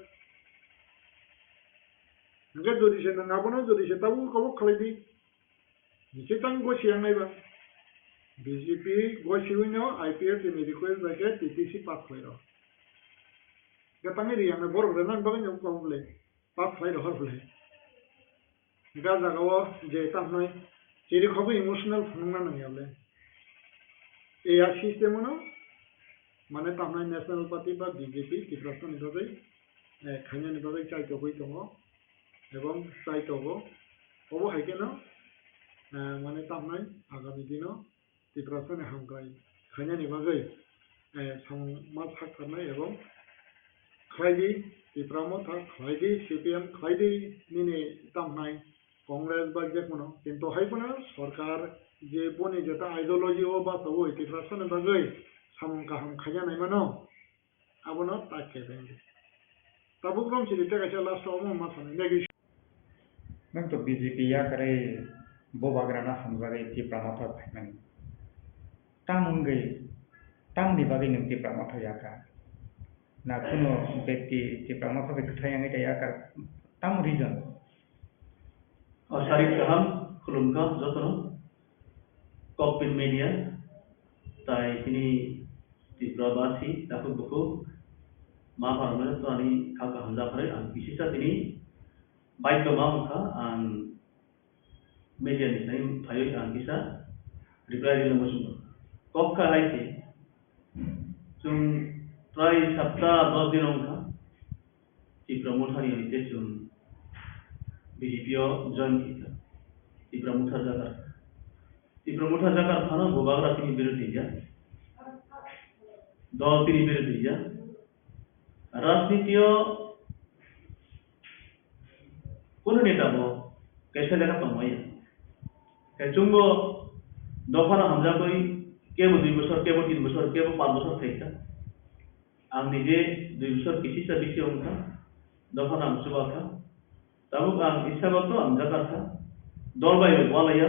नगे जदि से नंगाबोनो जदि से ताबु कबो खलायदि निसे तां गसियां नायबा बीजेपी गसिविनो आईपीएफ नि रिक्वेस्ट बाके टीटीसी पास खलायरो गतांनि रियां बरगरना बागै कबले पास खलायरो हरले गा जागाव जे तांनाय जेरै खबो इमोशनल फुंना नंगाले ए आ सिस्टेमनो माने तांनाय नेशनल पार्टी बा बीजेपी किफ्रासन बागै खायनानि बागै चाइतो गय दङ एवं चाइतोबो कबो हायकेनो माने तांनाय आगामी दिनो किफ्रासन हामगाय खायनानि बागै समाज साखरनाय एवं खायदि किफ्रामो था खायदि सीपीएम खायदि निने तांनाय कांग्रेस बा जेकुनो किन्तु हायकुनो सरकार जे बनि जेता आइडियोलॉजी ओ बा तो किफ्रासन बागै सामं काहाम खायनाय मानो आबोनो ताके देंगे ताबु ग्रम सिरिता काचा लास्ट अमो मा साने नेगि नों तो बीजेपी या करे बोबाग्राना हमजागे ती प्रामथ भाइमन तामुंगै तामनि बागै नों ती प्रामथ याका ना कुनो व्यक्ति ती प्रामथ बे खथायांगै याका ताम reason Syarif Saham, Kulumka, Jotono, Kopin Media, Tai Sini Tiprabasi, Dafu Buku, Maharamana, Tani Kaka Hamza Pare, and Pisisa Tini, Baik Mamka, and Media name, Payo and Pisa, reply to the Muslim. Kopka Haiti, Sum Try Sapta Bobinonka, Tipramothani Sum. बीजेपीओ join किया तिप्रमुठा जाकर थाना गोबागरा तिनी विरोधी जा दल तिनी विरोधी जा राजनीतिओ कोन नेता बो कैसे देखा तमया केचुंगो दफाना हमजा कोई केबो 2 बছর केबो 3 बছर केबो 5 बছर थाइता आं निजे 2 बছर किसी से बिसे उनका दफाना हमसुबा था ताबुक आं इसाबातो आं जाकारथा दल बाय वालाया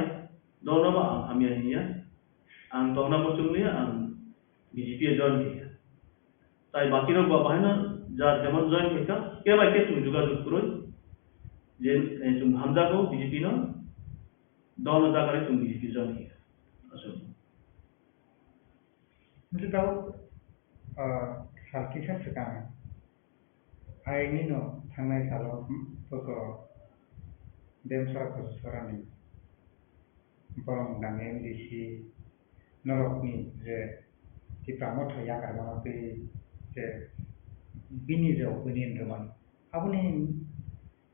दलनाबा आं हामियानिया आं दलना बचुंगलिया आं बीजेपी जॉइन किया ताई बाकी लोग बाहायना जा जेमन जॉइन किया के बाय के तुम जुगाजुग करो जे तुम हमजा को बीजेपी न दल जाकर तुम बीजेपी जॉइन किया Itu tahu salkisa sekarang. Ini no tangai salah pokok demsara khususnya ni borong dan MDC norok ni je di pramot ya karena pe je bini je opinion roman. Apa ni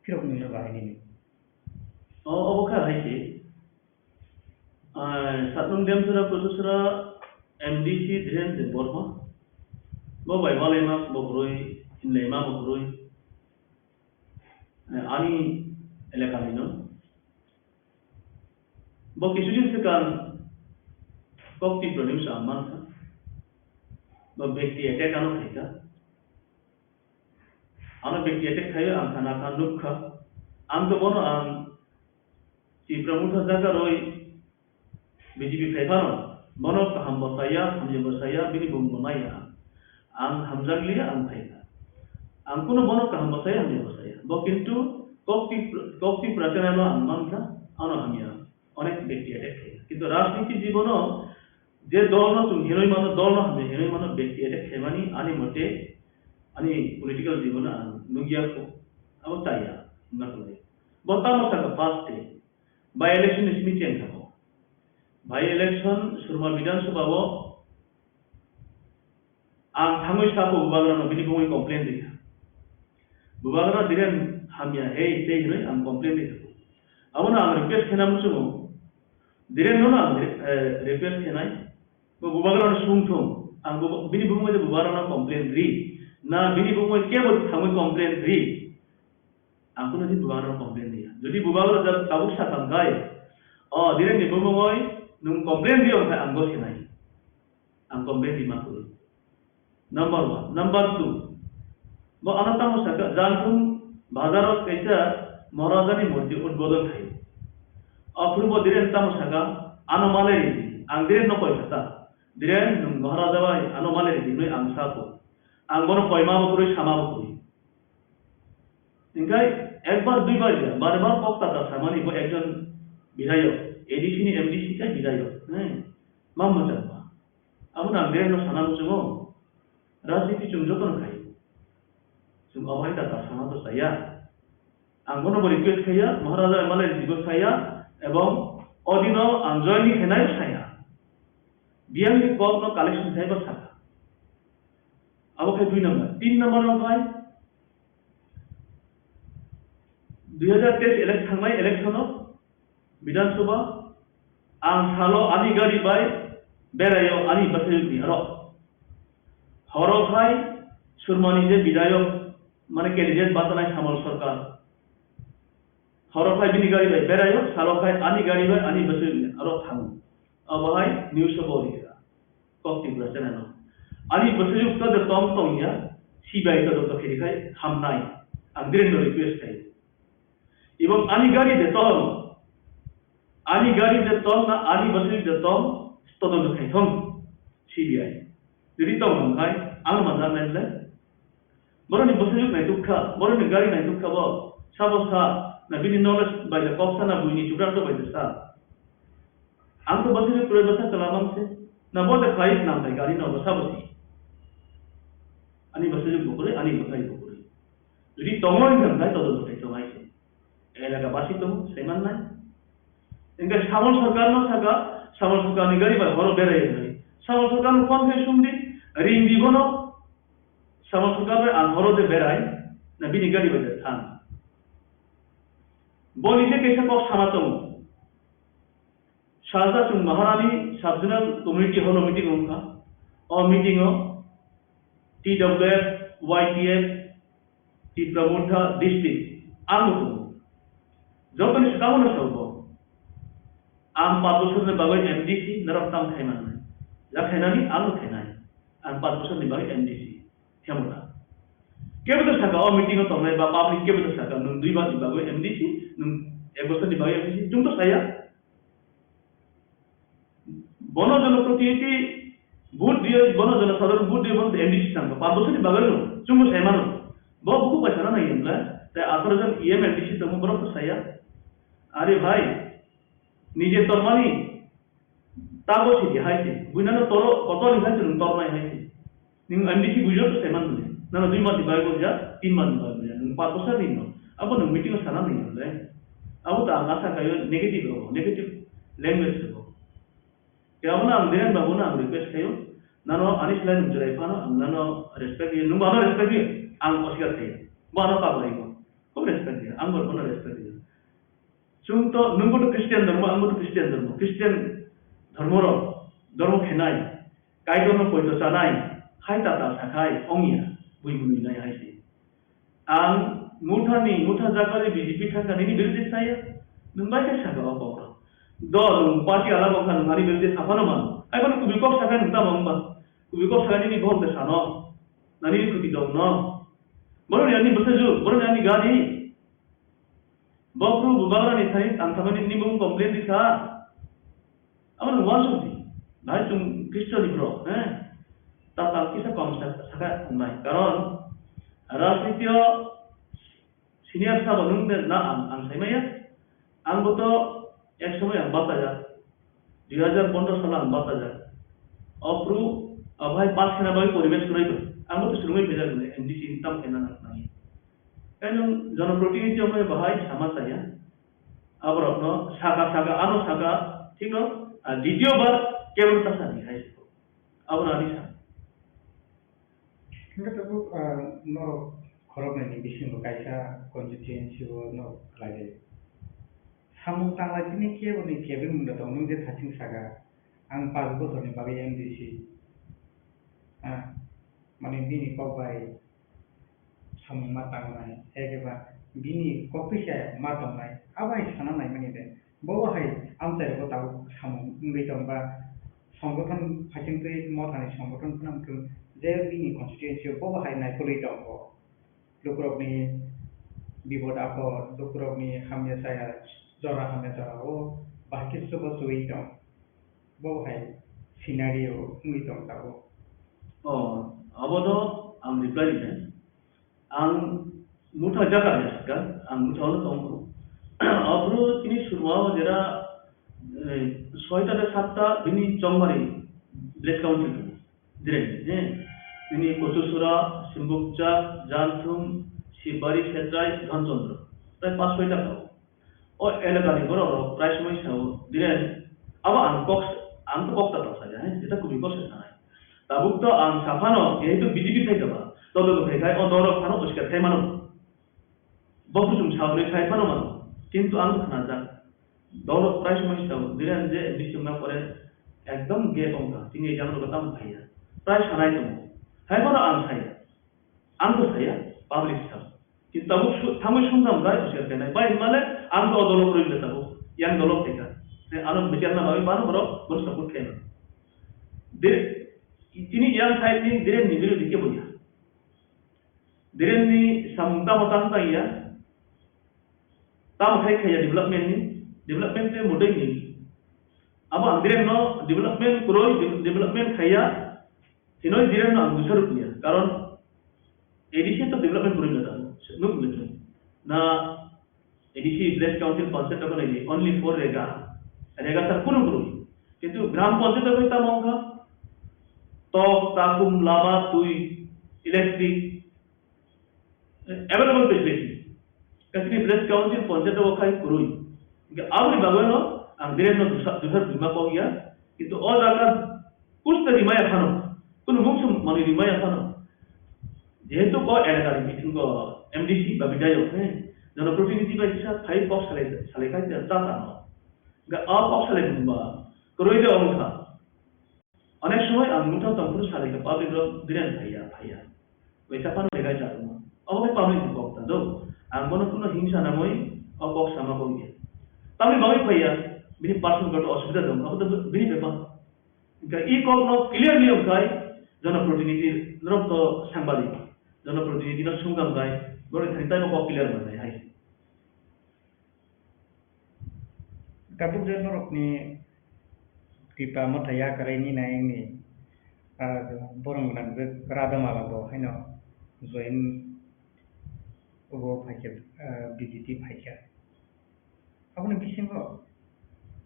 kira ni lepas ini? Oh, bukan lagi. Satu demsara khususnya MDC dengan je borma. Bo bayi malema bokroi, inlema bokroi. Ani elakar ini. Bo kisujin sekarang kokti produce aman था bo व्यक्ति attack ano खायचा ano व्यक्ति attack खायो ang खाना खा नुखा ang तो बोनो ang si प्रमुख जाकर रोई BJP खायफानो बोनो का हम बसाया बिनी बुम बनाया ang हमजाग लिया ang खायचा ang कुनो बोनो का हम बसाया bo किंतु kokti प्रचारनो ang मान था ano हमिया অনেক ব্যক্তি attack खायचा किंतु राजनीति जीवनो जे दौलनो तुम हिरोई मानो दौलनो हमें हिरोई मानो व्यक्ति अटैक खेमानी आनी मोटे आनी पॉलिटिकल जीवन नुगिया को अब चाहिए न कोई बोलता मत का फास्ट है बाय इलेक्शन इसमें चेंज हो बाय इलेक्शन सुरमा विधानसभा वो आम थांगो स्टाफ को बुबागरा में बिनी कोई कंप्लेंट दिया बुबागरा दिरेन हम या है इसे हिरोई हम कंप्लेंट दिया अब ना हम रिक्वेस्ट खेना मुझे दिरेन नो ना request खेना bubagra sungthum ang bini bumoi bubagra complaint ri na bini bumoi kebol thamoi complaint ri ang kuno di bubagra complaint dia jodi bubagra jab tabuk sa tanggai dire ni bumoi nung complaint dia ka ang gosi nai ang complaint di makul number 1 number 2 bo anata mo saka jantum bazarot kaisa morazani murti udbodon thai apurbo dire tamo saka anomale ri ang dire no koi kata Diren nung maharaja bai anomale di noi angsa ko ang bono koima bokuri sama bokuri ingkai ekbar duibar ya barbar kokta ta samani bo ekjon bidayo ADC ni MDC ka bidayo mamma jamba amun ang diren no sana musumo rajniti chung joton khai chung awai ta sama to saya ang bono bo request khaya maharaja amale digo saya ebong odino anjoyni khenai saya बियांग की corp no collection है बस था अब के 2 number 3 number no भाई 2023 election थांनाय इलेक्शनआव विधानसभा आं सालो आनि गाड़ी बाय बेरायो आनि बसयुनि आरो हरो भाई सुरमानी जे विधायक माने कैंडिडेट बातनाय सामल सरकार हरो भाई बिनि गाड़ी बाय बेरायो सालो भाई आनि गाड़ी बाय आनि बसयुनि आरो थांगो अब हाय न्यूज बोली kokti berasal no ani bersejuk to the tom ya sibai to to khiri khai hamnai agren no request khai ebong ani gari de tom na ani bersejuk de tom to khai thong CBI jadi tom khai ang mandan menle boroni bersejuk nai tukha boroni gari nai tukha bo sabosa na bini knowledge by the kopsa na buini chukar to by the sa ang to bersejuk pro basa kalamam se na bote price nam tai gari no basabasi ani basejuk bokore ani bakai bokore jadi tomon kan kai to to to mai se elaga basi to seman nai engga samol sarkar no saga samol sarkar ni gari ba horo bere nai samol sarkar no kon kai sumdi ring di bono samol sarkar an horo de berai na bini gari ba than boni se kaisa kok samatom Sharda चुन महारानी सबजनल community hall meeting होगा और meeting हो TWF YTF T promoter district आम को जो तो निष्काम न सको आम पादोसर ने बागै MDC नरकताम खाइमान जा खाइनानी आम खाइनाय आम पादोसर ने बागै MDC हेमोना केबो तो सका और मीटिंग तो नै बा पब्लिक केबो तो सका नु दुई बार बागै MDC नु एक बस्तर नि बागै MDC जुम तो साया বন জনপ্রতিনিধি ভোট দিয়ে বন জনসাধারণ ভোট দিয়ে বন এমডিসি সামনে 5 বছর বাগানো চুমু সাইমানো বহু পয়সা না ইমলা তাই 18 জন ইএম এমডিসি তো বড় তো সাইয়া আরে ভাই নিজে তরমানি tabo si di hai si buina no toro kotor ni hai si tor nai hai si ning MDC bujo to seman ni na 2 month dibai go ja 3 month dibai go ja ning 4 bosor ni no abo no meeting sana ni no le abo ta ngasa kayo negative language ko kaya na ang dinan bago na ang request kayo nano anis lai nujrai pa no nano respect ni nung ano respect ni ang oscar kayo ba ano pa bari ko respect ni ang bor respect ni chung to nung to Christian dharma ang to Christian dharma dharma khenai kai dharma poito sanai khai ta sakai ongya buibuni nai hai si ang mutha jakari BJP thanga ni biruddhe saya nung ba sa ga ba do nung party ala ba kan ngari biruddhe sapana ma ai ban ku bikok saka nung ta mamba ku bikok saka ni bhog de sano nani kuti dong no boro ni basaju boro ni gadi bokru bubara ni thai ang thamani ni bum complain di sa aman wasu di bhai tum Christian bro ta kisa kom saka nai karon রাজনীতিও senior সাহেব অনুদের না আং সাইমাইয়া আং গত এক সময় আং বাতাজা 2015 সালে আং বাতাজা অপ্রু অভাই পাঁচ সেনা বাই পরিবেশ করাইব আং গত সুরুমাই ভেজা গলে এমডিসি ইনকাম কেনা নাই কারণ জনপ্রতিনিধি আমরা বাহাই সামাসাইয়া আবার আপন সাকা আনো সাকা ঠিক না দ্বিতীয়বার কেবল তাসা দিখাই আবার Anisa Kita tahu no korok ni bising kaisa constituency no lagi. Samung tangla sini kia boni kia bi munda tong nung je thaching saga ang pas bosor ni bagi MDC. Mane bini kok bai samung matang nai egeba bini kopisa matang nai abai sana nai mani de. Bawa hai am tai ko tahu samung ngai tong ba সংগঠন fighting তুই মথানি সংগঠন নাম তো যে বিনি constituency ববা high নাই পলি দং লোকরবনি বিপদ আপদ লোকরবনি হামে সায়া জরা হামে জরা ও বাকি সব সুই দং ববা হাই সিনারিও নুই দং তাও abodo ang reply ni ang mutha jaga jaska ang mutha no tong abro tini surwao jera 6টা থেকে 7টা বিনি চংমারি ব্লেস কাউন্সিল দিরেন তিনি কচুসুরা সিম্বুকচা জানথুম শিববাড়ি ক্ষেত্রাই ধনচন্দ্র প্রায় 5-6টা খাও ও এলাকানি বড় প্রায় সময় খাও দিরেন আবার আং তো বক্তা তো সাজা যেটা খুবই কষ্ট না তাবুক তো আং সাফানো যেহেতু বিজেপি থেকে বা তত তো খাই ও দরক খানো ওসকে খাই মানো বকুজুম সাবরে খাই মানো কিন্তু আং খানা যাক দৌলত প্রায় সময় তাও দিলেন যে ডিসিশন করে একদম গে পঙ্কা তিনি জানো কথাম ভাইয়া প্রায় সানাই তো হ্যাঁ বড় আং তো সাইয়া পাবলিক স্টাফ কিন্তু তাবু থামে শুনতাম গায় ওসে কেন বাই মানে আং তো দল করে দিতে তাবু ইয়াং দল থেকে আরো বিচার না ভাবে বানো বড় সাপোর্ট কেন তিনি ইয়াং সাইড নি দিলেন নি বিরোধী কে বইয়া দিলেন নি সামুতা মতান তাইয়া তাম খাই খাইয়া ডেভেলপমেন্ট নি development te model ni aba andiren no development kuroi development khaya sinoi diren no angusar punya karon edisi to development kuroi lata nuk lecho na edisi blessed council concept ko nei only for rega sar kuno kuroi kintu gram concept ko ta mongka tok takum laba tui electric available facility kasi blessed council concept ko khai kuroi Abri bagano ang dire no dusar bima ko ya itu all akan kusta rimaya khano kun muksum mani rimaya khano jehetu ko edagar meeting ko MDC ba bidayo jono protiniti ba isa 5 box sale kai ta ta no ga a box sale ba koroi de omkha অনেক সময় ang mutha tampur sale ka public diren bhaiya ওইটা পানো দেখাই যাবে অবকে public বক্তা দো ang কোনো হিংসা না মই অ box sama ko tapi bagai phaya bini person got asubida dong apa to bini pepa ga e ko no clearly okai jana protiniti drop to sambali jana protiniti no sungam gai gore thantai no ko clear banai hai tabuk jan norok ni tipa mataya karai ni na yang ni borong nan be rada mala bo haino join obo phaike BJP phaike আপনি বিসিং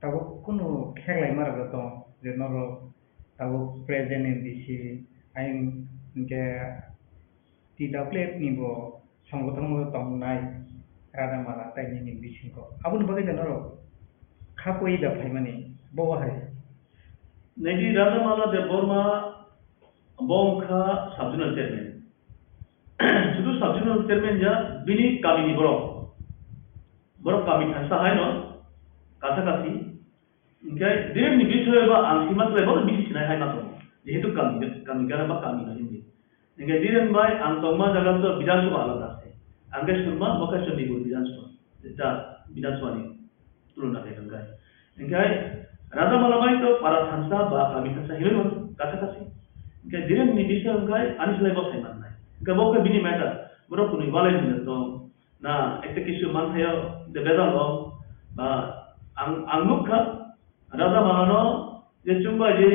tabo kuno khelai maraga to je noro tabo present in disi aing ke tidak plate ni bo সংগঠন mo tong nai rada mala tai ni bising ko abun bagai noro khakoi da phaimani bo hai Negi Radhamala de Burma Bongkha Subdivisional Chairman. Sudu Subdivisional Chairman ja bini kami ni borok kami thasa hai no kasakasi ingkai direm ni bishoy ba angsimat le borok bisi chinai hai na to jehetu kami gara ba kami na hindi ingkai direm bai angtongma jaga to bidan sabha alada ase angkai surma vocation ni bidan sabha ja bidan sabha ni tuluna kai ingkai Radha Malamai to para thansa ba kami thansa hilo kasakasi ingkai direm ni bishoy ingkai anis le bo sai manai ingkai bo ka bini mata borok kuni walai ni to na ekta kisu manthayo de bedalo ba angmukha Radha Malano je chumba je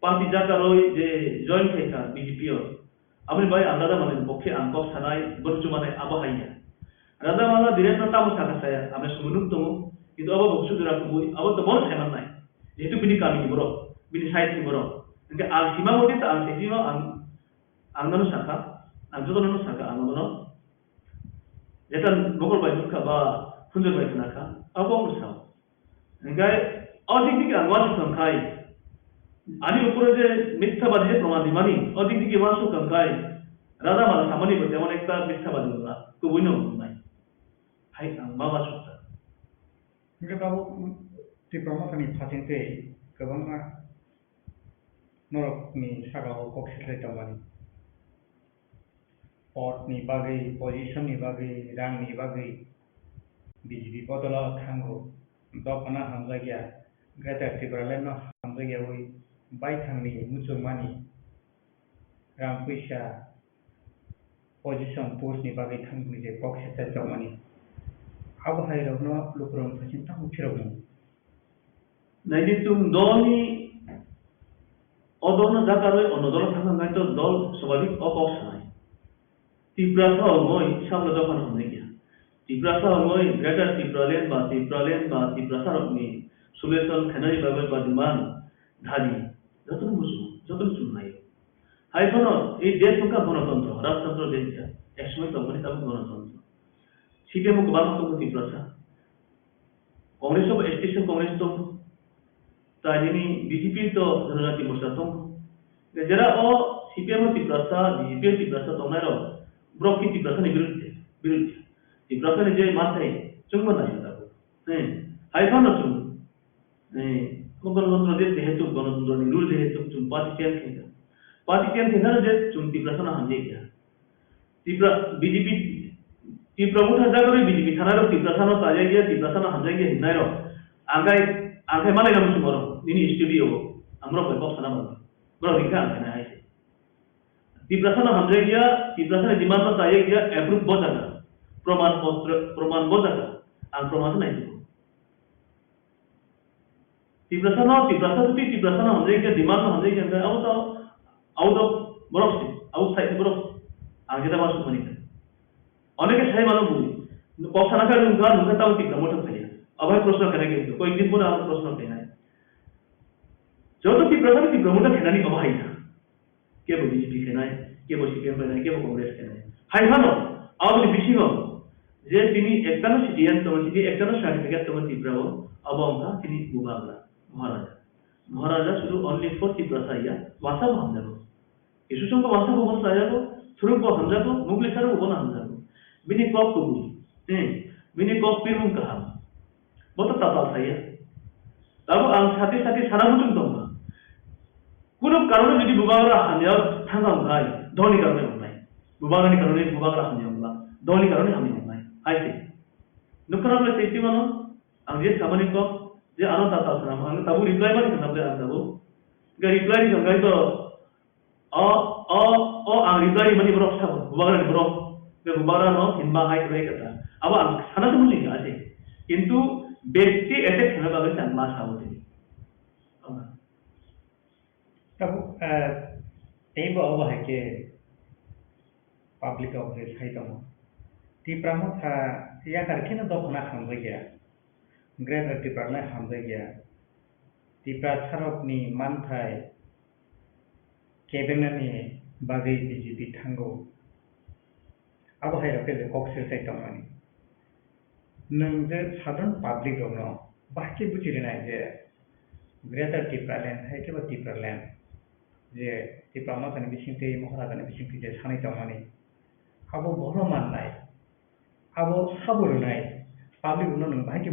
party jakaroi je join theka BJP o amri bai Radha Malani pokhe angkok sanai borchumane abahaiya Radha Mala direct tamu saka saya ame sumunuk tumu itu aba boksu dura kubui aba to bor seman nai jetu bini kami ni borok bini side ni borok engke al sima modi ta al sima angano saka angjono saka angano Jetan Mogol bai dukha ba Fundur bai tunaka abong rusau engkai odik dik angwas kangkai ani upore je mithyabadi je proman dimani odik dik wasu kangkai Radha Mala samani bo temon ekta mithyabadi bola ko buino nai hai angma wasu ta ingkai tabo ti promotion ni phasinte kabanga norok ni sagao koksilai tamani port ni bagai position ni bagai rang ni bagai BJP podola thango dopana hamjagya greater Tripura no hamjagya oi bai thangni muchumani ram puisa position post ni bagai thangni je pokse ta jamani abo hairo no lukrom phachin ta mukhirok naidi tum doni odono jakaroi onodolo thangai to dol swabhavik opok sanai Tripura moi sablo dokan hamne gya Tripura moi greater Tripuraland ba Tripura sarok ni solution khanai babai ba demand dhari jotun musu jotun sunai hai kono ei desh ka গণতন্ত্র রাজতন্ত্র দেশ একসময় তখনই তার গণতন্ত্র CPM को बात तो Tripura sa Congress of station Congress तो ताजिनी बीजेपी तो जनजाति मोर्चा तो जरा ओ CPM Tripura sa BJP Tripura sa तो नारो ब्रॉक की Tripura ni विरुद्ध Tripura ni je माथे चुंगन ना जाता है हाई खान चुंग गणतंत्र देश हेतु गणतंत्र नि रूल हेतु चुंग पार्टी टेन थे ना जे चुंग Tripura ना हमजे क्या Tripura बीजेपी Tripura मुठा जागरे बीजेपी थाना रो Tripura ना ताजा गया Tripura ना हमजे गया हिंदाई रो आंगाई माले ना मुझे मरो निनी स्टूडियो हमरो पे बॉक्स ना बंद ब्रो लिखा आंगाई ना है Tripura ना हमजे गया Tripura ने डिमांड ना ताजा गया अप्रूव बोझा का प्रमाण बोझा का आंग प्रमाण नहीं दो Tripura ना हमजे गया डिमांड ना हमजे गया out of Brock outside Brock आगे ता बासु बनी অনেকে সেই মানুষ বলি পক্ষ না করে উনকা নুকা তাও ঠিক মোটর খাইয়া আবার প্রশ্ন করে গেছে কই দিন পরে আমার প্রশ্ন দেয় না যত কি প্রধান কি প্রমোটা খেলানি অবাই না কে বলি বিজেপি খেলায় কে বলি সিপিএম খেলায় কে কংগ্রেস খেলায় হাই ভালো আওয়ামী বিশিং যে তিনি একটানো সিটিএন তো তিনি একটানো সার্টিফিকেট তো ত্রিপুরা অবংকা তিনি বুবাগলা মহারাজা শুধু অনলি ফর ত্রিপুরা সাইয়া ওয়াসা হামজাগো কিছু সংখ্যক ওয়াসা ভবন সাইয়াগো সুরূপ হামজাগো মুগলি সারো ভবন হামজাগো Bini kop kubu, bini kop pirung kaham, betul tak saya. Lalu ang hati sana muncul dong. Kuno karena jadi bubagara hanya tanggal gay, doni karena orang lain. Bubagara hanya orang, doni karena hanya orang lain. Aise. Nukaran le sesi mana? Ang dia sama ni kop, dia anak tak sana. Ang tabu reply mana kita boleh ang tabu. Gak reply ni jangan itu. Ang reply mana berok sama, bubagara berok. Bubara no hinba hai kare kata aba sana to mujhe ase kintu ব্যক্তি এতে খেলা বাগে সানমা সাউতি tabu teibo awa hake public office hai tamo ti pramotha ya karkena dokna khamgya greater Tipraland हामजायगिया टिप्रा सारकनि मानथाय केबिनेटनि बागै BJP थांगौ आबो हायराव केले कक्सेल साइटमानि नोंजों साधारण पाब्लिक दङ बाकी बुजिनाय जे ग्रेटर टिप्रालेण्ड हायकेबा टिप्रालेण्ड जे टिप्रा माथानि बिसिंथि महाराजानि बिसिंथि जे सानै दङनि आबो बर' माननाय आबो साबुरनाय पाब्लिक उनाव नों बाहायके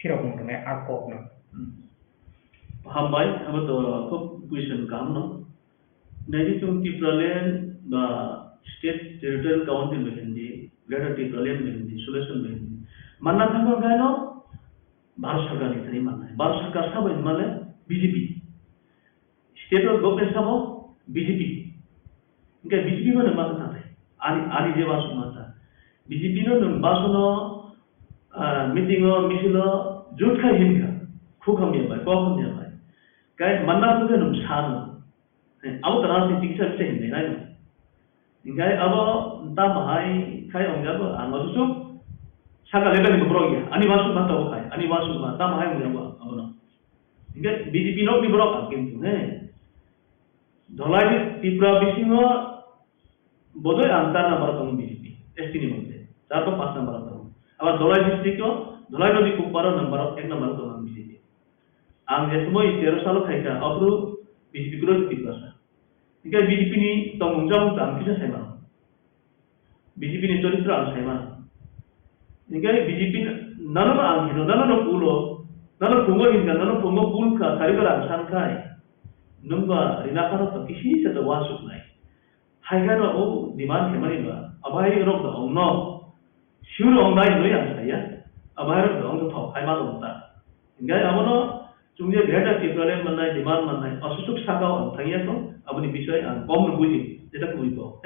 फिराव बुंनाय आकबनो हामबाय अब तो खूब क्वेश्चन काम न नहीं तुम टिप्रालेण्ड बा स्टेट टेरिटोरियल काउंसिल में हिंदी ग्रेटर टिप्रालेण्ड में हिंदी सोल्यूशन में हिंदी मानना थांगो गायनो भारत सरकार नि थरी मानना है भारत सरकार सब माने बीजेपी स्टेट और गवर्नमेंट सब बीजेपी इनका बीजेपी में नंबर था आनी जे बासु माता बीजेपी नो बासुनो मीटिंग मिसिलो जुट खा हिनका खुखम ये भाई कोखम ये भाई काय मानना तुके नुम सानो अब तरह से पिक्चर से हिंदे ना इनका अब ता महाई काय ओंगा को आंगो सागा लेबल को ब्रोगिया ani basu mata ko kai ani basu mata mahai mo yawa abono inge BJP no ni brok kintu he dolai tipra bisingo bodoy anta number tong BJP ST ni bolte 4 to 5 number tong abar dolai district ko dolai no di kuparo number 1 number tong BJP ang je sumoy 13 salo khaita apru BJP ko tipra sa inge BJP ni tong unjang tam kisa saima BJP ni choritra ang saima Ingai BJP nano na angkino, nano na pulo, nano pungo hinga, nano pungo pulka, karikar ang sangkai. Nungba rinakano to kisi sa dawan suklay. Haiga no o demand kemani ba? Abay rok da ong no. Sure ong nai no yang saya. Abay rok da ong to thok hai ma ong ta. Ingai amono chungje greater टिप्रालेण्ड manai demand manai asusuk sakao ang thangya to abuni bishoy ang kom no buji jeta kuibo.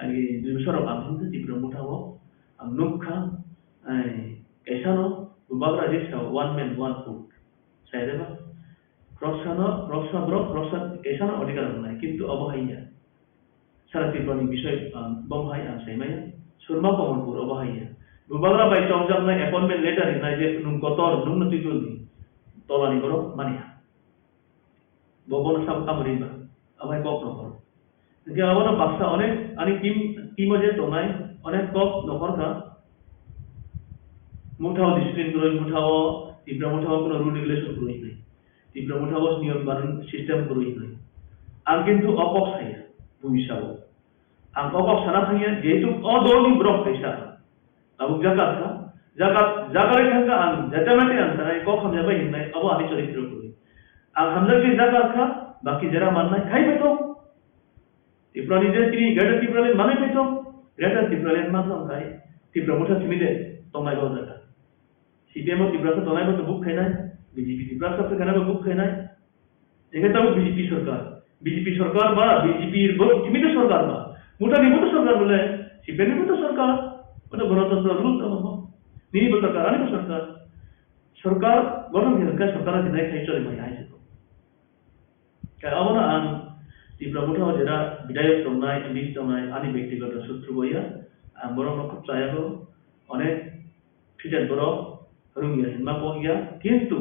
Ani dibisoro ang hinta Tipra muthawo Nukha, Kesano, Bubagra Jisha, one man, one food. Sayreva, Roxana, Kesano, Odigarana, Kintu Abahaya. Sarati Bani Bishop, Bomhai and Semaya, Surma Pomonpur, Abahaya. Bubagra by Chongjan, appointment letter in Niger, Numkotor, Numnatuli, Tolaniboro, Mania. Bobon Sam Amriba, Abay Bokno. The Gavana Baksa on it, and Timojet Omai. অনেক কপ নকরকা মুঠাও discipline করে মুঠাও টিপ্রা মুঠাও কোনো rule regulation করই নাই টিপ্রা মুঠাও নিয়ম কানুন system করই নাই আর কিন্তু অপক ছাইয়া ভূমিসাও আং অপক সানা ছাইয়া যেহেতু অদলনি ব্রক পয়সা আবু জাকারে থাকা আং জাটামাতে আনতারাই কক হামজাবা হিননাই আবু আনি চরিত্র করি আং হামজাকে জাকারকা বাকি যারা মাননাই খাই পেতো টিপ্রা নিজে তিনি গেটা টিপ্রালে মানে পেতো Greater Tipraland masam kai Tipra mutha simide tongai ba jata CPM Tipra sa tongai ba to book khainai BJP Tipra sa to kana ba book khainai ege ta BJP sarkar ba BJP er bo timide sarkar ba mutha ni mutha sarkar bole CPM ni mutha sarkar oda ganatantra rule ta ba ni bo sarkar ani bo sarkar gonon ni ka sarkar ni nai khai chole mai ai to ka abona an Tipra mutha jera bidayok tongnai lis tongnai ani ব্যক্তিগত সূত্র বইয়া বড় খুব চাইবো অনেক fitter বড় রুমিয়া হিমা বইয়া কিন্তু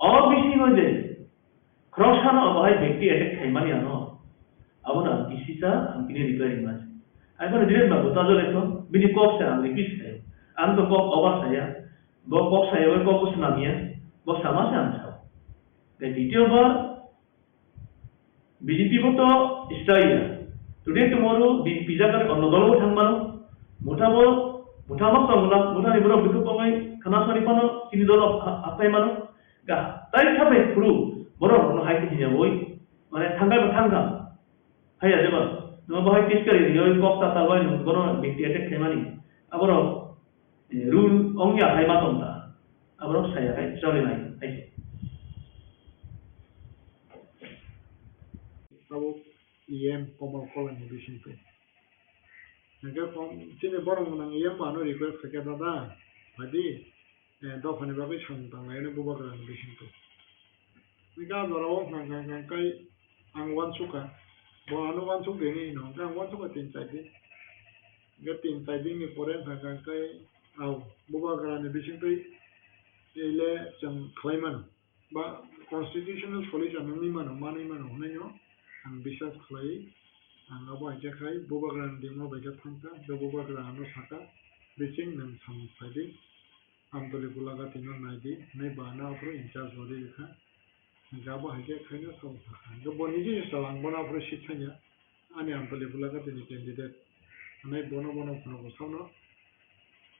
অবিসি হয়ে ক্রসানো অবহাই ব্যক্তি এটেক খাইমানি আনো আবনা কিসিটা আঙ্কিনি রিপেয়ারিং মাছ এখন ডিরেক্ট বাবু তাজো লেখো বিনি কক সে আমি কিস খাই আম তো কক অবা সায়া ব কক সায়া ওই কক সুনামিয়া ব সামাসে আনছাও দ্বিতীয়বার BJP boto Israel. Today tomorrow di pizza kar onodolo thangmano mutabo tongla muta ni bro bitu pamai khana sari pano kini dolo apai mano ga tai thape kuru boro no hai ki nya boy mane thanga haya jeba no bahai tis kari yoi kok ta talwai no boro bikti attack khemani aboro rule ongya hai ma tonta aboro saya hai sorry nai ai Abo Common Colony Bishinto. Naga from Chile Borom and Yamano request to get that. Padi and Dolphin Evaluation on the Bubaga and Bishinto. We got the old Nankai and one suka. Boano one suka, and one suka inside it. Get inside the foreign Nankai, Bubaga and Bishinto. ile जों खालामनो बा constitutional solution नोंनि मानो होनायनो आं बिसास खालायो आं बाहायजाखाय बबाग्रान दिमा बायजा थांता बे बबाग्रानो साका बिसिं नों सामफायदि आमदली बुलागातिनो नायदि नै बाना अफ्रो इंचार्ज होदि देखा गा बाहायजाखायनो सामफाखा ग बनिजि सलांबना अफ्रो शिक्षाया आनि आमदली बुलागातिनि कैंडिडेट नै बोनो फनो सामनो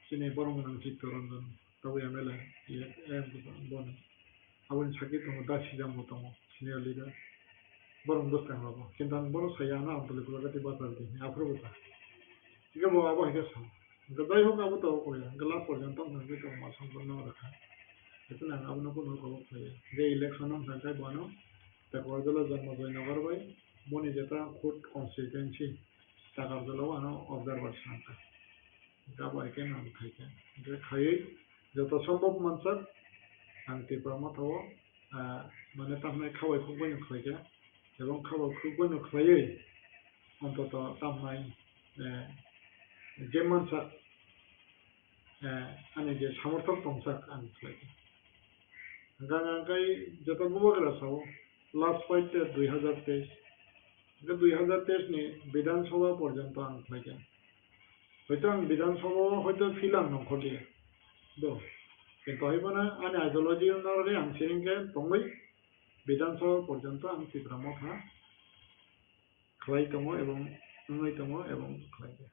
सिने बरमन चित्तरंजन ताऊ MLA Bono abon sakit tong dachi jambo tong senior leader borong dos tang labo kintan bono saya na abdul kulagati basar di apro bata tiga bo abo higa sam gadai ho abo to ko ya gala porjanto nang to ma sampurna rakha itu nang abo no ko ko ya je election on sankai bono ta kordolo janmo join nagar bai boni jeta court constituency ta kordolo ano observer santa gaba ke nam khaike je khai joto সম্ভব মানসার आं त्रिपुरा थाव माने तामनाय खावायखौ बयनो खालायगा एबं खावायखौ बयनो खालायै अन्तत तामनाय जे मानसा आंनि जे सामर्थक दंसाक आं खालायगा गांगांगाय जत बुबाग्रा Sao last fight 2023 ग 2023 नि विधानसभा पर्यंत आं खालायगा हयतो आं विधानसभा हयतो फिलां नखरदि दो কিন্তু হইবনা আনি আইডিওলজি নরে আং সিরিংকে তংবাই বিধানসভা পর্যন্ত আং ত্রিপুরা মথা খালাই দङ এবং নুই দङ এবং খালাইবে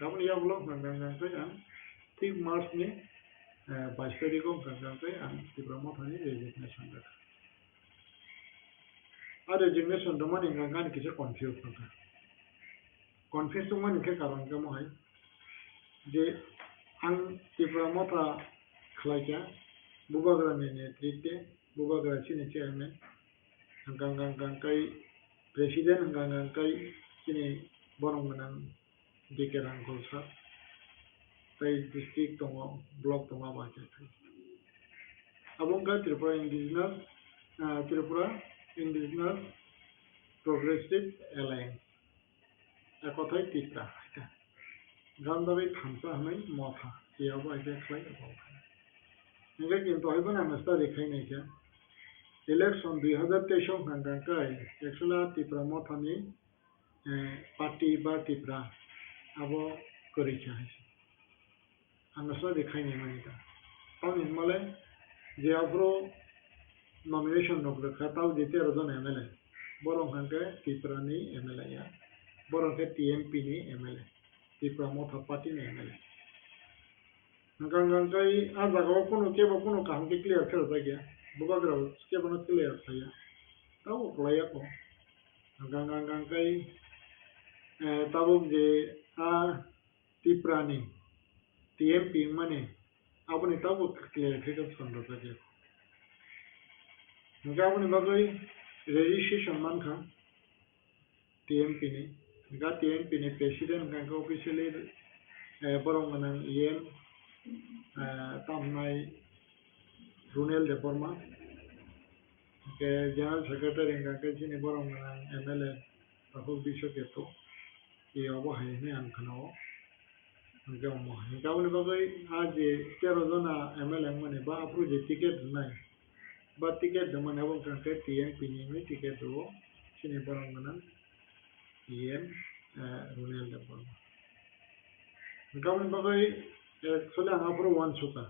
গাबोन या ब्लग गांगांगाय आं 3 मार्च नि 22 तारिखआव गांगांगाय आं त्रिपुरा मथानि रेजिगनेशन जादों आरो रेजिगनेशन दमानि गांगांगानि किसे कन्फ्यूज नङा कन्फ्यूज दमानि के कारण गमहाय जे आं त्रिपुरा मथा खालायगा बुबाग्रानि नेतृत्वे बुबाग्रा सिनि चेयरमैन गांगांगाय प्रेसिडेंट गांगांगाय सिनि बरंगनां डिके रांगलसा ताई डिस्ट्रिक्ट दङ ब्लक दङ बाहाय अबंगा त्रिपुरा इंडिजिनास प्रोग्रेसिव एलायंस एकथाय त्रिपुरा गांदाबै थामसा हनै मथा याव बाहाय खालाय नंगे किंतु हयबना नस्ता रेखाय नैके इलेक्शन 2023 आव गांगांगाय एक्चुअली त्रिपुरा मथानि पार्टी बा त्रिपुरा आबो करिखा है आं नस्ता रेखाय नै माने दा ताउनि माले जे आब्रो नॉमिनेशन नगरखा ताउ जे 13 जन एमएलए बरं हांगे त्रिपुरानि एमएलए या बरं के टीएमपी नि एमएलए त्रिपुरा मथा पार्टी नि एमएलए गांगांगाय आ जागाव कोनो काम के क्लियर कर जागिया बुबाग्राव केबो क्लियर थाया ताउ खलाया को गांगांगाय ताबो जे आ त्रिपुरानि टीएमपी माने आबनि ताबो क्लियर कर संदो जागिया गाबनि बागै रेजिस्ट्रेशन मानखा टीएमपी नि गा टीएमपी नि प्रेसिडेंट गांगा ऑफिशियली बरंगनां ईएम तामनाय रुनेल देवर्मा के जनरल सेक्रेटरी गांगा सिनि बरंगनां एमएलए राहुल बिश्वकेतो याव बाहायने आं खोनाव गावमा गावनि बागै आज 13 जना एमएलए माने बा अप्रुजे टिकेट नाय बा टिकेट दमन एवं कांके टीएमपी नि टिकेट दो सिनि बरंगनां ईएम रुनेल देवर्मा गावनि बागै एक्चुअली आं अप्रो वन सुका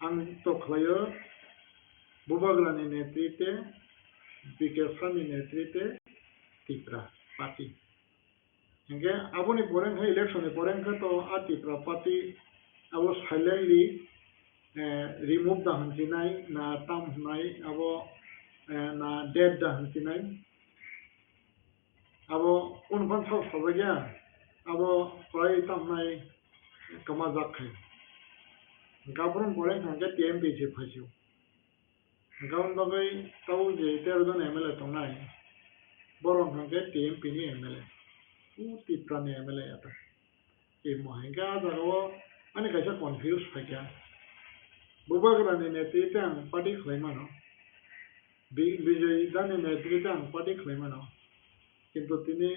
आं तो खालायो बुबाग्रानि नेतृत्वे बीके सानि नेतृत्वे त्रिपुरा पार्टी हंगे आबोनि पोरें है इलेक्शन पोरें का तो आ त्रिपुरा पार्टी अब साइलेंटली रिमूव दा हंसिनाय ना ताम हनाय अब ना डेट दा हंसिनाय अब उनफान साव सावगया अब प्राय तामनाय कमा जाखाय गाबरन पोरें हंगे टीएमपी से फासियो गाउन बागै ताउ जे 13 जन एमएलए तंनाय बरं हंगे टीएमपी नि एमएलए त्रिपुरा नि एमएलए आता ए महंगा जागाव आनी कैसे कन्फ्यूज फाइका बुबाग्रानि नेतृत्वे आं पार्टी खालायमानो विजय दानि नेतृत्वे आं पार्टी खालायमानो किन्तु तिनि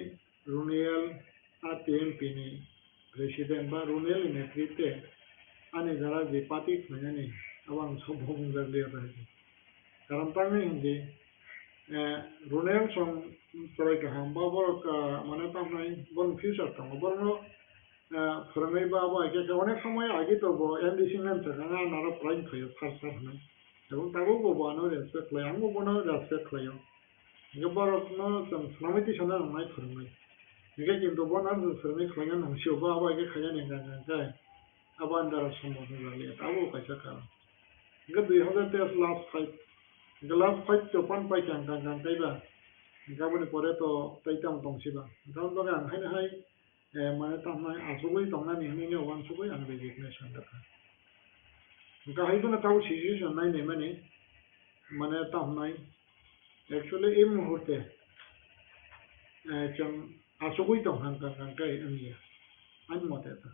रुनियल आ टीएमपी नि प्रेसिडेंट बा रुनियल नेतृत्वे आनी जरा जे पार्टी खालायनानै abang sobhong zarliya tahi karam tangi hindi runel som torai ka hamba bor ka mane tamnai bon future tang borno forangai ba ba ke অনেক সময় আগে তো এমডিসি নাম থাকে না নারা প্রাইম খায় ফার্স্ট না এবং তাগো বনো রেসপেক্ট লয় আমো বনো রেসপেক্ট লয় গবর নো সম সমিতি সনা নাই forangai 이게 কিন্তু বনার forangai খায় না শিও বা বা কে খায় না গা aban dara সম্বন্ধ জানিয়ে তাও কাছে কারণ গা 2013 last fight glass fight to pan pai chang kang kang kai ba gabon pore to taitam tong siba gaun ba ang hai hai mane tam nai asugoi tong na ni ni wan sugoi ang resignation da ga hai to na tau situation nai ne mane tam nai actually এই মুহূর্তে chang asugoi tong kang kang kai ani an mote ta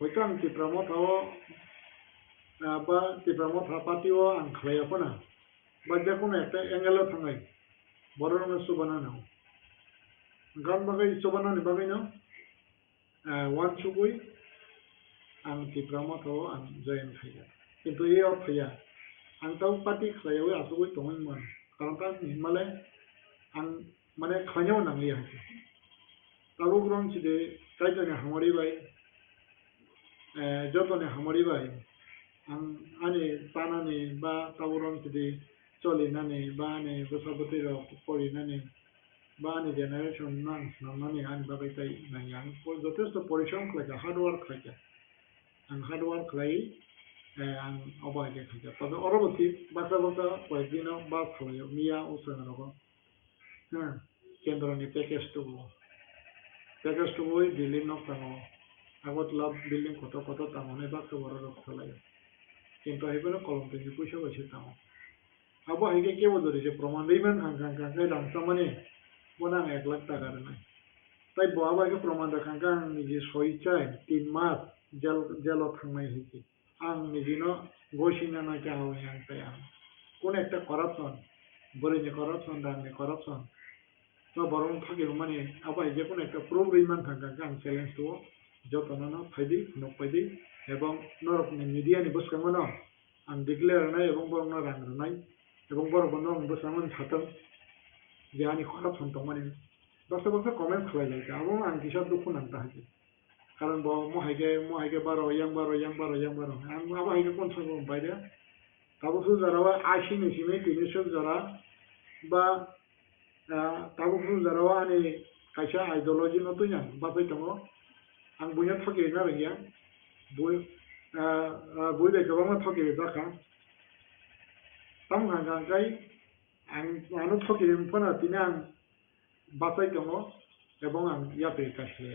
হয়তো আমি টিপ্রামো থাও বা টিপ্রামো থাপাতিও আং খাইয়া পনা বা যে কোনো একটা অ্যাঙ্গেলে থাঙ্গাই বড় রঙের সুবানা নাও গান বাগাই সুবানা নি বাগাই নাও ওয়ান সুগুই আং টিপ্রামো থাও আং জয়েন খাইয়া কিন্তু এই অর্থয়া আং তাও পার্টি খাইয়াও আসুগুই তমই মান কারণ তার হিমালে আং মানে খাইয়াও নাংলিয়া হাসি তাবো গ্রম চিদে কাইজনে হামারি বাই যতনে হামারি by ang ani panani ba tawuron tidi choli nani ba ani gosaboti ro pori nani ba ani generation nan namani ani babai tai nanyang যথেষ্ট পরিশ্রম লাগে হার্ড ওয়ার্ক লাগে ang hard work lai ang obaje থাকে তবে অরবতি বাসা বাসা কয়েকদিন বা ফলো মিয়া উসনা রকম হ্যাঁ কেন্দ্রনি প্যাকেজ তো ওই দিল্লি ন কানো আগত লাভ বিল্ডিং কত তামনে বাক্স বড় রক ফলাই কিন্তু আহিবলে কলম থেকে পয়সা বসে তাও আবো হাইকে কে বদরেছে প্রমাণ দিবেন কাঙ্কাঙ্কাই লাংসা মানে বনাং 1 লাখ টাকার নাই তাই বাবা হাইকে প্রমাণ দেখাঙ্কা আং নিজে সই চাই 3 মাস জেল থাকনাই হইছে আং নিজেনো গসিনা না কে হাওয়াই আং তাই আং কোন একটা করাপশন বরিনে করাপশন দানে করাপশন তো বরং থাকে মানে আবো হাইকে কোন একটা প্রুফ রিমান কাঙ্কাঙ্কা আং চ্যালেঞ্জ তো যতনা ফাইদি নকপাইদি এবং নরকনি মিডিয়ানি বসকামনো আং ডিক্লেয়ার নাই এবং বরং রাং নাই এবং বরং বসকামন ছাতম যে আনি করাপশন তো মানে বাসা কমেন্ট খাওয়াই লাগে আবো আং কিসব দুঃখ নাংতা হাজি কারণ মহাইকে বারো আং আবো হাইকে কোন সব বাইরে তাবো সুজারাওয়া 80 নিসিমে 300 জরা বা তাবো সুজারাওয়া আনি কাইসা আইডিওলজি নতুন বাসাই দङ आं बुया थके ना गया बुय दे गोबां थके जाखा ताम गांगाय आं मानो थके फना तिने आं बासाय दङ এবং आं यापे कासले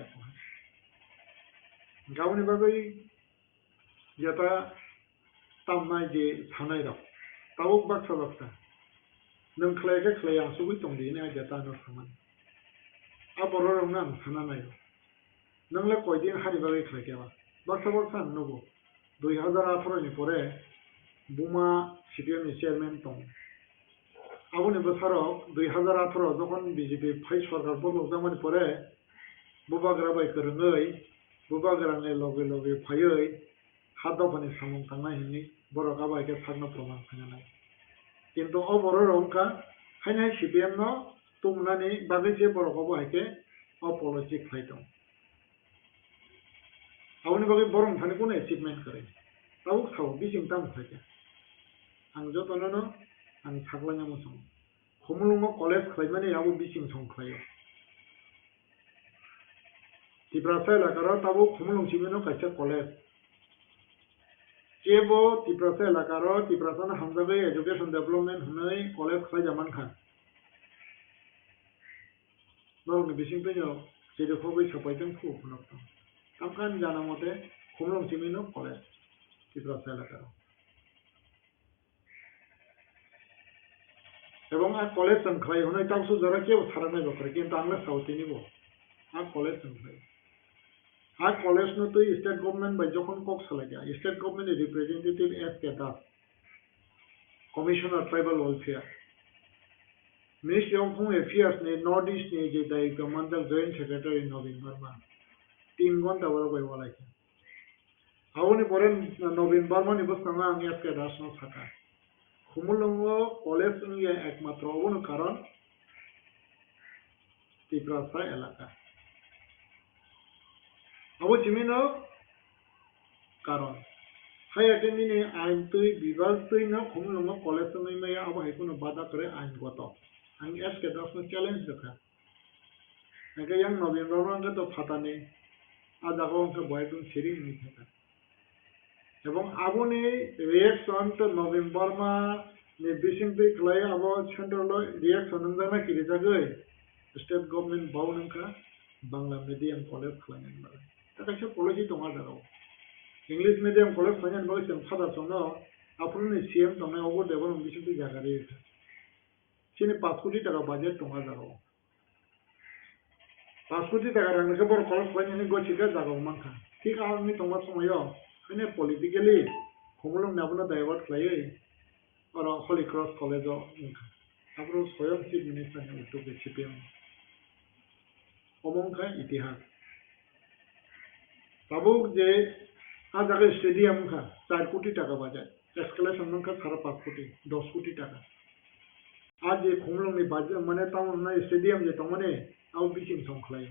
गावनि बागै जेता तामनाय जे थानाय र ताव बाक्सा नों खलाय आसुगै दं दिने जेता न समान आ बर रंना थाना नाय नंगले कयदिन हारि बागै खायकेवा बाक्सा नगो 2018 नि परे बुमा सिपिएम नि चेयरमैन दं आबनि बोसोराव 2018 যখন বিজেপি ফাই সরকার বদলজাमानि পরে बुबाग्रा बाय करङै बुबाग्रानि लगे फायै हादफानि सामं थांनाय हिनि बरका बायके थागनो प्रमाण फायनाय किन्तु अ बर रंका हायनाय सिपिएम न तुमनानि बागै जे बरका बायके अपॉलजी खायदों आवनि बागै बरं थानि कोन अचिवमेंट करे ताव खाव बिसिं ताम खायके आं जतननो आं थागलाङा मोसं खमलुङो कलेज खायमानि आबो बिसिं सं खायो तिब्रासा एलाकार ताबो खमलुं सिमिनो कायसे कलेज जेबो तिब्रासा एलाकार तिब्रासाना हामजागै एजुकेशन डेवलपमेंट हनै कलेज खायजामान खा नरनि बिसिं फैनो जेदोखौ बै सापायजों फुफुनों तामखान जाना मते खमलुं सिमिनो कलेज तिब्रासा एलाकार এবং आ कलेज जों खाय हनै तावसु जरा केव सारानाय बकरे किन्तु आंनो साउथिनिबो आ कलेज जों खाय आ कलेज न तो स्टेट गवर्नमेंट बाय जखन कक सालाया state government representative S K Das commissioner tribal welfare ministry of home affairs ने नॉर्थ ईस्ट ने जे दायित्व मंडल जॉइंट सेक्रेटरी नवीन वर्मा 3 घंटा बरो गय वालाय Awoni poren Nobin Barmani bostanga ang SK Das no saka. Khumulungo college ngi ekmatro awoni karon Tiprasa elaka. Abo chimino karon. Haya kendini ain tui bibal tui na khumulungo college ngi maya abo hekuno bada kare ain goto. Ang SK Das no challenge dekha. Naga yang Nobin Barmani to phatane ajago ke boydun sering ni thaka. এবং আবনি reaction তো November মা নে বিসিংপি ক্লাই আবো central reaction না কি জায়গায় state government বাউনকা Bangla medium college খালাইন বারে তা কাছে পলিসি তোমা দাও ইংলিশ মিডিয়াম কলেজ খালাইন বারে সেম ফাদা সনো আপনি সিএম তুমি ওগো দেবন বিসিংপি জায়গা রে সিনে 5 কোটি টাকা বাজেট তোমা দাও 5 কোটি টাকা রাখলে বড় কলেজ খালাইন গছিকা জায়গা মানকা ঠিক আমি তোমার সময়ও Ini politically, kumulong nabuna divert klay, or Holy Cross College of Inka. Abro Soyam Chief Minister to the CPM. Omonka Itihad. Tabuk je Azaka Stadium ka, 4 কোটি টাকা বাজায়, escalation ka সারা 5 কোটি, 10 কোটি টাকা। আজ যে খুমলং নি বাজে মানে তাও না স্টেডিয়াম যে তমনে আউ বিচিং সংখ্যায়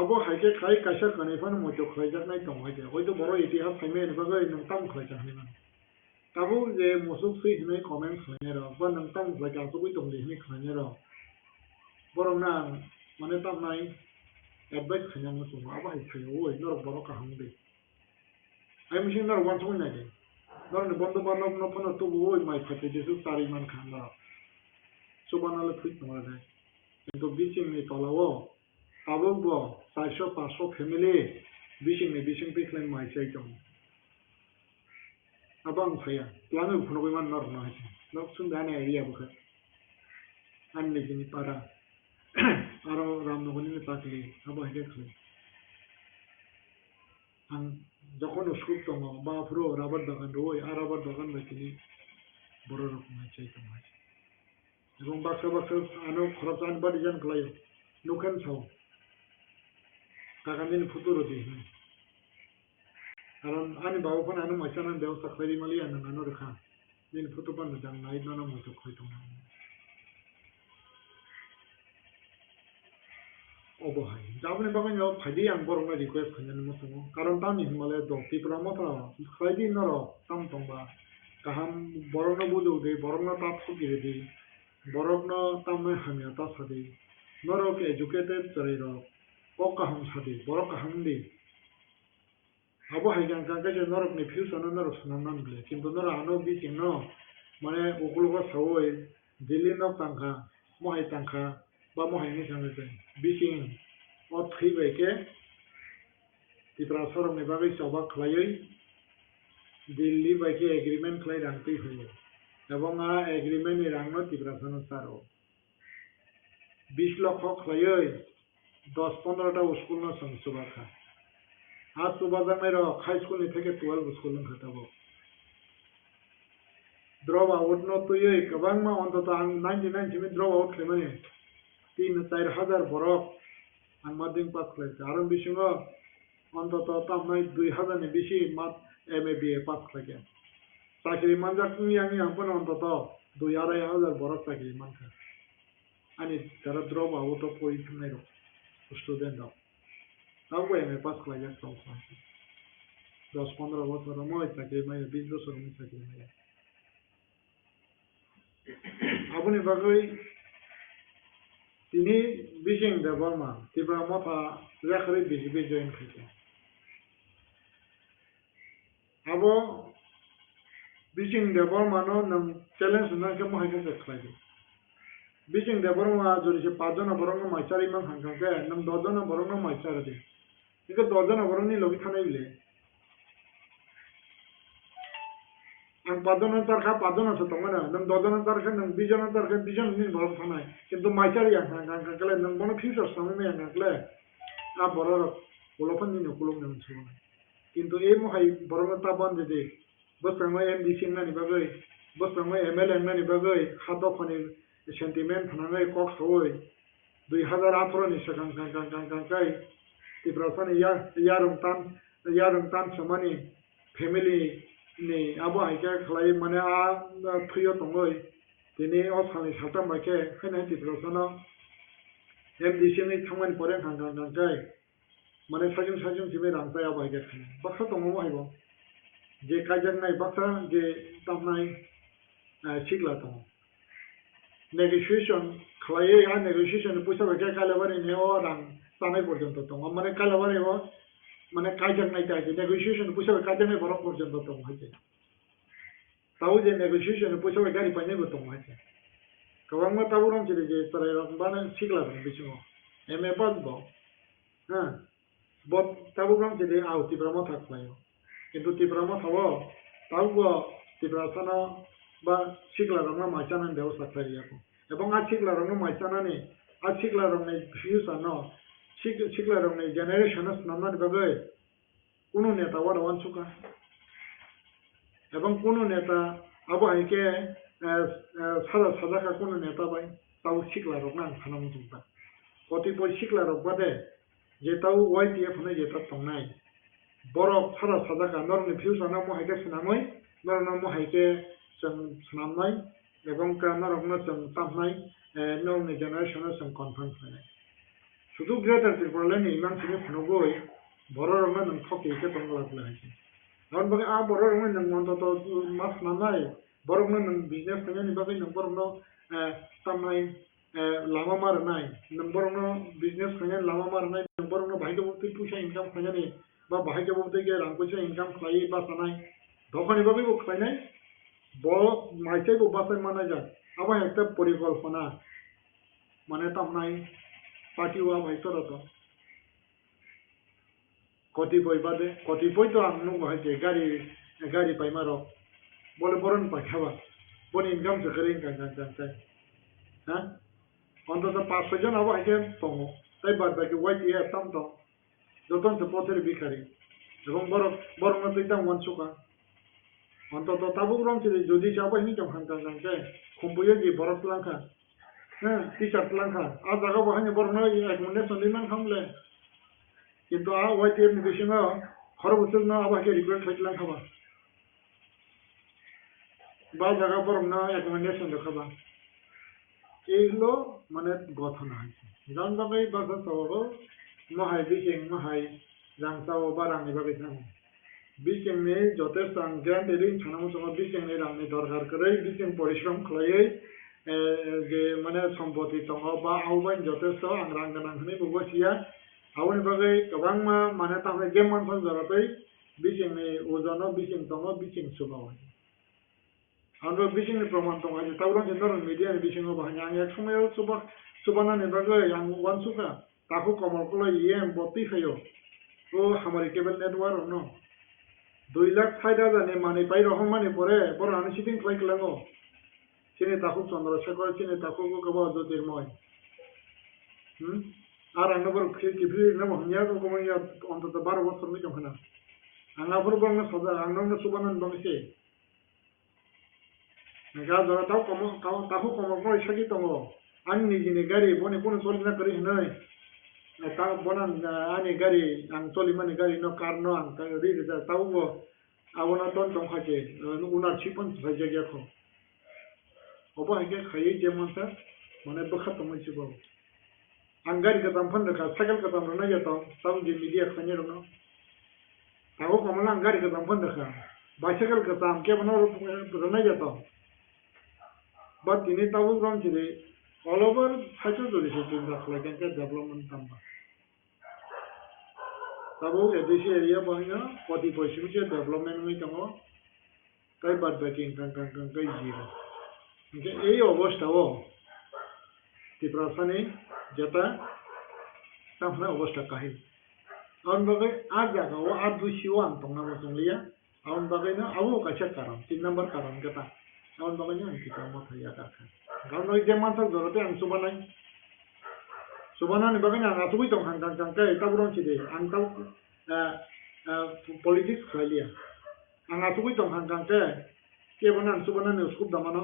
abo haike khai kaisa kanifan moto khajak nai tong haide hoito boro itihas thaime ne bagai nang tam khajak ni man tabu je mosuk sui hinai comment khane ro ba nang tam khajak to bui tong li ni khane ro boro na mane tam nai advice khane mo so aba hai khai oi nor boro ka hangbe ai mishin nor wan soi nai de nor ne bondo banok no phono to oi mai phate je su tari man khan na so banale fit no ra কিন্তু বিচিং ni tolawo Abogbo, 400-500 family, bising piklen mai sai jong. Abang saya, langu phono man nor na hai. Lok sun dane area bukha. Anne jini para. Aro ram no ni takli, abo hege khli. Ang যখন scoop তো বা পুরো rubber দোকান রই আর rubber দোকান বেকিনি বড় রকম আছে তোমার এবং বাক্স আনো খরচ আনবা ডিজাইন কলাই নুখান ছাও কাকান্দিন ফুতুরো দি কারণ আনি বাবুফান আনো মাইসানান ব্যবস্থা খাইরি মালি আনো নানো রেখা দিন ফুতুপান জান নাইট নানো মতো খাইতো অবহাই যাবনে বাগান ফাইদি আং বরংনা রিকোয়েস্ট খাইনানি মতো কারণ তানি হিমালে দ পিপরা মতো খাইদি নর তাম তংবা কাহাম বরংনা বুজো দে বরংনা তা ফুকিরে দে বরংনা তামে হামিয়া তা সাদে নরকে এডুকেটেড চরের Pokaham sadi, borokaham di. Abo haigan kagak norok ni fusion norok sunanan ble. Kintu norok ano bising no, mane ukuluga sawoi, Delhi no tangka, mohai tangka, ba mohai ni sangete. Bising, o three beke, tipra sorong ni bagai soba klayoi, Delhi beke agreement klay rangti hoye. Ebong a agreement ni rangno tipra sono saro. 20 লক্ষ klayoi, 10-15টা school না সংসবা খা আজ সুবাজামের high school থেকে 12 school খাটাবো drop out ন তুই গোবাং মা অন্তত 99 Jimmy drop out খেমানে 3-4 বরক আং মাধ্যমিক পাস খাইছে আর বিশিং অন্তত তামনাই 2000 নে বেশি মাত এমএ বিএ পাস খাইছে চাকরি মানজা তুমি আমি আপন অন্তত 2-2.5 বরক চাকরি মানখা আনি তারা ড্রপ আউট অফ পরীক্ষা নাই student of. Now we may pass like that from 10-15 বছর মই চাকরি মাই 20 বছর মই চাকরি মাই আপনি বাগৈ তিনি বিজিং দে বর্মা তিব্রা মথা রেখারি বিজিবি জয়েন খাইছে আবো বিজিং দে বর্মা নো নম চ্যালেঞ্জ না কে মই হাইকে খাইছে Bising de borong jori se 5 John borong maisari man hangka ke nam 10 John borong maisar de iko 10 John borong ni logi thanai bile ang 5 John tar kha 5 John aso tongana nam 10 John tar kha nam 20 John tar kha 20 John ni borong thanai kintu maisari yang hangka kele nam bono future samai me hangka kele a boror ulophan ni kulung nam chuna kintu ei mo hai borong ta ban de bosangoi MDC na ni bagai bosangoi MLA na ni bagai khado khani sentiment hanangai kok hoi 2018 ni sakang kang tiprasani yarung tan samani family ni abo haike khlai mane a thuyo tongoi tini o sani satam bake khana tiprasana MDC ni thangman pore khang kai mane sajung jibe rangtai abo haike baksa tongo haibo je kajang nai baksa je tamnai chigla tongo negotiation khlai ya negotiation puisa bake kalabari ne o rang tanai porjonto tongo mane kalabari o মানে কাজের নাই তাই negotiation পয়সা কাজের নাই বড় পর্যন্ত তো হয়েছে তাও যে নেগোসিয়েশন পয়সা গাড়ি পাই নাই তো হয়েছে কবাং মা তাও রং ছিল যে তারা এরকম বানান শিখলা বিচুনো এমএ পাস ব হ্যাঁ বট তাও রং ছিল আউ তিব্রামা থাকলাই কিন্তু তিব্রামা থাও তাও তিব্রাসানা বা শিখলা রং মাইচানান ব্যবস্থা করিয়া এবং আ শিখলা রং মাইচানানি আ শিখলা রং নাই ফিউসানো শিখলা রং নাই জেনারেশনস নামান ভাবে কোনো নেতা ওয়ান সুকা এবং কোনো নেতা আবো হাইকে সাদা কোনো নেতা বাই তাও শিখলা রং না খানাম সুকা কতিপয় শিখলা রং বাদে যে তাও ওয়াইটিএফ হনে যে তার তংনাই বড় সাদা নরনি ফিউসানো মো হাইকে সিনামই নরনো মো হাইকে जों साननाय এবং কারণে जों তামনাय नौनि জেনারেশনে जों কনফারেন্স होनाय শুধু গ্রেটার ত্রিপুরালেনি মানসিनि फुनुगै बर' रंना नों थकेके तंगलाबला हायसे आउन बागे आ बर' रंना नों अन्तत मास नानाय बर' रंना नों बिजनेस खायनि बागे नों बर' रंना तामनाय लामा मारनाय नों बर' रंना बिजनेस खायनि लामा मारनाय नों बर' रंना बाहायके बते फैसा इनकाम खायनि बा बाहायके बते के रां फैसा इनकाम खायि बासानाय दखानि बागे बो खायनाय बर' माइसेखौ बासाय मानाय जा आबा एकटा परिकल्पना माने तामनाय पार्टी वा भाइतरत कतिपय बादे कतिपय तो आं नुगो हायसे गारि पाइमारो बोले बरन पाइखाबा बन इनकाम जकरे गांगांगांगाय हा अन्तत 5-6 जन आबो हायसे दङ ताइ बाद बाकी वाइटिए ताम दं जतन से पथेर भिखारि এবং বরং তৈতা ওয়ানসুকা অন্তত তাবুক রং ছিল যদি চাবো হিনি তো হাঙ্গাঙ্গাंगाय খম্বুয়ে যে বরফ লাঙ্কা হ্যাঁ টি-শার্ট লাঙ্কা আর জায়গা বহানি বরং এক মনে সন্দিমান খামলে কিন্তু आ वाइटिएफ नि बिसिङाव हर बोसोर न आबाके रिक्वेस्ट खाइलां खाबा बा जागा बरमना एकमेन्डेशन देखाबा एइलो माने गठन हाइसे जान बागै बासा सावो महाय बिसिङ महाय रांसाव बारानि बागै जान बिसिङनि जथेष्ट आं ग्रान्ट एरिं थानामो समाव बिसिङनि रांनि दरकार करै बिसिङ परिश्रम खालायै जे माने सम्पत्ति दङ बा आवबाय जथेष्ट आं रां गोनां होनै बगसिया आवनि बागै गोबां माने तामे गेम मानसन जरातै बिसिङनि ओजन बिसिङ दङ बिसिङ सुबाव आरो बिसिङनि प्रमाण दङ जे तावरन जेनर मिडिया बिसिङाव बाहाय आं एक समायाव सुबानानि बागै आं वानसुका ताखौ कमलखौल इएम बत्ती फैयो ओ हमारे केबल नेटवर्क न 2,60,000 माने पाइ रहमानि परे बरानि सिटिं फ्लाइ कलाङो सिने ताखौ चन्द्रशेखर सिने ताखौ गोबाव ज्योतिर्मय আর আঙ্গবর কিফি না হনিয়া তো কমাইয়া অন্তত 12 বছর নি জমখানা আঙ্গাফুর বাংলা সদা আঙ্গন সুবানন বাংসে গা ধরা তাও কম তাকু কম কই সাকি তঙ্গ আনি নিজিনি গাড়ি বনে কোন চলিনা করি হনই তা বনান আনি গাড়ি আং চলি মানে গাড়ি ন কার ন আং রি রি তাও গো আবনা তন তং খাকে উনার চিপন সাইজে গেখো অবা হেকে খাই যে মানসা মানে বখা তমইছিবো anggar ke tampan dekat sakal ke tampan aja tau tahu di media kanya dong tahu kamu anggar ke tampan dekat bicycle ke tam ke mana orang aja tau but ini tahu orang jadi all over satu tuh di situ dah lagi ke development tambah tahu edisi area banyak poti posisi development ini kamu kayak bad backing kan kayak zero mungkin ini অবস্থা ও ত্রিপুরা যেটা তাহলে অবস্থা কাহিল আউন বাগে আর জায়গা ও আর দুইশো আন্তং না মতলিয়া আউন বাগে না আউ কাছে কারণ 3 নম্বর কারণ কেটা আউন বাগে না কি কাম থাইয়া কাকা কারণ ওই যে মাথা জরতে আং সুবানানি বাগে না আতুই তো হাঙ্গাং কাঙ্কা এটা বরং চিদে আং তাও পলিটিক্স খাইলিয়া আং আতুই তো হাঙ্গাং কে বনা সুবানানি উস্কুপ দামানো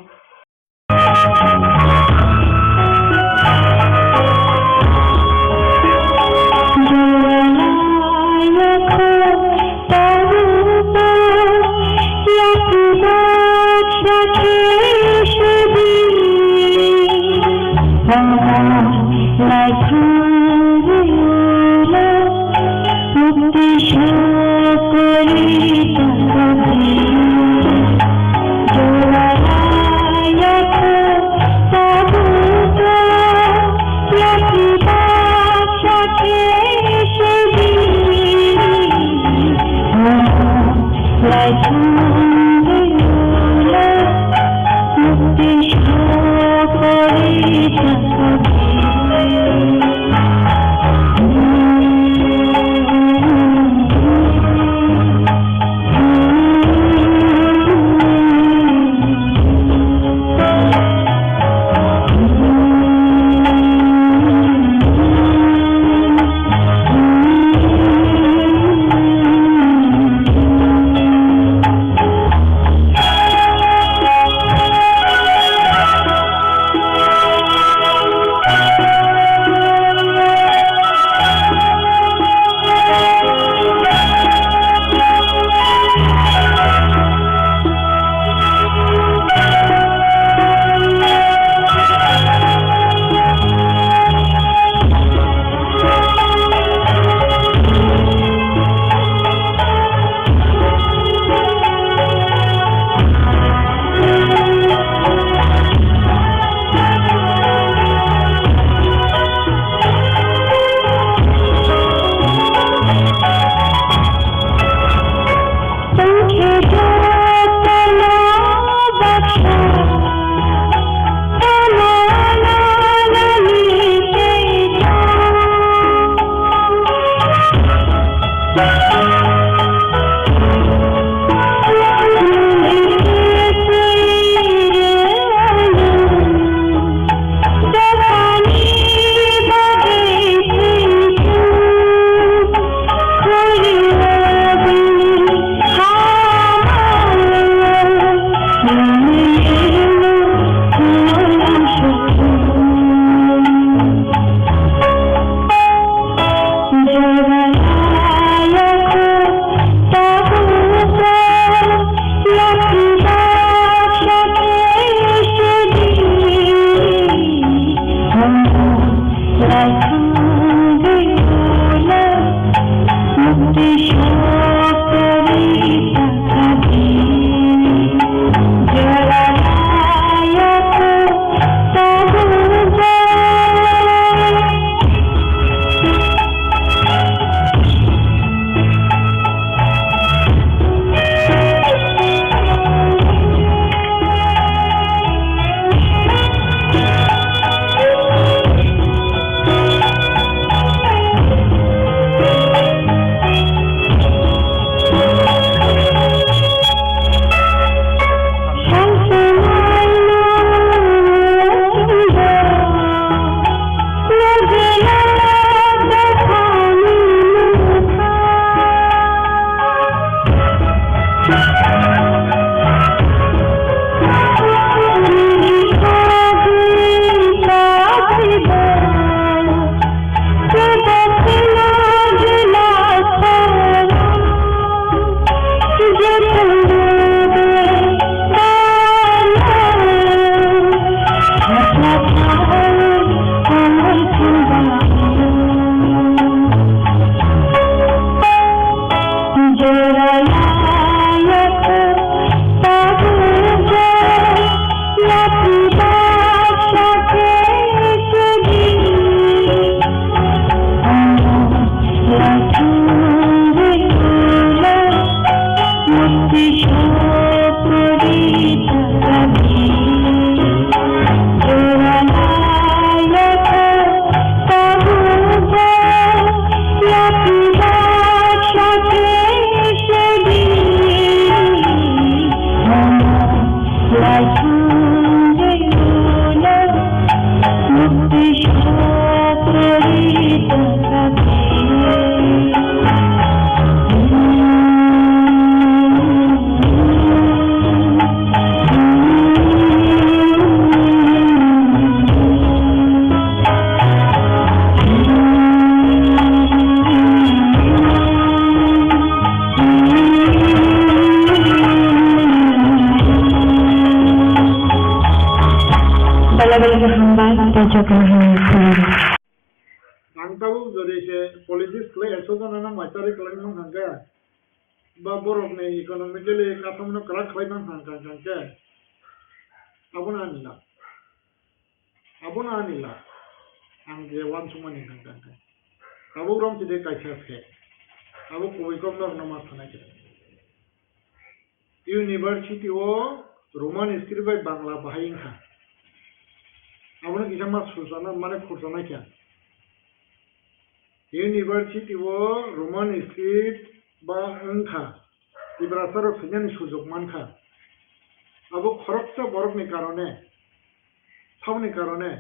Bagai hamba Tajakan Ang tahu jadi se politis klay eso kan na macari klay mang hangga ba borok ne economically katam no krak klay mang hangga hangga abuna anila ang je wan suma ni hangga abu rom tidak kaisa se abu koi kom no nama thana ke university o roman script by bangla bahai kha abuna kisama susana mane khusana kya University wo Roman script ba angkha ibrasaro senyani sujok mankha abo khorokta borok ni karone thawni karone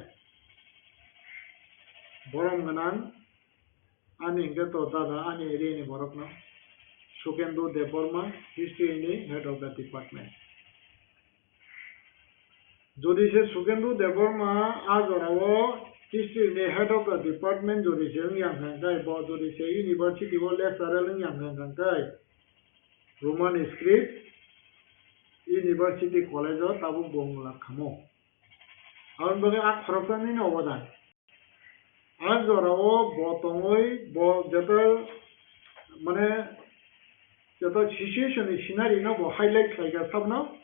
borom ganan ani geto dada ani eri ni borok na Sukendu Deborma history ni head of the department jodi se Sukendu Deborma ajorawo history ne head of the department jodi se yang hangkai bo jodi se university wo lecturer yang hangkai Roman script university college o tabu bongla khamo aun bage ak khorokani ni obadan ajorao botongoi bo jeto mane jeto situation scenario no bo highlight khaiga sabno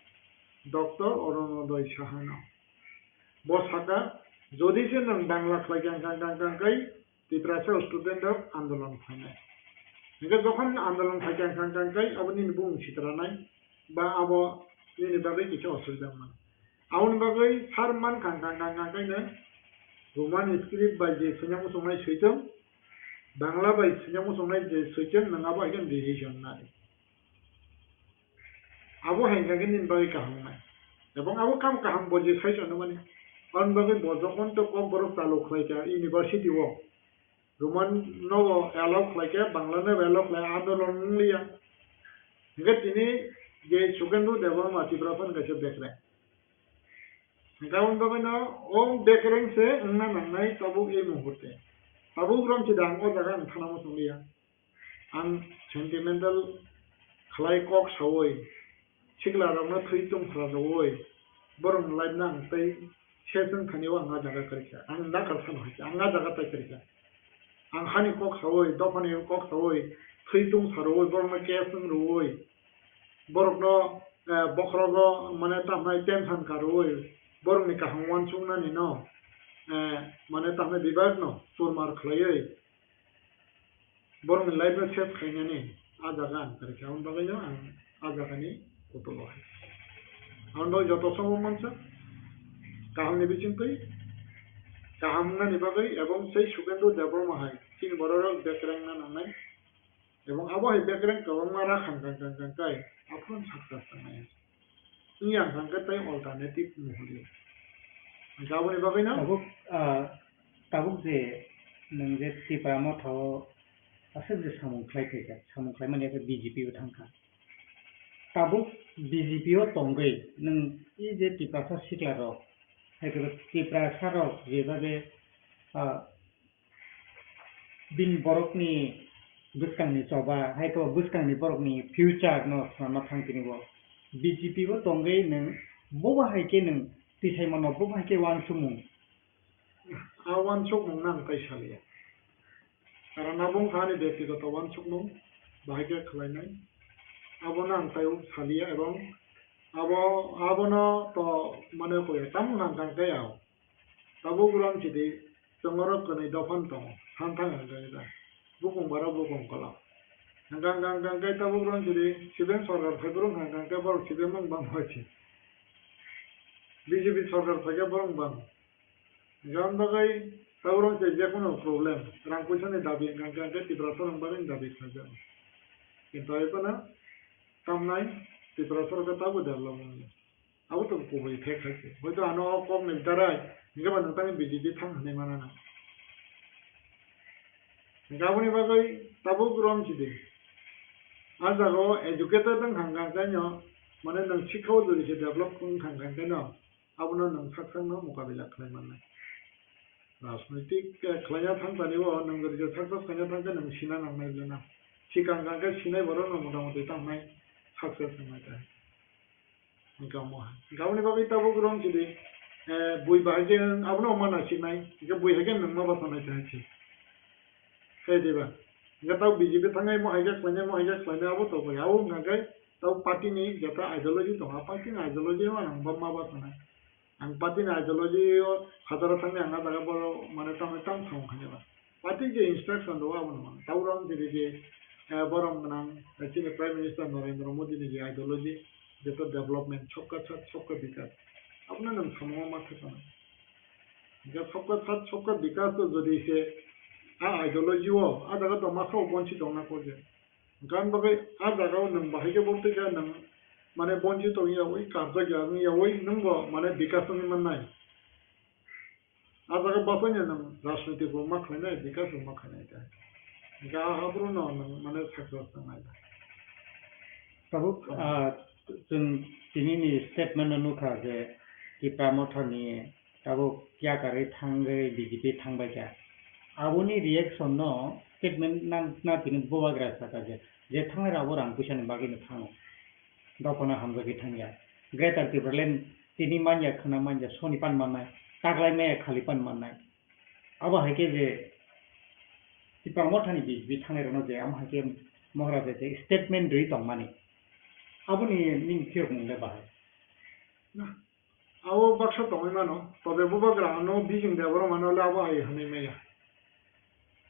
Dr. Oronodoy Sahana bo saka যদি সে নং বাংলা খাই Tripura student of আন্দোলন খাই নিকে যখন আন্দোলন খাই আপনি বুং সিতরানাই বা আবো নিনি বাগৈ কিছু অসুবিধা মানে আউন বাগৈ সারমান খাইনে রোমান স্ক্রিপ্ট বাই যে সিনেমা সংনাই সৈতম বাংলা বাই সিনেমা সংনাই যে সৈতম নঙাবো এখন ডিসিশন নাই আবো হেঙ্গাকে নিন বাগৈ কাহামনাই এবং আবো কাহাম বজে সাইছনো মানে Ang bagay bojokon to kom borok taluk laika university wo Roman no alok laika Bangla no alok laika andolon liya ngat ini je Sukendu Deborma Tibrapan gache bekre ngaun bagay no om bekreng se ngna nangnai tabuk ei muhurte tabuk rom chidang o jaga thana mo sungliya ang sentimental khlai kok sawoi chigla ramna thuitum phradoi borong lain nang tai Sesung khaniwa anga jaga karikya ang na karsan hoja anga jaga tai karikya ang hani kok sawoi dofani kok sawoi thuitung saroi borma kesung roi borokno bokhrogo mane tamnai tension karoi borni ka hangwan chungna ni no mane tamne dibag no turmar khlaioi borni life set khaina ni a jaga ang karikya on bagai no a jaga ni utolo on do joto somo mansa kaham ni bichintoi kaham na nibagai ebong sei Sukendu Deborma hai tin bororok bekreng na nanai ebong abo hai bekreng kawang mara khang kai apun success nanai yang hangkai tai alternative muhuli gawo nibagai na tabuk je nang je tipa mo tho asal je samung khai mane BJP o thangka tabuk BJP o tongai nang I je tipa sa sikla ro Tripura ছাড়াও যেভাবে বিন বরকনি বুসকাংনি চবা হাইতো বুসকাংনি বরকনি future ন সামনা थांकिनिब BJP बो तंगै नों बबा हाइके नों तिसाइमन बबा हाइके वान सुमुं awan sukmung nang kaisaliya karena abong khani ব্যক্তিগত wan sukmung bahage khlainai abona ang tayo salia ebong abono to mane ko tam nang kang kayao tabu guram chidi tongoro kone dofan to thang ga bukung bara bukung kala gang kay tabu guram chidi siben sorgar phegurung gang kay bor siben mang bang hochi BJP sorgar phege borong bang gang bagai tabu guram chidi je kono problem rang puchane dabi gang kay Tripura sorong barin dabi khaja kintu ay na tamnai Tripura Sarkar Tabo development আবো তো কই fake আছে হয়তো আনো কম নে দাঁড়ায় নিগা বান তাকে BJP থাং হানে মানা না গাবনি বাগৈ তাবো গ্রম চিদে আজাগো এডুকেটেড দং হাঙ্গাং কাইনো মানে নং শিক্ষাও যদি সে ডেভেলপ কোন হাঙ্গাং কাইনো আবনো নং সাকসাংনো মোকাবিলা খাইমানা রাজনৈতিক খাইয়া থাং পানিবো নং যদি সাকসাস খাইয়া থাং নং সিনা নাংনাই না সিকাং গাঙ্গে সিনাই বড় ন মোটামুটি তাংনাই success in my time. Gauni bagai tabu grong chidi bui bahagian abno mana sinai ga bui hagen nang ma batana chachi kai deba ga tau BJP thangai mo haja klanya abo to ba awu ngagai tau party ni jata ideology to party ni ideology ma nang ba ma batana ang party ni ideology hadara thangai anga daga boro mane tam thong khane ba party je instruction do abo ma tau ram je borom nang chini prime minister Narendra Modi ni je ideology jeto development सबका विकास अपना नाम समूह मात्र करना जब सबका विकास तो जल्दी से आइडियोलॉजी वो जगह तो मात्र बंचित होना पड़े गान बगे जगह नंग बाहर के बोलते क्या नंग माने बंचित हो गया वही कार्य क्या नहीं वही नंग माने विकास नहीं मनना है जगह बापन है नंग राजनीति को मत लेना है विकास को मत लेना है क्या हाबरू ना नंग माने सक्सेस ना है Tabuk जों दिनैनि स्टेटमेन्ट नुखा जे टिप्रा मथरनि tabuk क्या करे थांगे BJP थांबाय क्या आबोनि रिएक्शन न स्टेटमेन्ट ना तिनि बोवाग्रा साका जे थांनाय राबो रां फैसानि बागैनो थाङो दावखना हामजागे थांया ग्रेटर टिप्रालेन तिनि मानया खना मानया सनि पान माननाय तागलाय मे खालि पान माननाय आबो हायके जे टिप्रा मथरनि BJP थांनाय रनो जे आम हायके महाराज जे स्टेटमेन्ट रि दंमानि आबोनि निं फिर मुंले बाहाय ना आओ बक्सा तो मैं मानो तबे बुबा ग्रानो बीजिंग देवरो मानो लावा है हमें में या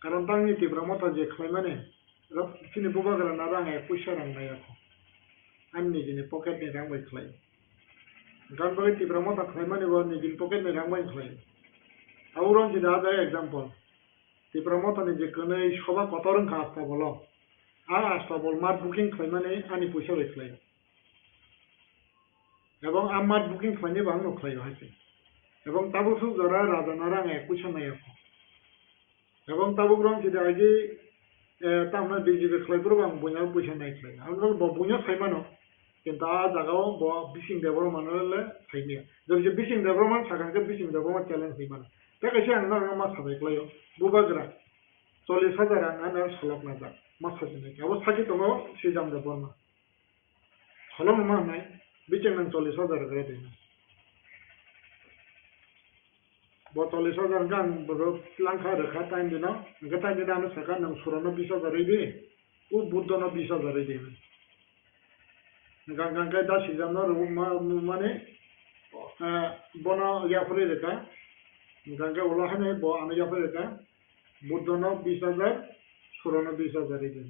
कारण तांगी तिब्रा मत जे खाई माने रब किने बुबा ग्राना रंग है पुष्य रंग नहीं रखो अन्य जिन्हें पॉकेट में रंग बाई खाई गान बगे तिब्रा मत खाई माने वो अन्य जिन पॉकेट में रंग बाई खाई आउरों जिन्हें आधा एग्जाम्पल तिब्रा मत ने जे कने शोभा कतरंग खास्ता बोलो आस्ता बोल मार बुकिंग खाई माने आनी पुष्य बाई खाई এবং আমার বুকিং খাইনি বাং নখাই হইছে এবং তাবুক জরা রাজানারা একুশা নাই এবং তাবুক রং যদি আগে তামনা বিজিবি খাইবো বাং বইনা পয়সা নাই খাই আমরা বইনা খাইমানো কিন্তু আ জায়গাও বিসিং দেবর মানলে খাইনি যদি বিসিং দেবর মান সাকানকে বিসিং দেবর মান চ্যালেঞ্জ হইমানো তা কাছে আংনা মা সাবাই খাইও বুবাগরা 40,000 আনার সলক না যা মাছাজি নাই অবস্থা কি তো সিজাম দেবর না হলো মা নাই बिचंगन 40,000 करे देना वो 40,000 गांग बरो लांखा रखा टाइम देना गता देना न सका न सुरनो 20,000 दे उ बुद्धनो 20,000 दे गांग गांग का सीजन रो माने बना या फरे देका गांग ओला हने बो आने या फरे देका बुद्धनो 20,000 सुरनो 20,000 दे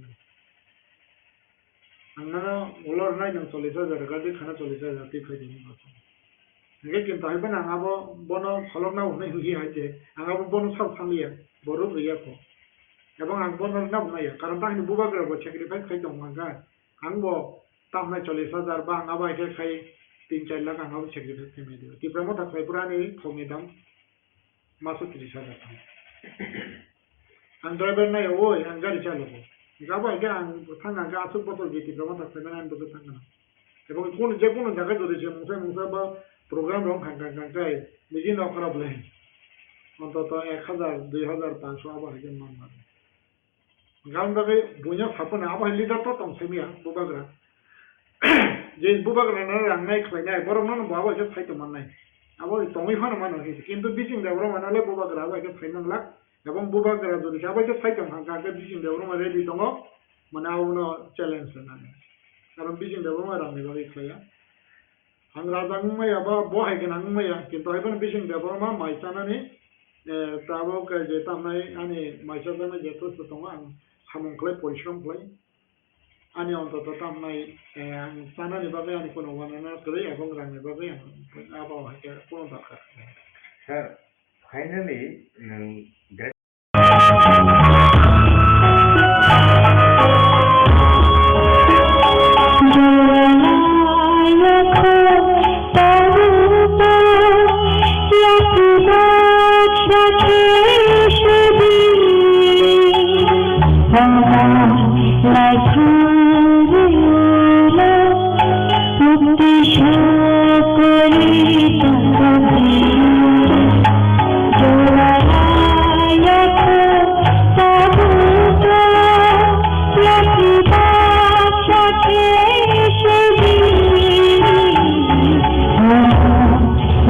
अंगना ओलर नाइ नों 40,000 गादि खाना 40,000 ति फैदि नि बात नगे किन ताइ बना आबो बनो फलना उनै हुइ हाइते आंगाबो बनो सब सामलिया बरो गैया को एबं आं बनो ना बुनाया कारण तानि बुबाग्रा बो सेक्रिफाइस खाइ दं मांगा आंबो तामना 40,000 बा आंगाबो आइते खाइ 3-4 लाख आंगाबो सेक्रिफाइस खाइ दियो तिब्रा मथा खाइ पुरानि थौनि दाम मासो 30,000 थां आं ड्राइवर नाय ओय आं गारि चालको गाबा के आं थांगा गा आसुक बतल जेति प्रमाण थाखै आं बतो थांगा एबं कोन जे कोन जागा जरे जे मुसा बा प्रोग्राम रं खांगा गाय निजि न खराबले अन्तत 1,000 2,500 आबा के मान मान गाम बगे बुnya सापना आबा लिडार तो तम सेमिया बुबाग्रा जे बुबाग्रा न रांनाय खलायनाय बरम न बाबा जे फाइतो माननाय आबा तंगै फान मान है किन्तु बिसिं देवरो मानाले बुबाग्रा आबा के फाइनांला এবং বুবাগ্রা যদি সবাইকে ফাইতাম হাঁকা বিচিং দেবরমা রেডি দङ মানে আউনো চ্যালেঞ্জ নানে কারণ বিচিং দেবরমা রামনি বাগै খায়া आं राजांमाया बा बहायगोन आंमाया किन्तु हायबन बिसिं देबरमा माइसानानै ताबो जे तामनाय आनि माइसाजानाय जेथुस दङ आं सामुंख्लाय परिश्रम खालाय आनि अन्तत तामनाय आं सानानि बागै आनि कोनो वानाना गै এবং रांनि बागै आं आबहावाखौ कोनो दरकार सर फाइनली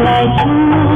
Like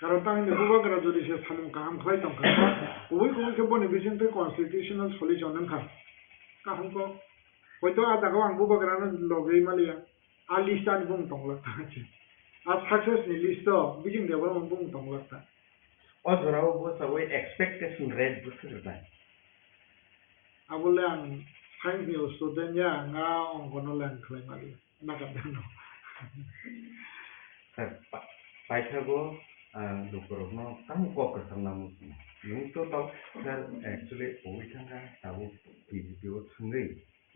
কারণ তাই বুবাগরা যদি সে সামুং কাহাম খাই তংখা উই কুই কে বনি বিসিনতে কনস্টিটিউশনাল সলিউশন নংখা কাহামको হয়তো আদাগো আং বুবাগরানো লগই মালিয়া আ লিস্ট আনি বুং তংলাকতা আছে আর সাকসেস নি লিস্ট বিজিং দেবো বুং তংলাকতা অজরাও বসাবই এক্সপেকটেশন রেট বুঝতে আবলে আং সাইন্স নি স্টুডেন্ট ya nga অঙ্কনো ল্যাং খাই মালিয়া নাগাদানো পাইথাগো দুপুরনো তাম কক্কর থামনামু নों तो तब सर एक्चुअली ओइथांगा दाबो बिबिओ थंगै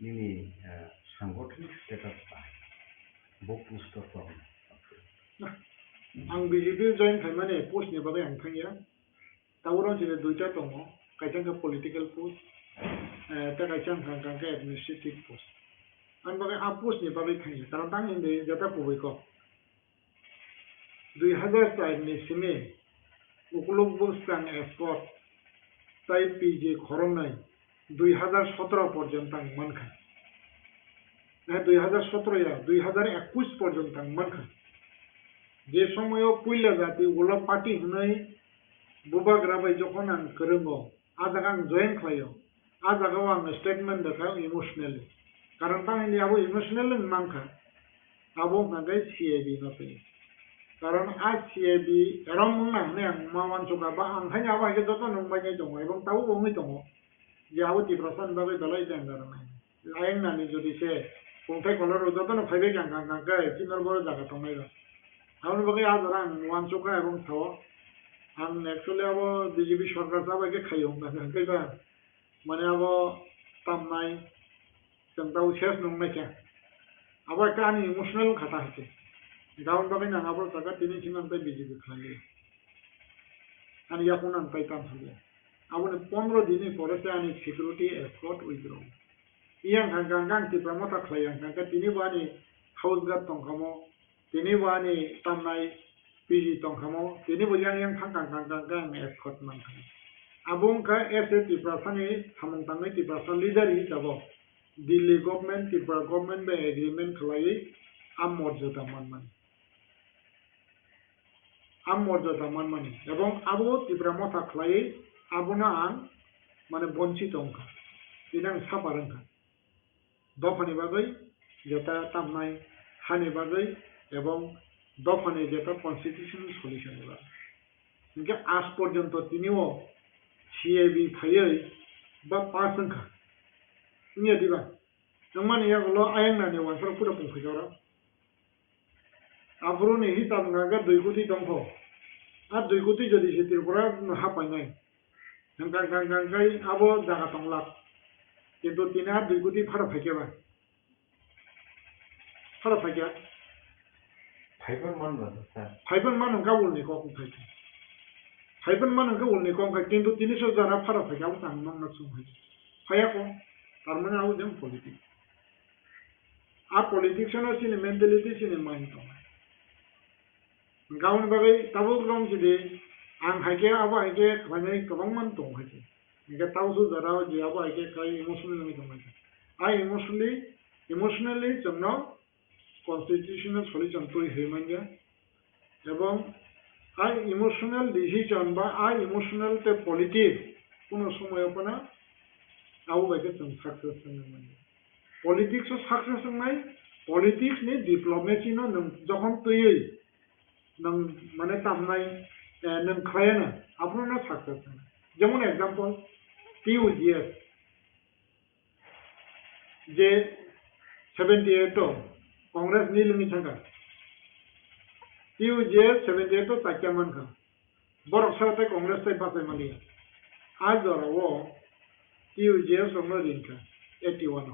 निनि सांगठनिक स्टेटास बा बो पुस्ट फर्म आं बिजेपि जइन खायमाने पोस्टनि बागै आं थांया दावराव जेरै दुइटा दङ कायसांखा पलिटिकल पोस्ट ता कायसांखा गांखा एडमिनिस्ट्रेटिव पोस्ट आं बागै आ पोस्टनि बागै थांया कारण तां हिंदे जता पबैको 2004 नि सिमे उकुलुक बुस्तान एस्कट ताई पीजी खरंनाय 2017 पर्यंत आं मानखा 2017 या 2021 पर्यंत आं मानखा যে সময় পুইলা জাতি ওলা পার্টি হনাই বুবাগ্রাবাই যখন আং করঙ্গো আজাগ আং জয়েন খাইও আজাগাও আং স্টেটমেন্ট দেখা ইমোশনালি কারণ তাই আবো ইমোশনালি মানখা আবো নাগাই সিআইবি নতে কারণ আজ সিআইবি এরম না হনে আং মাওয়ান চোকা বা আং হাই আবো আগে যত নংবাই দङ এবং তাও বঙই দङ যে আবো টিপ্রাসান বাগै দালাই দেন গারনাই আইন নানি যদি সে কোনটাই কলর যত ন ফাইবে গাং গাং গাং গাই চিনর বড় জায়গা তমাইবা আমি বাকি আজ রাং ওয়ান চোকা এবং থাও আং एक्चुअली अब बीजेपी सरकार साबायके खायो गांखैबा माने अब तामनाय जों दाउ सेस नंनायखा अब একটা আনি ইমোশনাল খাতা আছে গাউন বাকি না আবার টাকা তিনি সিনান্তাই बीजेपी খালি আর ইয়াকুন আনতাই কাম হলো আবনে 15 দিনের পরে সে আনি সিকিউরিটি এসকর্ট উইথড্র ইয়াং গাং গাং তি প্রমোটা খাইয়াং গাং তিনি বানি হাউস গার্ড তংখামো তিনি বানি তামনাই পিজি তংখামো তিনি বয়াং yang থাং গাং গাং গাং এসকর্ট মানখা আবং কা এসে টিপ্রাসানি সামং তাংনি টিপ্রাসান লিডার হিসাব দিল্লি গভর্নমেন্ট ত্রিপুরা গভর্নমেন্ট বে এগ্রিমেন্ট খালাই আমর্যাদা মানমানি এবং আবো ত্রিপুরা মথা খালাই আবনা আং মানে বঞ্চিত অংখা তিনাং সাপারংখা দফানি বাগৈ যেটা তামনাই হানি বাগৈ এবং দফানি যেটা কনস্টিটিউশনাল সলিউশন এবার ইনকে আজ পর্যন্ত তিনিও সিএবি খাইयै বা পাস সংখ্যা নিয়ে দিবা নমানি ইয়াগুলো আইন নানি ওয়ানসর পুরো পুংফিজরা আবরুনি হিতাম গাঙ্গা 2 কোটি দংখ আর 2 কোটি যদি সে ত্রিপুরা হাপাই নাই গাঙ্গা গাঙ্গাই আবো জায়গা তংলাক কিন্তু তিনা 2 কোটি ফাড়া ফাইকেবা ফাড়া ফাইকা फाइबर मान बता सर फाइबर मान उनका उल्ने को फाइके फाइबर मान उनका उल्ने को किंतु 300 जरा फारा फाइका उन तांग नंग नसुम है फाया को तारमाने आउ जम पॉलिटिक्स आ पॉलिटिक्स न सिने मेंटालिटी सिने माइंड तो गाउन बागै ताबो ग्राम जिदे आं हाइके आबो हाइके खाने गोबां मान दं हाइके इनका तावसु जरा जे आबो हाइके खाय इमोशनल नङै दं हाइके आ इमोशनली जोंनो कन्स्टिट्यूशनल सल्यूशन तৈরি হয়ে মাইয়া এবং আই ইমোশনাল ডিসিশন বা আই ইমোশনাল তে পলিটিক্স কোনো সময় আপনা আউ বাইকে जों সাকসেস নয় পলিটিক্স ও সাকসেস নয় পলিটিক্স নি ডিপ্লোমেসি ন যখন তৈরি নং মানে তামনাই নং খায়না আপনারা সাকসেস যেমন एग्जांपल টিউজিএস जे 78 कांग्रेस नि लुंगी थांगा टीयूजे 78 ताक्यामन का बरक साथे कांग्रेस ताई बासाय माली आज जरावो टीयूजे सोमो दिनका 81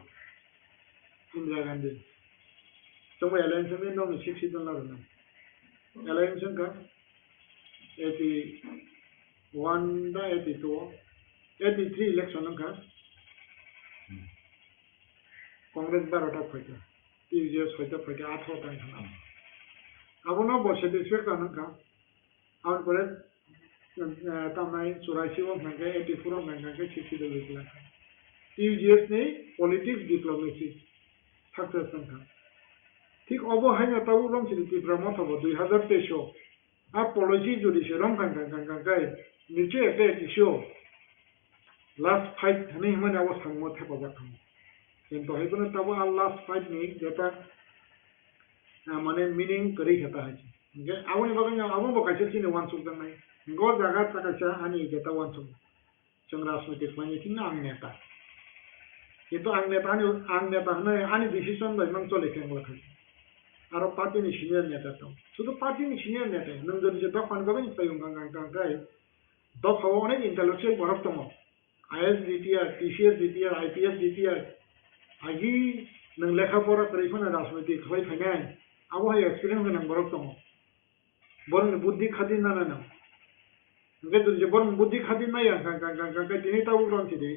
इंदिरा गांधी तंबो एलायंस में नो 60 डॉलर ना एलायंस का 81 दा 82 83 इलेक्शन का कांग्रेस 12 फैका टीयूजे 6 फैका 8 टाइम खाना अब ना बहुत सेटिस्फेक्ट आना का और पर तमाई 84 में का 84 में का 60 डॉलर का टीयूजे ने पॉलिटिक्स डिप्लोमेसी सक्सेस का ठीक अब है ना तब रंग सिटी ब्रह्म था 2023 आप पॉलिसी जो दिशे रंग का नीचे एक इशू लास्ट फाइट नहीं मैंने वो संगमत है बाबा था किंतु है तो तब आ लास्ट फाइट नहीं जैसा माने मीनिंग करी कहता है ओके आवो ने बागन आवो बकाचे सिने वन सुक नहीं गो जगह तक आनी जैसा वन सुक जों राजनीतिक माने किना आं नेता किंतु आं नेता ने आनी डिसिजन बाय मान चले केंग लखा आरो पार्टी नि सिनियर नेता तो शुद्ध पार्टी नि सिनियर नेता नों जदि जे दफान बागन सायं गांगाय दफाव अनेक इंटेलेक्चुअल बरफ दङ IAS DTR TCS DTR IPS DTR आगी नों लेखा फरा करिफोना राजनीतिक खाय फायनाय आवो हाय एक्सपीरियंस गोनां बरफ दङ बरन बुद्धि खादिन ना ना ओंगे जे बरन बुद्धि खादिन नाया गांगाय दिनै ताबु रनसि दे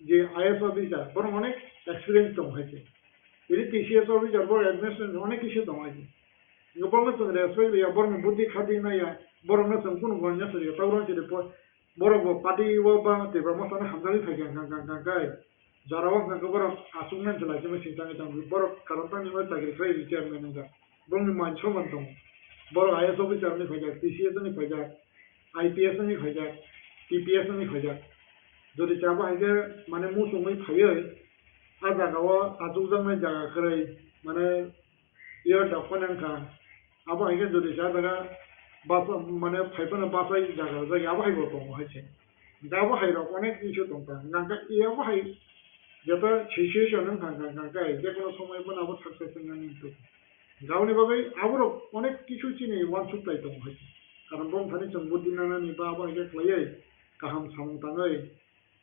जे आईएएस ऑफिसर बरन अनेक एक्सपीरियंस दङ हायसे बिदि टीसीएस ऑफिसर बर एडमिनिस्ट्रेशन अनेक किसे दङ हायसे गोबां जों रेसपेक्ट या बरन बुद्धि खादिन नाया बरन जों कुनु गन्या सरि ताबु रनसि दे बरफ पार्टी वो बा तेब्रा मसाना हमजालि फायगोन गांगाय जरावा गबर आसुंगन चलाचे में सिंतांग दं बर करंता नि सागरि फ्राय चेयरमैन गा बंग मानसो मन दं बर आईएएस ऑफिसर नि फायजा टीसीएस नि फायजा आईपीएस नि फायजा टीपीएस नि फायजा जदि जाबा हायगे माने मुसुमै फायो आ जागाव आजुजों नै जागा खरै माने इयर दखनंका आबा हायगे जदि जागा बास माने फायफोना बासाय जागा जाय आबा हायगो दं हायसे दाबो हायरो अनेक इशु दं गांगा इयाबो हाय जब सिचुएशन गांगाय जेकोनो समय बन आबो सक्सेस ननि तो गावनि बागै आबो अनेक किछु चिनि वान सुप्लाय दं हाय कारण बं थानि जों बुद्धि नानानि बा आबा हायगे खलायै गाहाम सामताङै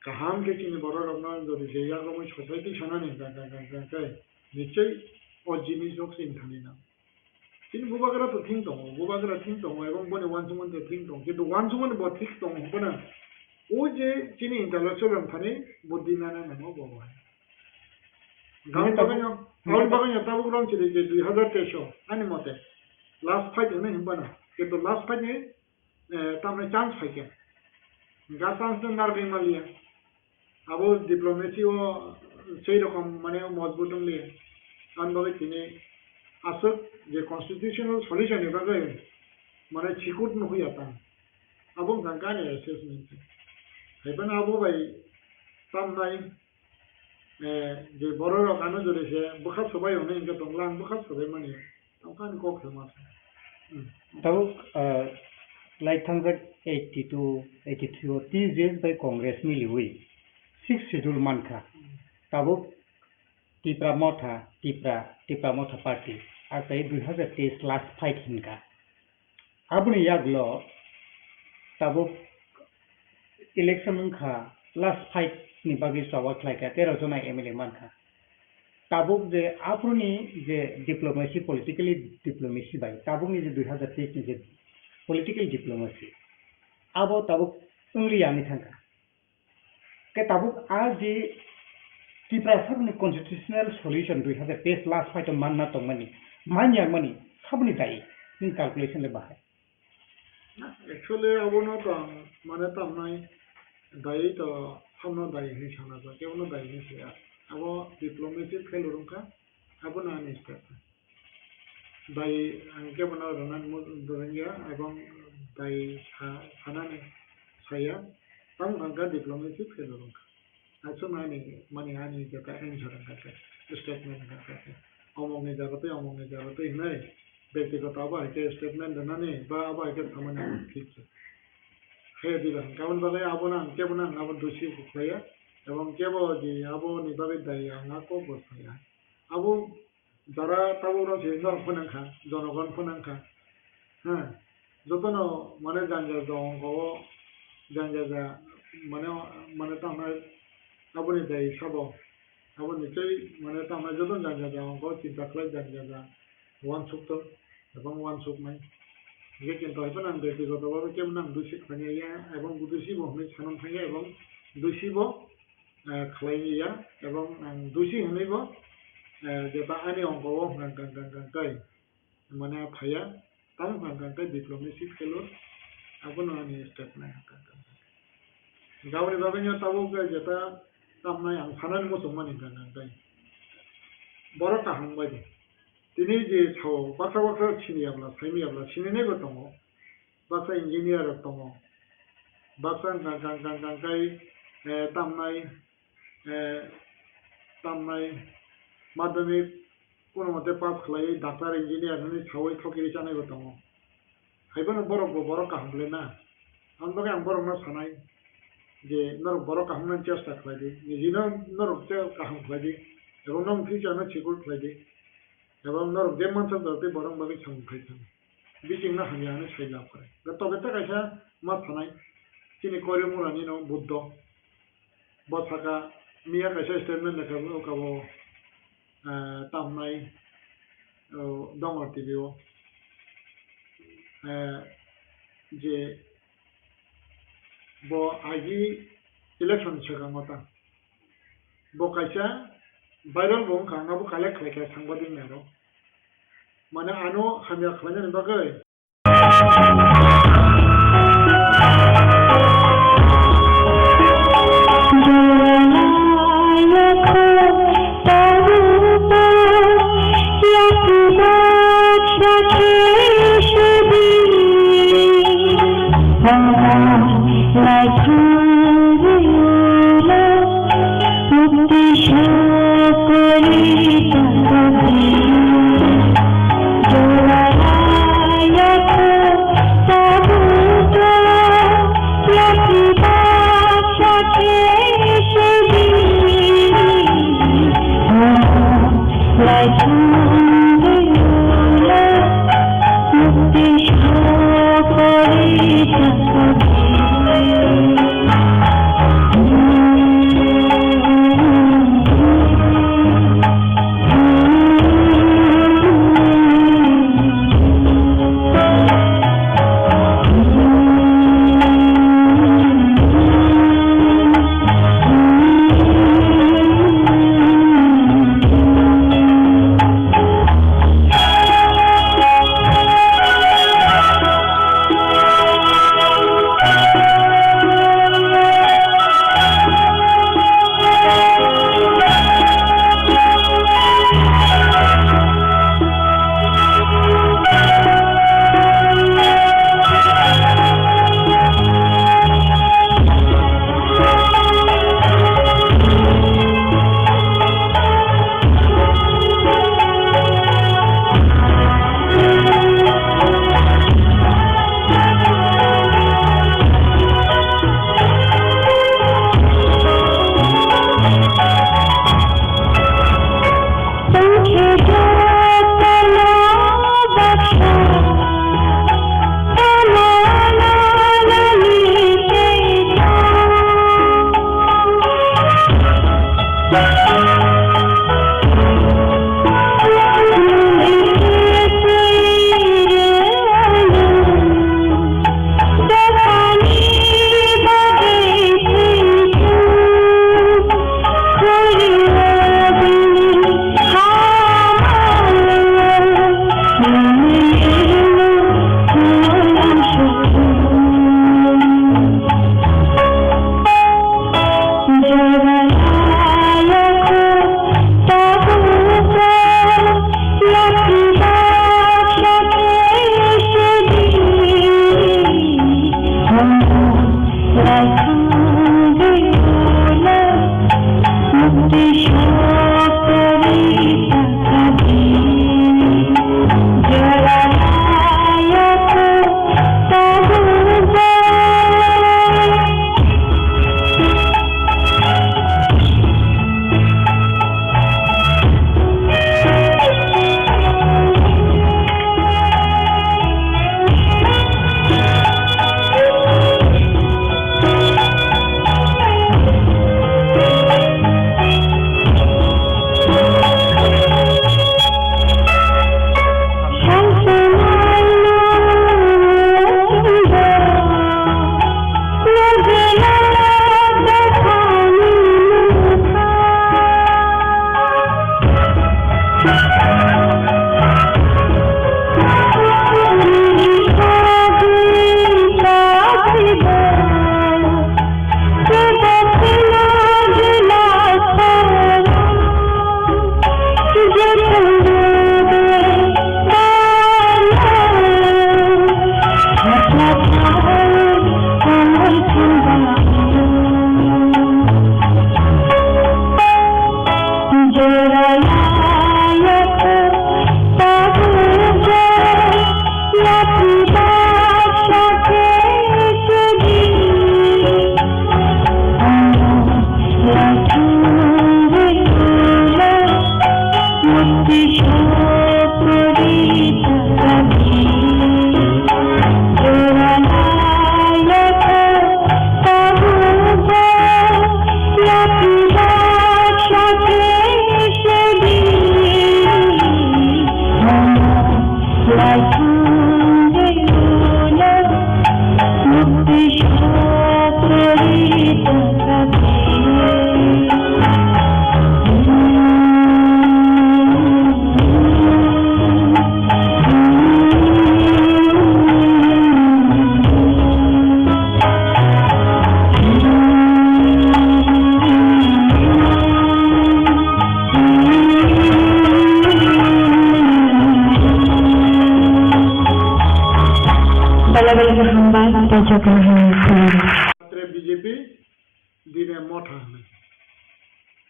गाहाम के चिनि बर रंना जदि जेया गमै सोसाइटी सानानि गांगाय निश्चय अ जिनि जक सिन थानिना tin bubagra to think dong ebong bone wan suman de think dong kitu wan suman bo think dong bone o je chini intellectual thani buddhi na mo bo ba gaun baganyo tabu gram chiri je 2023 ani mote last fight ne himbana kitu last fight ne tamne chance phake ga chance nar be malia abo diplomacy o sei rokom mane মজবুত লিয়ে আনভাবে তিনি আসল যে constitutional solution এভাবে মানে চিকুট নহুই আতা আবং গাঙ্গানে assessment হেবেন আবো ভাই তামনাই যে বড় রকানো জরেছে বখাত সবাই অনেক ইনকে তংলাং বখাত সবাই মানে তংখানি কক ফেমাস তাও like 82 83 TJS by Congress miliwi 6 schedule manka tabo tipra motha party आते 2023 लास्ट फाइट हिनका abuni yaglo tabo election खा लास्ट फाइट नि बागै सवाल खायका 13 जना एमएलए मानखा tabo जे आपुनि जे डिप्लोमेसी पॉलिटिकली डिप्लोमेसी बाय tabuनि जे 2023 नि जे पॉलिटिकल डिप्लोमेसी आबो tabo उंगली आनि थांका के tabo आ जे त्रिपुरा सबनि कन्स्टिट्यूशनल सॉल्यूशन 2023 लास्ट फाइट मानना तो मनी मान्या मनी सबनि दाई नि कैलकुलेशन ले बाहाय एक्चुअली अबनो तो माने तमनाय दाई तो हमनो दाई नि साना बा केवनो दाई नि से अब डिप्लोमेसी फेलुरंका अब ना नि स्टेप दाई के बना रनन दोरंगिया एवं दाई सानानि साया तम गंगा डिप्लोमेसी फेलुरंका आसो माने आनि जका एन्सर का स्टेटमेंट का अमंगे जागते नहीं व्यक्तिगत आबा के स्टेटमेंट देनाने बा आबा के खामानि ठीक है दिला गावन बागै आबोना के बना आबो दोषी खुखाया এবং কেবল যে আবো নিভাবে দায়ী আঙা কো বস্তায় আবো যারা তাবো রয়েছে ফোনাঙ্খা জনগণ ফোনাঙ্খা হ্যাঁ যতন মানে জানজা অঙ্ক জানজা মানে মানে তো আমার আবনি দায়ী সব আবো নিশ্চয়ই মানে তো আমার যতন জানজা অঙ্ক চিন্তা করে জানজা ওয়ান সুক্ত এবং ওয়ান সুক নাই ये কিন্তু হয়তো নাম ব্যক্তিগতভাবে কেমন নাম দোষী খাইয়া এবং দোষী বহনে সানাম খাইয়া এবং দোষীব খাইয়া এবং দোষী হনেব যেটা আইনি অঙ্কও গাঙ্গাই মানে ফাইয়া তাম গাঙ্গাই ডিপ্লোমেসি খেলো আপন আনি স্টেপ নাই গাवनि बागैनो ताबो जेता तामनाय आं सानानि मुसलमानि गांगाय बर' काहांबाय दिनै जे थाव बाक्सा सिनियाब्ला साइमियाब्ला सिनायनायबो दङ बाक्सा इन्जिनियार दङ बाक्सा गांगाय तामनाय माध्यमिक কোনো মতে পাস খালাই ডাক্তার ইঞ্জিনিয়ার হনে ছাওই ঠকিরি জানাইবো দङ हायबोनो बर' काहांबले ना आं बागै आं बर' सानाय যে নরক বড় কাহামনার চেষ্টা খাইদি নিজেনো নরকতে কাহাম খাইদি এবং নম ফিচারনো চিকুল খাইদি এবং নরক যে মানসা দরতে বরং বাকি সাম খাইতাম বিচিংনা হামিয়ানো সাইলা করে তবে তা কাইসা মা থানায় তিনি করে মুরানি ন বুদ্ধ বসাকা মিয়া কাইসা স্টেটমেন্ট দেখাবো কাবো তামনাই দङ টিভিও যে bo agi election segamata bo kaisa viral bong kanga bo collect like sangbadi mero mane ano hamya khanya bagai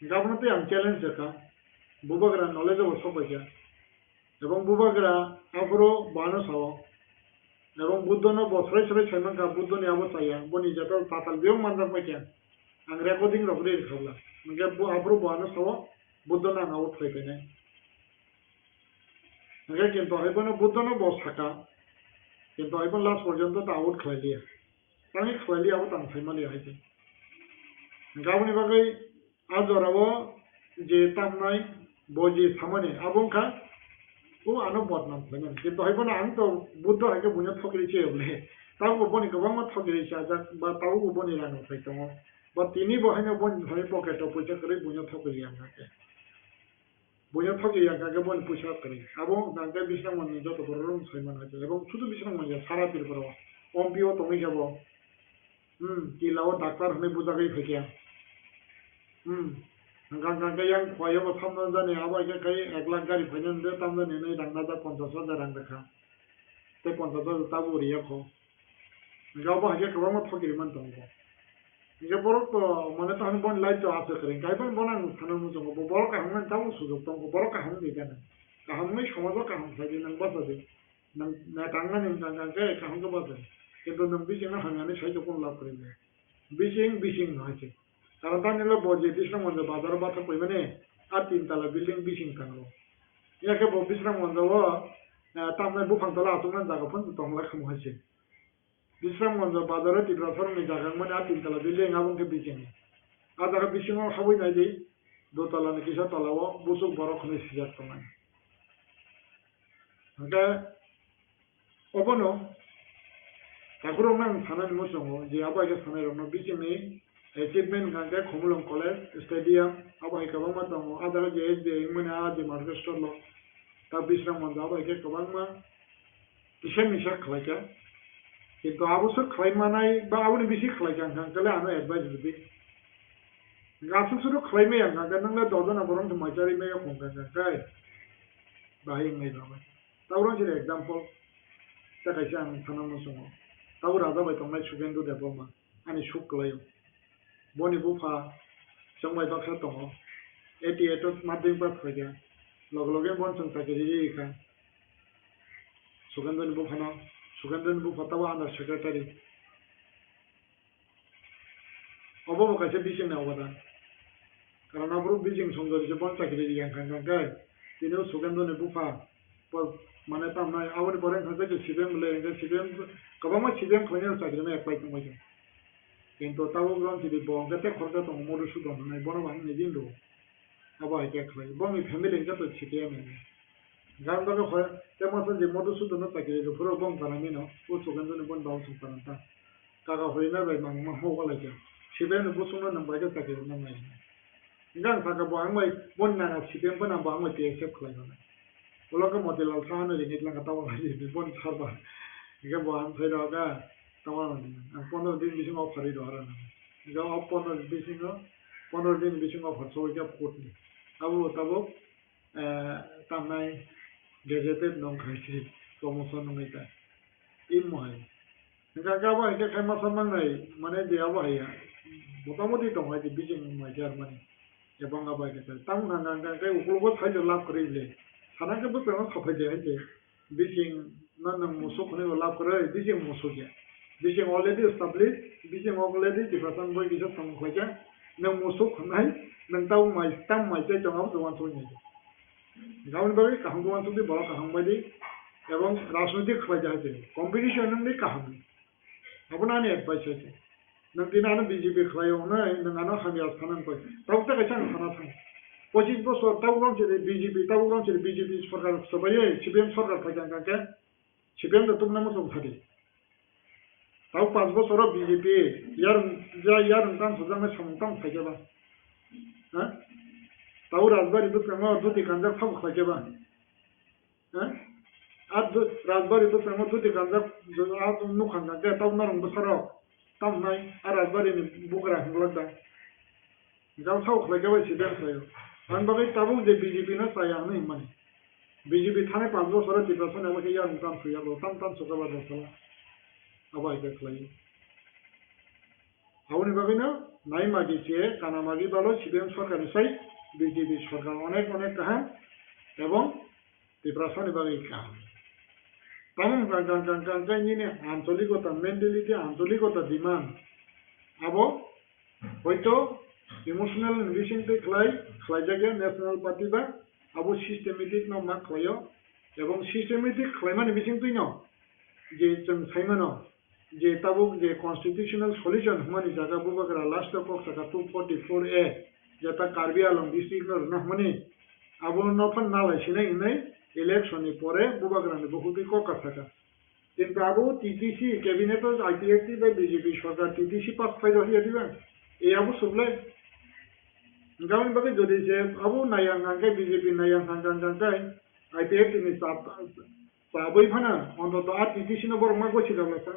गाबोनते आं चैलेंज जाका बुबागरा नॉलेज अब सब बजा एवं बुबागरा आफरो बानो साव एवं बुद्ध न बसरे सरे छमन का बुद्ध ने आबो साया बनि जाता ताताल बेव मानदा मजा आं रेकॉर्डिंग रखले खावला मगे बु आफरो बानो साव बुद्ध ना आउ फैबेने मगे किंतु आइबनो बुद्ध न बस थाका किंतु आइबन लास्ट पर्यंत ता आउट खलाइलिया तांनि खलाइलिया आबो तां फैमालिया हाइते गाबोननि बागै आजरावो जे तामनाय बजे सामने आबंखा वो आनो बदनाम फैनान किंतु हाइबन आं तो बुद्ध हाइके बुnya थकरि चेबले ताउ बनि गोबां मा थकरि साजा बा ताउ बनि रानो फैतङ बा तिनि बहायनो बनि धरि पकेटो पैसा करै बुnya थकरि आंगाके बुnya थकरि आंगाके बनि पैसा करै आबो नांगे बिसनां मन जतो बरम सैमान हाजे एवं सुदु बिसनां मन सारा तिरफोराव ओमपिओ तङै जाबो किलाव डाक्टर हने बुजागै फैकिया गांगांगा yang khoyo ba thamna jane aba ke kai 1 lakh gari phainan de tamna ne nei rangna da 50,000 rang rakha te 50,000 ta buri ya kho ga ba ke kawang thogiri man tong ko ge borok to mane ta han bon lai to ase kare kai ban bonan thana mu jong bo borok ka han ta u sujok tong ko borok ka han de kana ka han nei somojo ka han sai nang ba de nang na tangna ning tang ke ka han ko ba de কিন্তু নং বিসিং না হাঙ্গানে সাইতো কোন লাভ করিবে বিসিং আছে কারণ তানিলো বজে বিষ্ণু মন্দির বাজার বাতা কইবেনে আর 3 তলা বিল্ডিং বিসিং থাকলো ইয়াকে ব বিষ্ণু মন্দির তামনে বুফাংতলা আতুমান জায়গা ফোন তংলা খম হইছে বিষ্ণু মন্দির বাজারে তিব্রাসরনি জায়গা মানে আর 3 তলা বিল্ডিং আবংকে বিসিং আর জায়গা বিসিং খাবই নাই দি 2 তলা নাকি 6 তলাও বুসুক বড় খনে সিজাত তমাই ওকে অবনো তারপরেও না থানার মোসঙ্গ যে আবাইকে থানার Ramna বিচিংনি achievement gange khomulong college stadium abai kabang ma tong adara je de mena de market store lo ta bisram mon abai ke kabang ma kishan misha khlaika kintu abuso khlai manai ba abuni bisi khlai kan kan kale ano advice dibi gasu suru khlai me yang ga nang la dodona boron to majari me khong kan kai bai ngai ba tawron je example ta kaisa thana mo songo taw raja bai tong mai sugendu de boma ani shuklayo boni bufa somai baksa tongo 88 madhyam pass khoja logloge bon sang sakiri ka sugandhan bufa tawa under secretary obo kaise bising na obadan karon abru bising songori je bon sakiri yang kan kai tino sugandhan bufa মানে তামনা আবার পরে খাতে যে সিবেম লে সিবেম কবামা সিবেম খনে sakiri me apply tongoi কিন্তু তাও গ্রাম যদি বঙ্গতে খরচা তো মরু সুদন নাই বনবান নিদিন লো আবার কে খাই বঙ্গি ফ্যামিলি যত ছিকে আমি গান বাগে হয় তেমন যে মরু সুদন তাকে যে পুরো বং বানামি না ও সুগন্ধনে বন বাউ সুপারান তা কাকা হইনা বাই মাং মা হো গলাই কে সিবেন বুসুনো নাম বাগে তাকে নাম নাই গান কাকা বং মাই বন না সিবেন বন বাং মাই তে সেপ খাই না ওলকে মতেল সাহানো রে নিতলা কাটাও হাজি বন ছারবা গে বন ফেরাগা तमाम 15 दिन बिसिङ अफ खरिद हरन जो अफ 15 दिन बिसिङ अफ हरसो के कोटनि अब तामनाय गेजेटेड नं खाइछि प्रमोशन नंगैता इन महै नगा गाबा के खाइमा समान नै माने देयाबा हैया मोटामोटी दं है बिसिङ मजार माने एबं गाबा के ताम नांगा के उकुलबो थाइजो लाभ करिले सानाके बो खफाइ दे है बिसिङ नन मुसो खने लाभ करे बिसिङ मुसो के Bising already established, bising already di person boy bisa sama kerja, nang musuh kenai, nang tahu mai tam mai je jangan tuan tuan ni. Gaun bagi kahang tuan tu di bawah kahang bagi, ebang राजनीतिक kerja je, competition ni kahang. Apa nani advice je? Nang tina anu BJP kerja ona, nang anu kami asanan koi. Tahu tak macam mana thang? Posisi bos tahu orang jadi BJP सरकार sebagai CPM सरकार kerja kan? CPM tu nama tu tadi. ताऊ 5 बছर BJP यार नतान सुजामे समतम खाइबा ह ताऊ राजबारी दु promo दुति गंजा खब खाइबा ह आज राजबारी दु प्रमो दुति गंजा जो आज नु खंगा के ताऊ नरम बसर तम नाय आ राजबारी नि बुगरा हंगलदा जाव साउ खाइबा सिदेन सायो अन बगे ताबु जे बीजेपी न साया नै माने बीजेपी थाने 5 बছर दिप्रसन अब के यार नतान सुया तम सुकाबा दसला अब आइके खाइ आउनी बगे न নাই মাগিছে কানা মাগি বালো সিপিএম সরকারের সাই বিজেপি সরকার অনেক অনেক কাহাম এবং ত্রিপুরাসানি বাগै কাহাম তামং কাঙ্কাইনি আঞ্চলিকতা মেন্টালিটি আঞ্চলিকতা ডিমান্ড আবো হয়তো ইমোশনাল ইনভেস্টিংতে খাইজাগে ন্যাশনাল পার্টি বা আবো সিস্টেমেটিক ন मा খাইयो এবং সিস্টেমেটিক খাইমানি বিসিংতুই ন যে जों साइमानो जे ताबुक जे कन्स्टिट्यूशनल सल्यूशन हमानी जागा बुबागरा लास्ट ऑफ सका 244A जेता कार्बी आलम डिस्ट्रिक्ट न नहमनी आबो नफन नालाय सिनाय इनाय इलेक्शन नि परे बुबागरा नि बहुतै कका सका কিন্তু আবু টিটিসি ক্যাবিনেট আইপিএসসি বা বিজেপি সরকার টিটিসি পাস ফাইল হইয়া দিবা এই আবু সবলে গাউন বাকে যদি যে আবু নায়াং গাঙ্গাই বিজেপি নায়াং গাঙ্গাই আইপিএসসি নি পাবই ফানা অন্তত আর টিটিসি ন বড় মা গছি দাবলা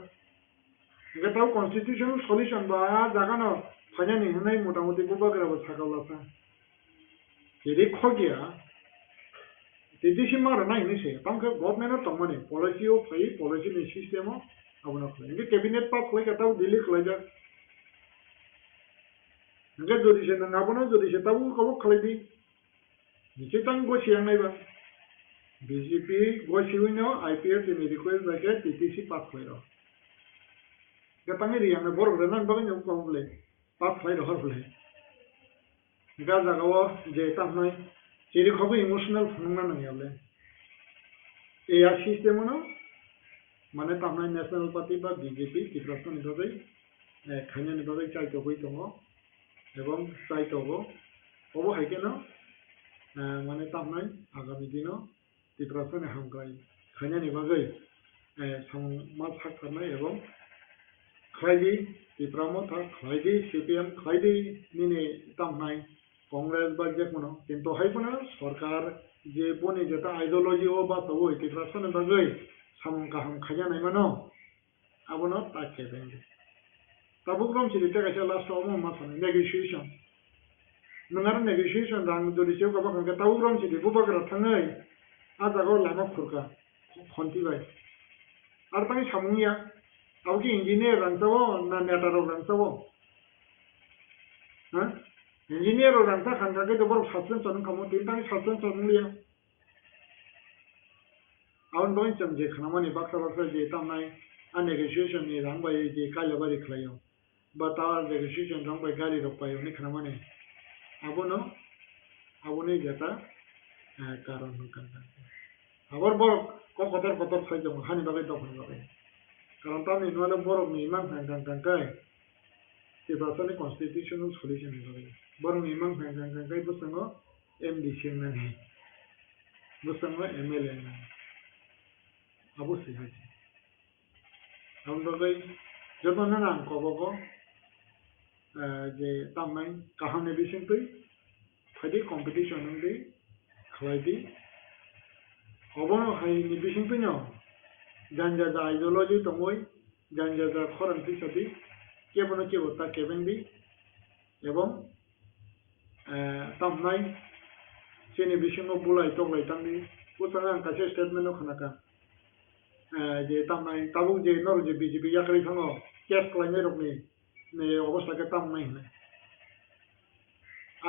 এটা তাও কনস্টিটিউশনাল সলিউশন বা জাগানো ফাইনানি হনাই মোটামুটি বুবাগরাবো থাকাবলা যদি খগিয়া টিটিসি মার নাই নিছে তামকে গভর্নমেন্ট তমনে পলিসি ও ফাই পলিসি নি সিস্টেম আবনা খলে ইনকে ক্যাবিনেট পাস হই তাও দিল্লি খলে যা ইনকে যদি সে না আবনা যদি সে তাও কব খলে দি নিচে তাং গছিয়াং নাইবা বিজেপি গছিউইনো আইপিএস নি রিকোয়েস্ট লাগে টিটিসি পাস হইরো Gatangi yang bor berenang bagai yang kau boleh, pas lagi dah boleh. Jika jagawa jeta mai, jadi kau emotional phenomenon ni boleh. Ia sistem mana? Mana tamai national party ba BJP Tirupati ni bagai, khanya ni bagai cai to koi tongo, ebang cai to go, obo hai ke na, mana tamai agami dino Tirupati ni hamkai, khanya ni bagai, sama sak karna ebang খাইদি ত্রিপুরামতা খাইদি CPM খাইদি নিনে তামনাই কংগ্রেস বা যে কোনো কিন্তু হাইপনা সরকার যে বনে যেটা আইডিওলজি ও বা তবু ত্রিপুরাসনে বাগৈ সামং কাহাম খাজানাই মানো আবনো তাকে বেঙ্গে তাবুগ্রম সিরিটা কাছে লাস্ট অমো মাথানে নেগোসিয়েশন নঙার নেগোসিয়েশন রাং যদি সেও গাবা খাঙ্গে তাবুগ্রম সিরি বুবাগরা থাঙै আজাগো লামা খুরকা খন্তিবাই আর তাই সামুইয়া Auki engineer rantau na netaro rantau, ha? Engineer rantau kan kaki tu baru suspension sorang kamu tintang suspension sorang liya. Awan doin cem je kenapa ni baksa je tamai an negotiation ni rambai je kaya bari kelayo, batawar negotiation rambai gari ropayo ni kenapa ni? Abu ni jata karon kan. Awar baru kau kotor saja hani bagai dapur bagai. কারণ তামি নলে বড় মিমান কাঙ্কাই ত্রিপুরাসানি constitutional solution হবে বড় মিমান কাঙ্কাই বসঙ্গ MDC নাই বসঙ্গ MLA নাই অবশ্যই হয়েছে আমরা যখন না কবক যে তামাই কাহামে বিসিং তুই ফাইদি কম্পিটিশন দি খালাইদি অবন হাইনি বিসিং তুই ন Janjaga ideologi tomoi, janjaga koran pisadi, kebono kebo ta kebendi, ebong tamnai, sini bisingo bulai toglai tamdi, utangan kace statement okhanaka, je tamnai tabuk je nor je BJP yakri thango, kes klai rokni, ne obosta ke tamnai ne.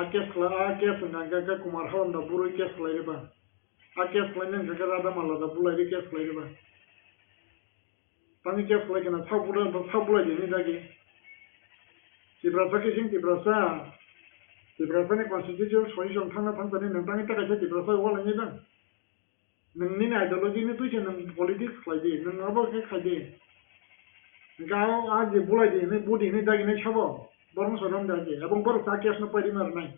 Akes nganga kumar hawan da buru kes klai riba, akes klai nganga rada mala da bulai kes klai riba. Tani kes klai kena sabula je ni dagi. Tirupati kising Tirupati ni constitution solution thangna thangtani nangtangi ta kaise Tirupati wala ni bang. Nangni ni ideology ni tuise nang politics klai di, nang abo ke khai di. Gao aaj bulai di ni budi ni dagi ni chabo, borong sorom dagi, ebong bor sa kes na pari mar nai.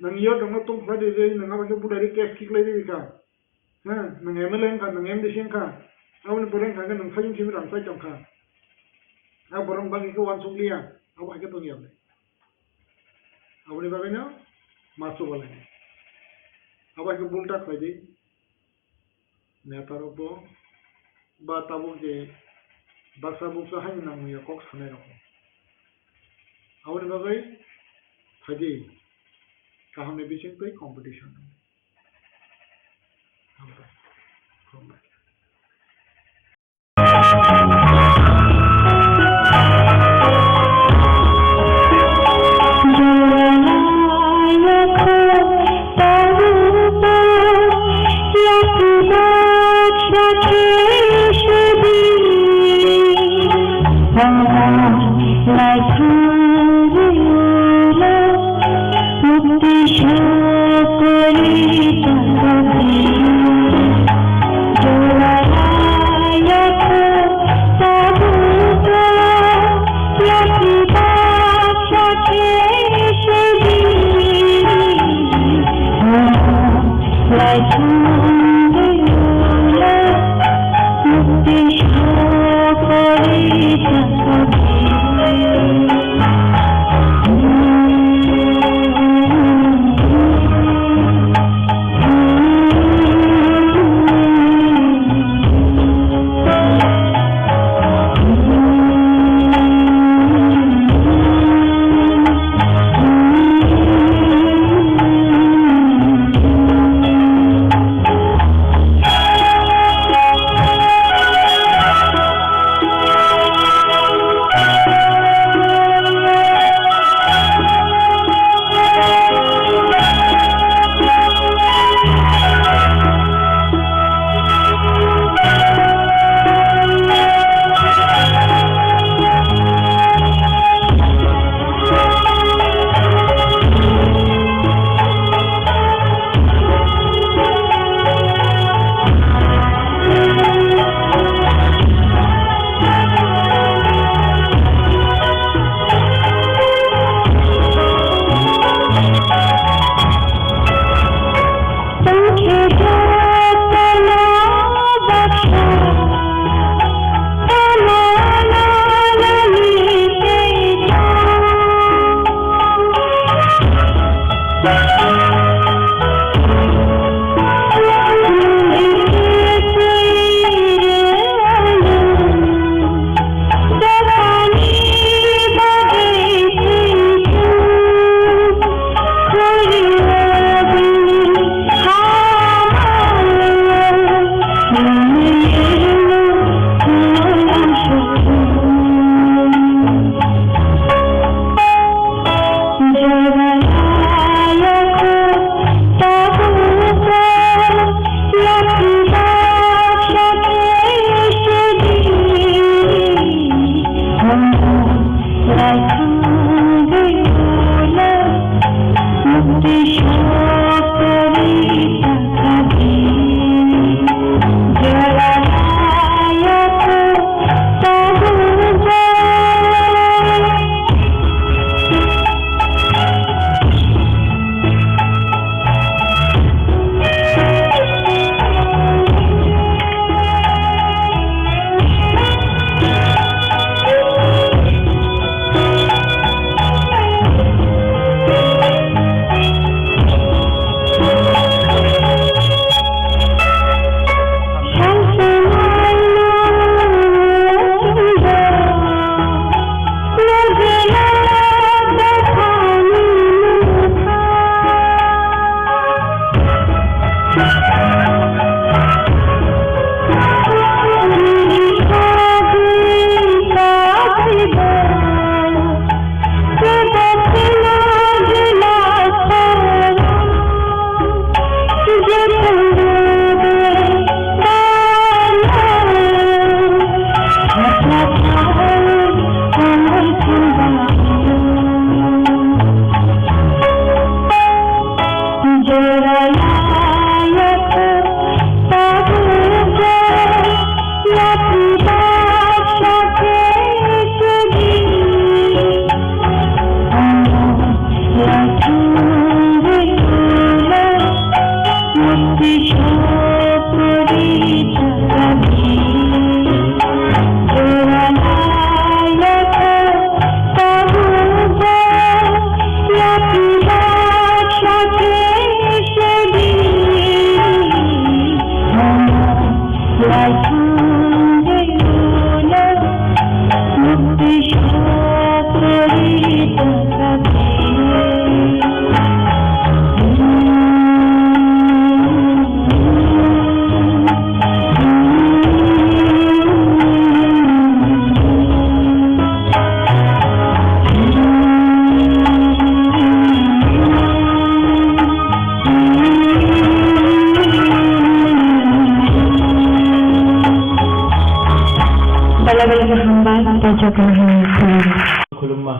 Nang iyo dong tum khai di je nang abo ke bulai kes kiklai di ka. Nang MLA ka nang MDC ka. Awan borong kanga nang sajung simi rang sai jongka. Borong bagi ke wan sukliya, awan ke tungi awan. Awan iba kena masuk balai. Awan ke bulta khai di. Netaro po ba tabuk je baksa buksa hani nang ya kok sanai roko. Awan iba kai khai di. Kahame bising pe competition. Hampa.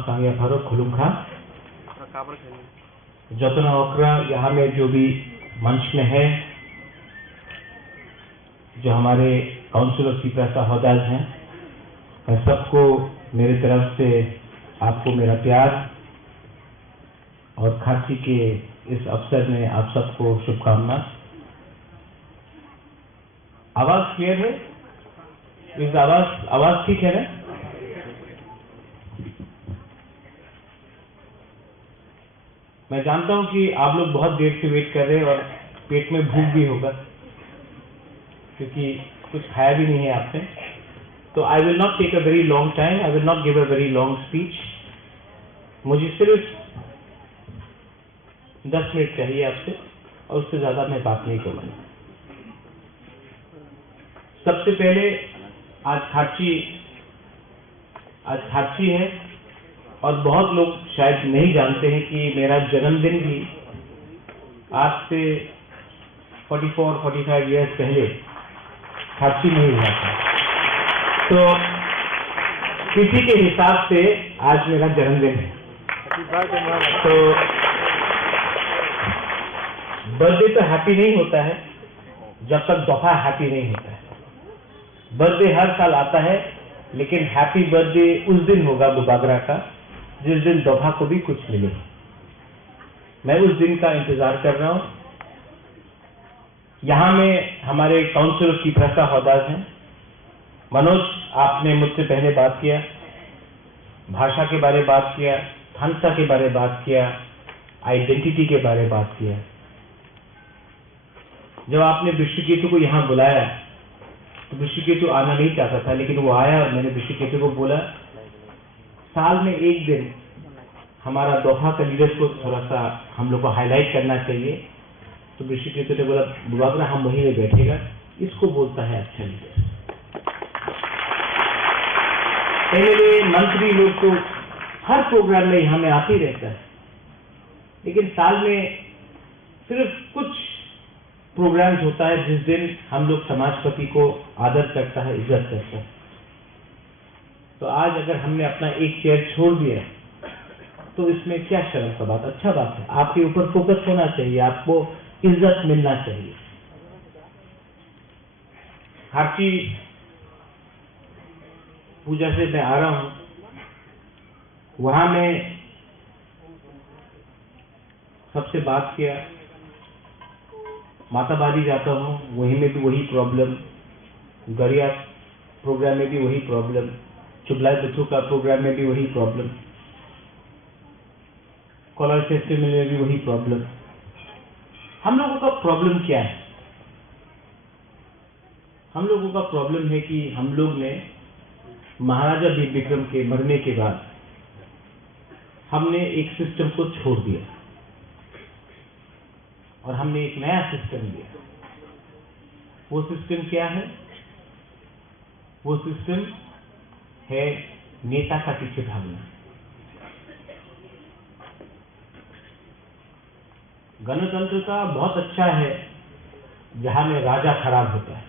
कांगिया pharaoh खुलुमखा जतना ओकरा यहाँ में जो भी मंच में है, जो हमारे काउंसिल ऑफ चीफ होदाज हैं, मैं सबको मेरी तरफ से आपको मेरा प्यार और खांसी के इस अवसर में आप सबको शुभकामना। आवाज क्लियर है? इस आवाज ठीक है ना? मैं जानता हूं कि आप लोग बहुत देर से वेट कर रहे हैं और पेट में भूख भी होगा क्योंकि कुछ खाया भी नहीं है आपने। तो I will not take a very long time, I will not give a very long speech. मुझे सिर्फ 10 मिनट चाहिए आपसे और उससे ज्यादा मैं बात नहीं करूंगा। सबसे पहले आज खार्ची है और बहुत लोग शायद नहीं जानते हैं कि मेरा जन्मदिन भी आज से 44-45 ईयर्स पहले खार्ची में हुआ था। तो किसी के हिसाब से आज मेरा जन्मदिन है। तो बर्थडे तो हैप्पी नहीं होता है जब तक दफा हैप्पी नहीं होता है। बर्थडे हर साल आता है लेकिन हैप्पी बर्थडे उस दिन होगा बुबागरा का जिस दिन दफा को भी कुछ मिले। मैं उस दिन का इंतजार कर रहा हूं। यहां में हमारे काउंसिल ऑफ चीफ होदाज हैं। मनोज, आपने मुझसे पहले बात किया, भाषा के बारे में बात किया, थानसा के बारे में बात किया, आइडेंटिटी के बारे में बात किया। जब आपने विश्वकेतु को यहां बुलाया तो विश्वकेतु आना नहीं चाहता था लेकिन वो आया और मैंने विश्वकेतु को बोला साल में एक दिन हमारा दोहा का लीडर्स को थोड़ा सा हम लोग को हाईलाइट करना चाहिए। तो विश्वकेतु ने बोला बुबागरा हम वहीं में बैठेगा, इसको बोलता है अच्छा लीडर। पहले मंत्री लोग तो हर प्रोग्राम में हमें आते ही रहता है लेकिन साल में सिर्फ कुछ प्रोग्राम्स होता है जिस दिन हम लोग समाजपति को आदर करता है, इज्जत करता है। तो आज अगर हमने अपना एक चेयर छोड़ दिया तो इसमें क्या शर्म का बात, अच्छा बात है। आपके ऊपर फोकस होना चाहिए, आपको इज्जत मिलना चाहिए। खार्ची पूजा से मैं आ रहा हूं, वहां में सबसे बात किया, माताबादी जाता हूं वहीं में भी वही प्रॉब्लम, गरिया प्रोग्राम में भी वही प्रॉब्लम, चुगलाई बच्चों का प्रोग्राम में भी वही प्रॉब्लम, कॉलर फेस्टिवल में भी वही प्रॉब्लम। हम लोगों का प्रॉब्लम क्या है? हम लोगों का प्रॉब्लम है कि हम लोग ने महाराजा वीर विक्रम के मरने के बाद हमने एक सिस्टम को छोड़ दिया और हमने एक नया सिस्टम लिया। वो सिस्टम क्या है? वो सिस्टम है नेता का पीछे भागना। गणतंत्र का बहुत अच्छा है जहां में राजा खराब होता है,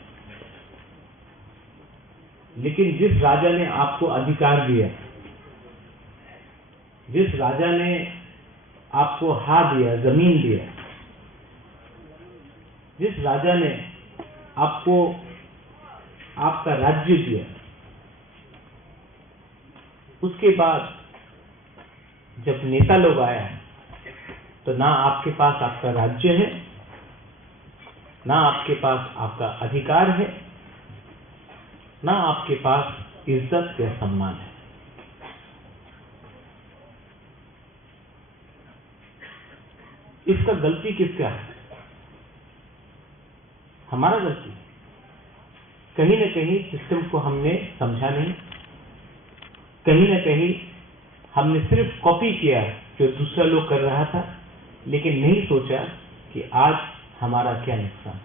लेकिन जिस राजा ने आपको अधिकार दिया, जिस राजा ने आपको हाथ दिया, जमीन दिया, जिस राजा ने आपको आपका राज्य दिया, उसके बाद जब नेता लोग आया तो ना आपके पास आपका राज्य है, ना आपके पास आपका अधिकार है, ना आपके पास इज्जत या सम्मान है। इसका गलती किसका है? हमारा गलती। कहीं न कहीं सिस्टम को हमने समझा नहीं, कहीं न कहीं हमने सिर्फ कॉपी किया जो दूसरा लोग कर रहा था, लेकिन नहीं सोचा कि आज हमारा क्या नुकसान है।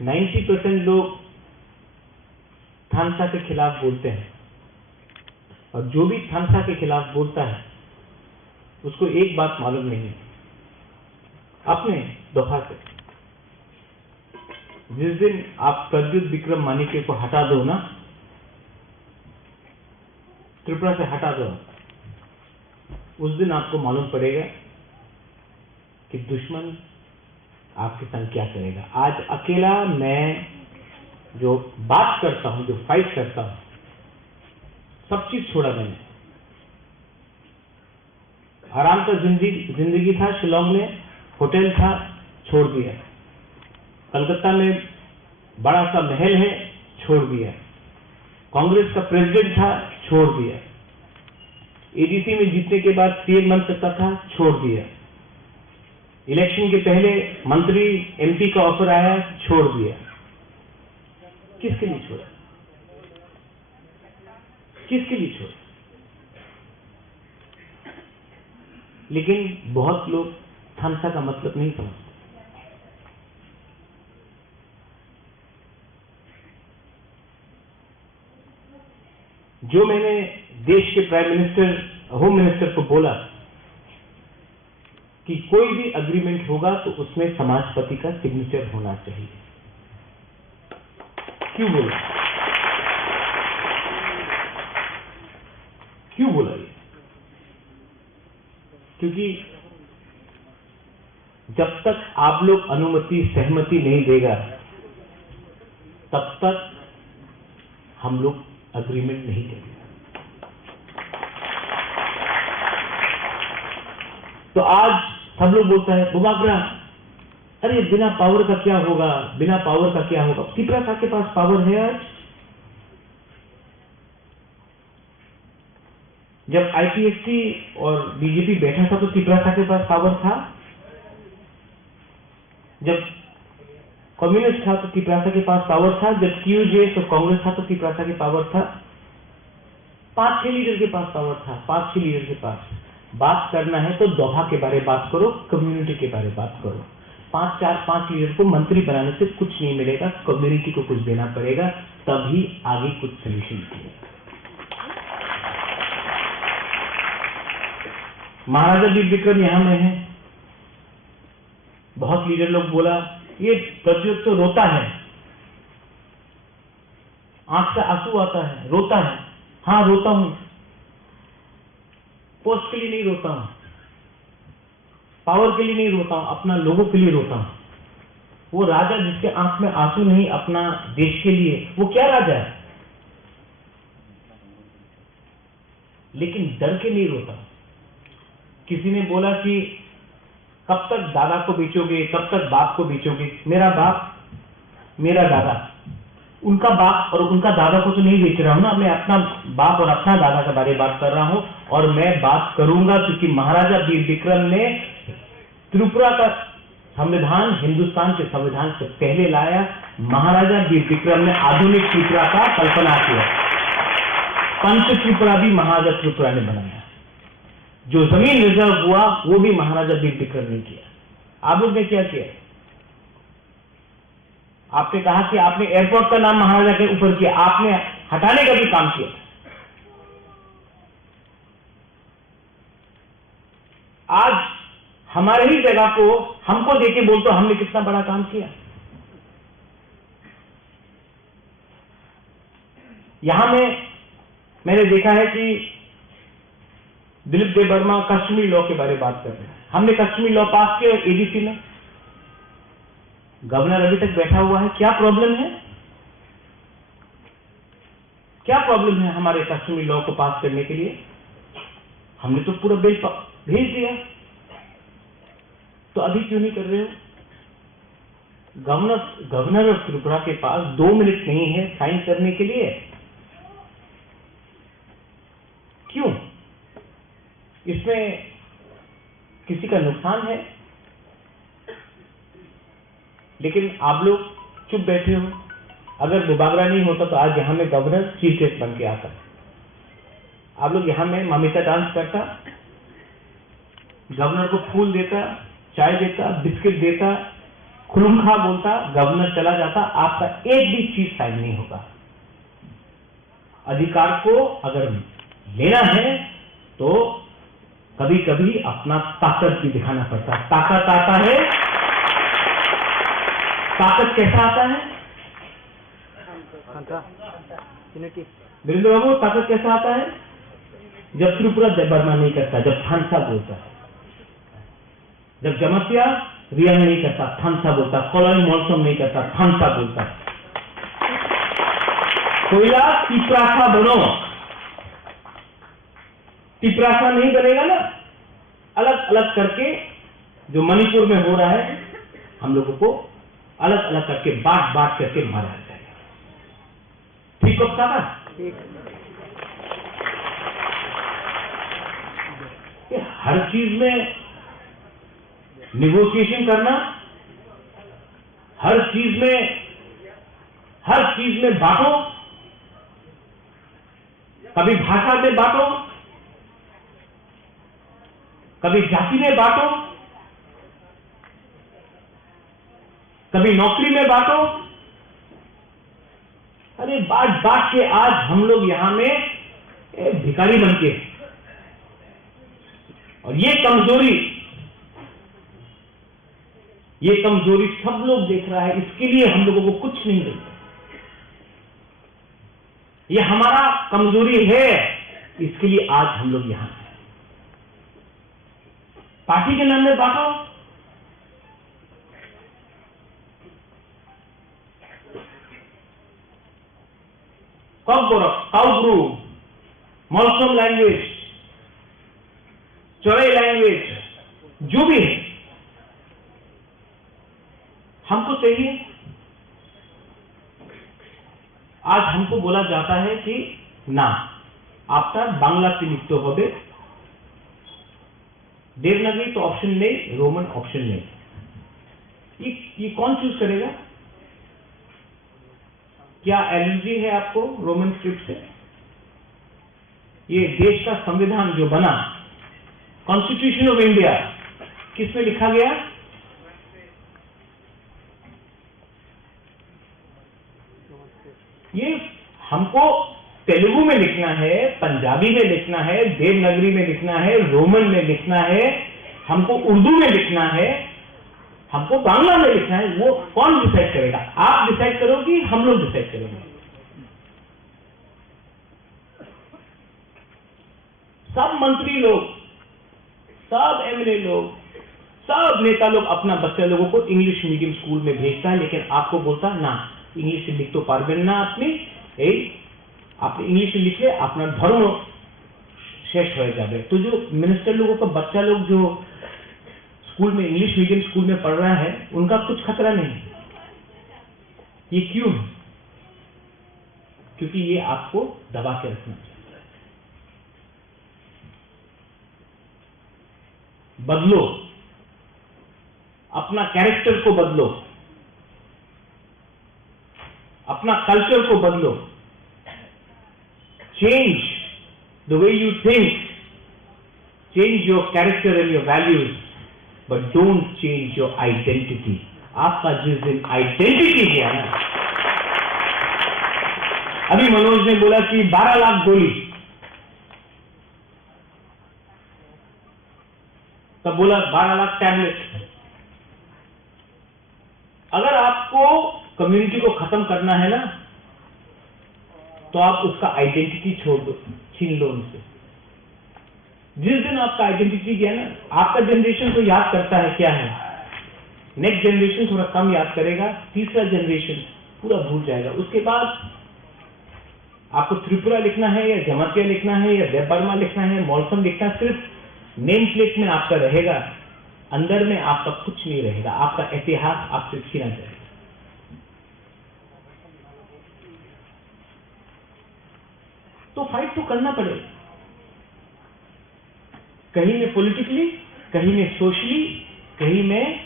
90% लोग थानसा के खिलाफ बोलते हैं और जो भी थानसा के खिलाफ बोलता है उसको एक बात मालूम नहीं है, अपने दफा से जिस दिन आप प्रद्युत विक्रम मानिके को हटा दो ना, त्रिपुरा से हटा दो, उस दिन आपको मालूम पड़ेगा कि दुश्मन आपके संग क्या करेगा। आज अकेला मैं जो बात करता हूं, जो फाइट करता हूं, सब चीज छोड़ा मैंने। आराम का जिंदगी था, शिलोंग में होटल था, छोड़ दिया। कलकत्ता में बड़ा सा महल है, छोड़ दिया। कांग्रेस का प्रेसिडेंट था, छोड़ दिया। एडीसी में जीतने के बाद सीएम बन सकता था, छोड़ दिया। इलेक्शन के पहले मंत्री एमपी का ऑफर आया, छोड़ दिया। किसके लिए छोड़ा? किसके लिए छोड़ा? लेकिन बहुत लोग थामसा का मतलब नहीं समझते। जो मैंने देश के प्राइम मिनिस्टर, होम मिनिस्टर को बोला कि कोई भी अग्रीमेंट होगा तो उसमें समाजपति का सिग्नेचर होना चाहिए। क्यों बोला? क्यों बोला ये? क्योंकि जब तक आप लोग अनुमति, सहमति नहीं देगा, तब तक हम लोग अग्रीमेंट नहीं करेंगे। तो आज सब लोग बोलता है बुबाग्रा, अरे बिना पावर का क्या होगा, बिना पावर का क्या होगा। त्रिपुरा के पास पावर है। आज जब आईपीएफटी और बीजेपी बैठा था तो त्रिपुरा के पास पावर था। जब कम्युनिस्ट था तो त्रिपुरा के पास पावर था। जब टीयूजेएस और कांग्रेस था तो त्रिपुरा के पावर था। 5-6 लीडर के पास पावर था। 5-6 लीडर के पास बात करना है तो दोहा के बारे में बात करो, कम्युनिटी के बारे में बात करो। 5 लीडर को मंत्री बनाने से कुछ नहीं मिलेगा, कम्युनिटी को कुछ देना पड़ेगा, तभी आगे कुछ सोल्यूशन मिलेगा। महाराजा वीर विक्रम यहां में है। बहुत लीडर लोग बोला ये प्रज्योत तो रोता है, आंख से आंसू आता है, रोता है। हाँ रोता हूं, पोस्ट के लिए नहीं रोता हूं, पावर के लिए नहीं रोता हूं, अपना लोगों के लिए रोता हूं। वो राजा जिसके आंख में आंसू नहीं अपना देश के लिए, वो क्या राजा है? लेकिन डर के नहीं रोता। किसी ने बोला कि कब तक दादा को बेचोगे, कब तक बाप को बेचोगे? मेरा बाप, मेरा दादा, उनका बाप और उनका दादा को तो नहीं बेच रहा हूं ना, मैं अपना बाप और अपना दादा के बारे में बात कर रहा हूं। और मैं बात करूंगा क्योंकि महाराजा वीर विक्रम ने त्रिपुरा का संविधान हिंदुस्तान के संविधान से पहले लाया। महाराजा वीर विक्रम ने आधुनिक त्रिपुरा का कल्पना किया। पंच त्रिपुरा भी महाराजा त्रिपुरा ने बनाया। जो जमीन रिजर्व हुआ वो भी महाराजा वीर विक्रम ने किया। आप लोग ने क्या किया? आपने कहा कि आपने एयरपोर्ट का नाम महाराजा के ऊपर किया, आपने हटाने का भी काम किया। आज हमारे ही जगह को हमको देके बोलते हो हमने कितना बड़ा काम किया। यहां में मैंने देखा है कि दिलीप देव वर्मा कश्मीरी लॉ के बारे में बात कर रहे हैं। हमने कश्मीरी लॉ पास किया एडीसी में, गवर्नर अभी तक बैठा हुआ है। क्या प्रॉब्लम है? क्या प्रॉब्लम है हमारे कश्मीरी लॉ को पास करने के लिए? हमने तो पूरा बिल भेज दिया, तो अभी क्यों नहीं कर रहे हो? गवर्नर ऑफ त्रिपुरा के पास 2 मिनट नहीं है साइन करने के लिए। क्यों? इसमें किसी का नुकसान है? लेकिन आप लोग चुप बैठे हो। अगर बुबागरा नहीं होता तो आज यहां में गवर्नर चीफ गेस्ट बन के आता। आप लोग यहां में ममिता डांस करता, गवर्नर को फूल देता, चाय देता, बिस्किट देता, खुलुमखा बोलता, गवर्नर चला जाता, आपका एक भी चीज साइन नहीं होगा। अधिकार को अगर लेना है तो कभी कभी अपना ताकत भी दिखाना पड़ता है। ताकत आता है, ताकत कैसा आता है वीरेंद्र बाबू? ताकत कैसा आता है? जब त्रिपुरा बर्मा नहीं करता, जब थानसा बोलता, जब जमतिया रियांग नहीं करता, थानसा बोलता, कोलोई मॉलसम नहीं करता, थानसा बोलता। कोयला तिपरासा बनो, तिपरासा नहीं बनेगा ना, अलग अलग करके जो मणिपुर में हो रहा है, हम लोगों को अलग अलग करके बांट बांट करके मारा जाएगा। ठीक हो सकता है? हर चीज में निगोशिएशन करना, हर चीज में बांटो, कभी भाषा में बांटो, कभी जाति में बांटो, कभी नौकरी में बांटो। अरे बांट बांट के आज हम लोग यहां में भिखारी बन के, और ये कमजोरी सब लोग देख रहा है। इसके लिए हम लोगों को कुछ नहीं मिलता। ये हमारा कमजोरी है, इसके लिए आज हम लोग यहां हैं। पार्टी के नाम में बांटो, काउब्रू, मॉलसम लैंग्वेज, चौड़े लैंग्वेज, जो भी है हमको चाहिए। आज हमको बोला जाता है कि ना, आपका बांग्ला से लिखते हो, देवनागरी तो ऑप्शन नहीं, रोमन ऑप्शन नहीं। ये कौन चूज करेगा? क्या एलर्जी है आपको रोमन स्क्रिप्ट से? ये देश का संविधान जो बना, कॉन्स्टिट्यूशन ऑफ इंडिया, किसमें लिखा गया? ये हमको तेलुगु में लिखना है, पंजाबी में लिखना है, देवनागरी में लिखना है, रोमन में लिखना है, हमको उर्दू में लिखना है, हमको बांग्ला में लिखना है। वो कौन डिसाइड करेगा? आप डिसाइड करोगे, हम लोग डिसाइड करेंगे। सब मंत्री लोग, सब एमएलए लोग, सब नेता लोग अपना बच्चे लोगों को इंग्लिश मीडियम स्कूल में भेजता है, लेकिन आपको बोलता ना, इंग्लिश लिख तो पारबेन ना अपनी, आप इंग्लिश लिखे, अपना धर्म शेष हो जाए। तो जो मिनिस्टर लोगों का बच्चा लोग जो स्कूल में, इंग्लिश मीडियम स्कूल में पढ़ रहा है, उनका कुछ खतरा नहीं। ये क्यों? क्योंकि ये आपको दबा के रखना चाहिए। बदलो, अपना कैरेक्टर को बदलो, अपना कल्चर को बदलो। Change the way you think, change your character and your values, but don't change your identity. आपका जिस दिन आइडेंटिटी गया ना, अभी मनोज ने बोला कि 12 लाख गोली, तब बोला 12 लाख टैबलेट। अगर आपको कम्युनिटी को खत्म करना है ना, तो आप उसका आइडेंटिटी छोड़ दो, छीन लो उनसे। जिस दिन आपका आइडेंटिटी गया ना, आपका जनरेशन तो याद करता है क्या है, नेक्स्ट जनरेशन थोड़ा कम याद करेगा, तीसरा जनरेशन पूरा भूल जाएगा। उसके बाद आपको त्रिपुरा लिखना है या जमातिया लिखना है या देवबर्मा लिखना है, मॉलसम लिखना है, सिर्फ नेम प्लेट में आपका रहेगा, अंदर में आपका कुछ नहीं रहेगा। आपका इतिहास आपसे छीना जाएगा। तो फाइट तो करना पड़ेगा, कहीं में पॉलिटिकली, कहीं में सोशली, कहीं में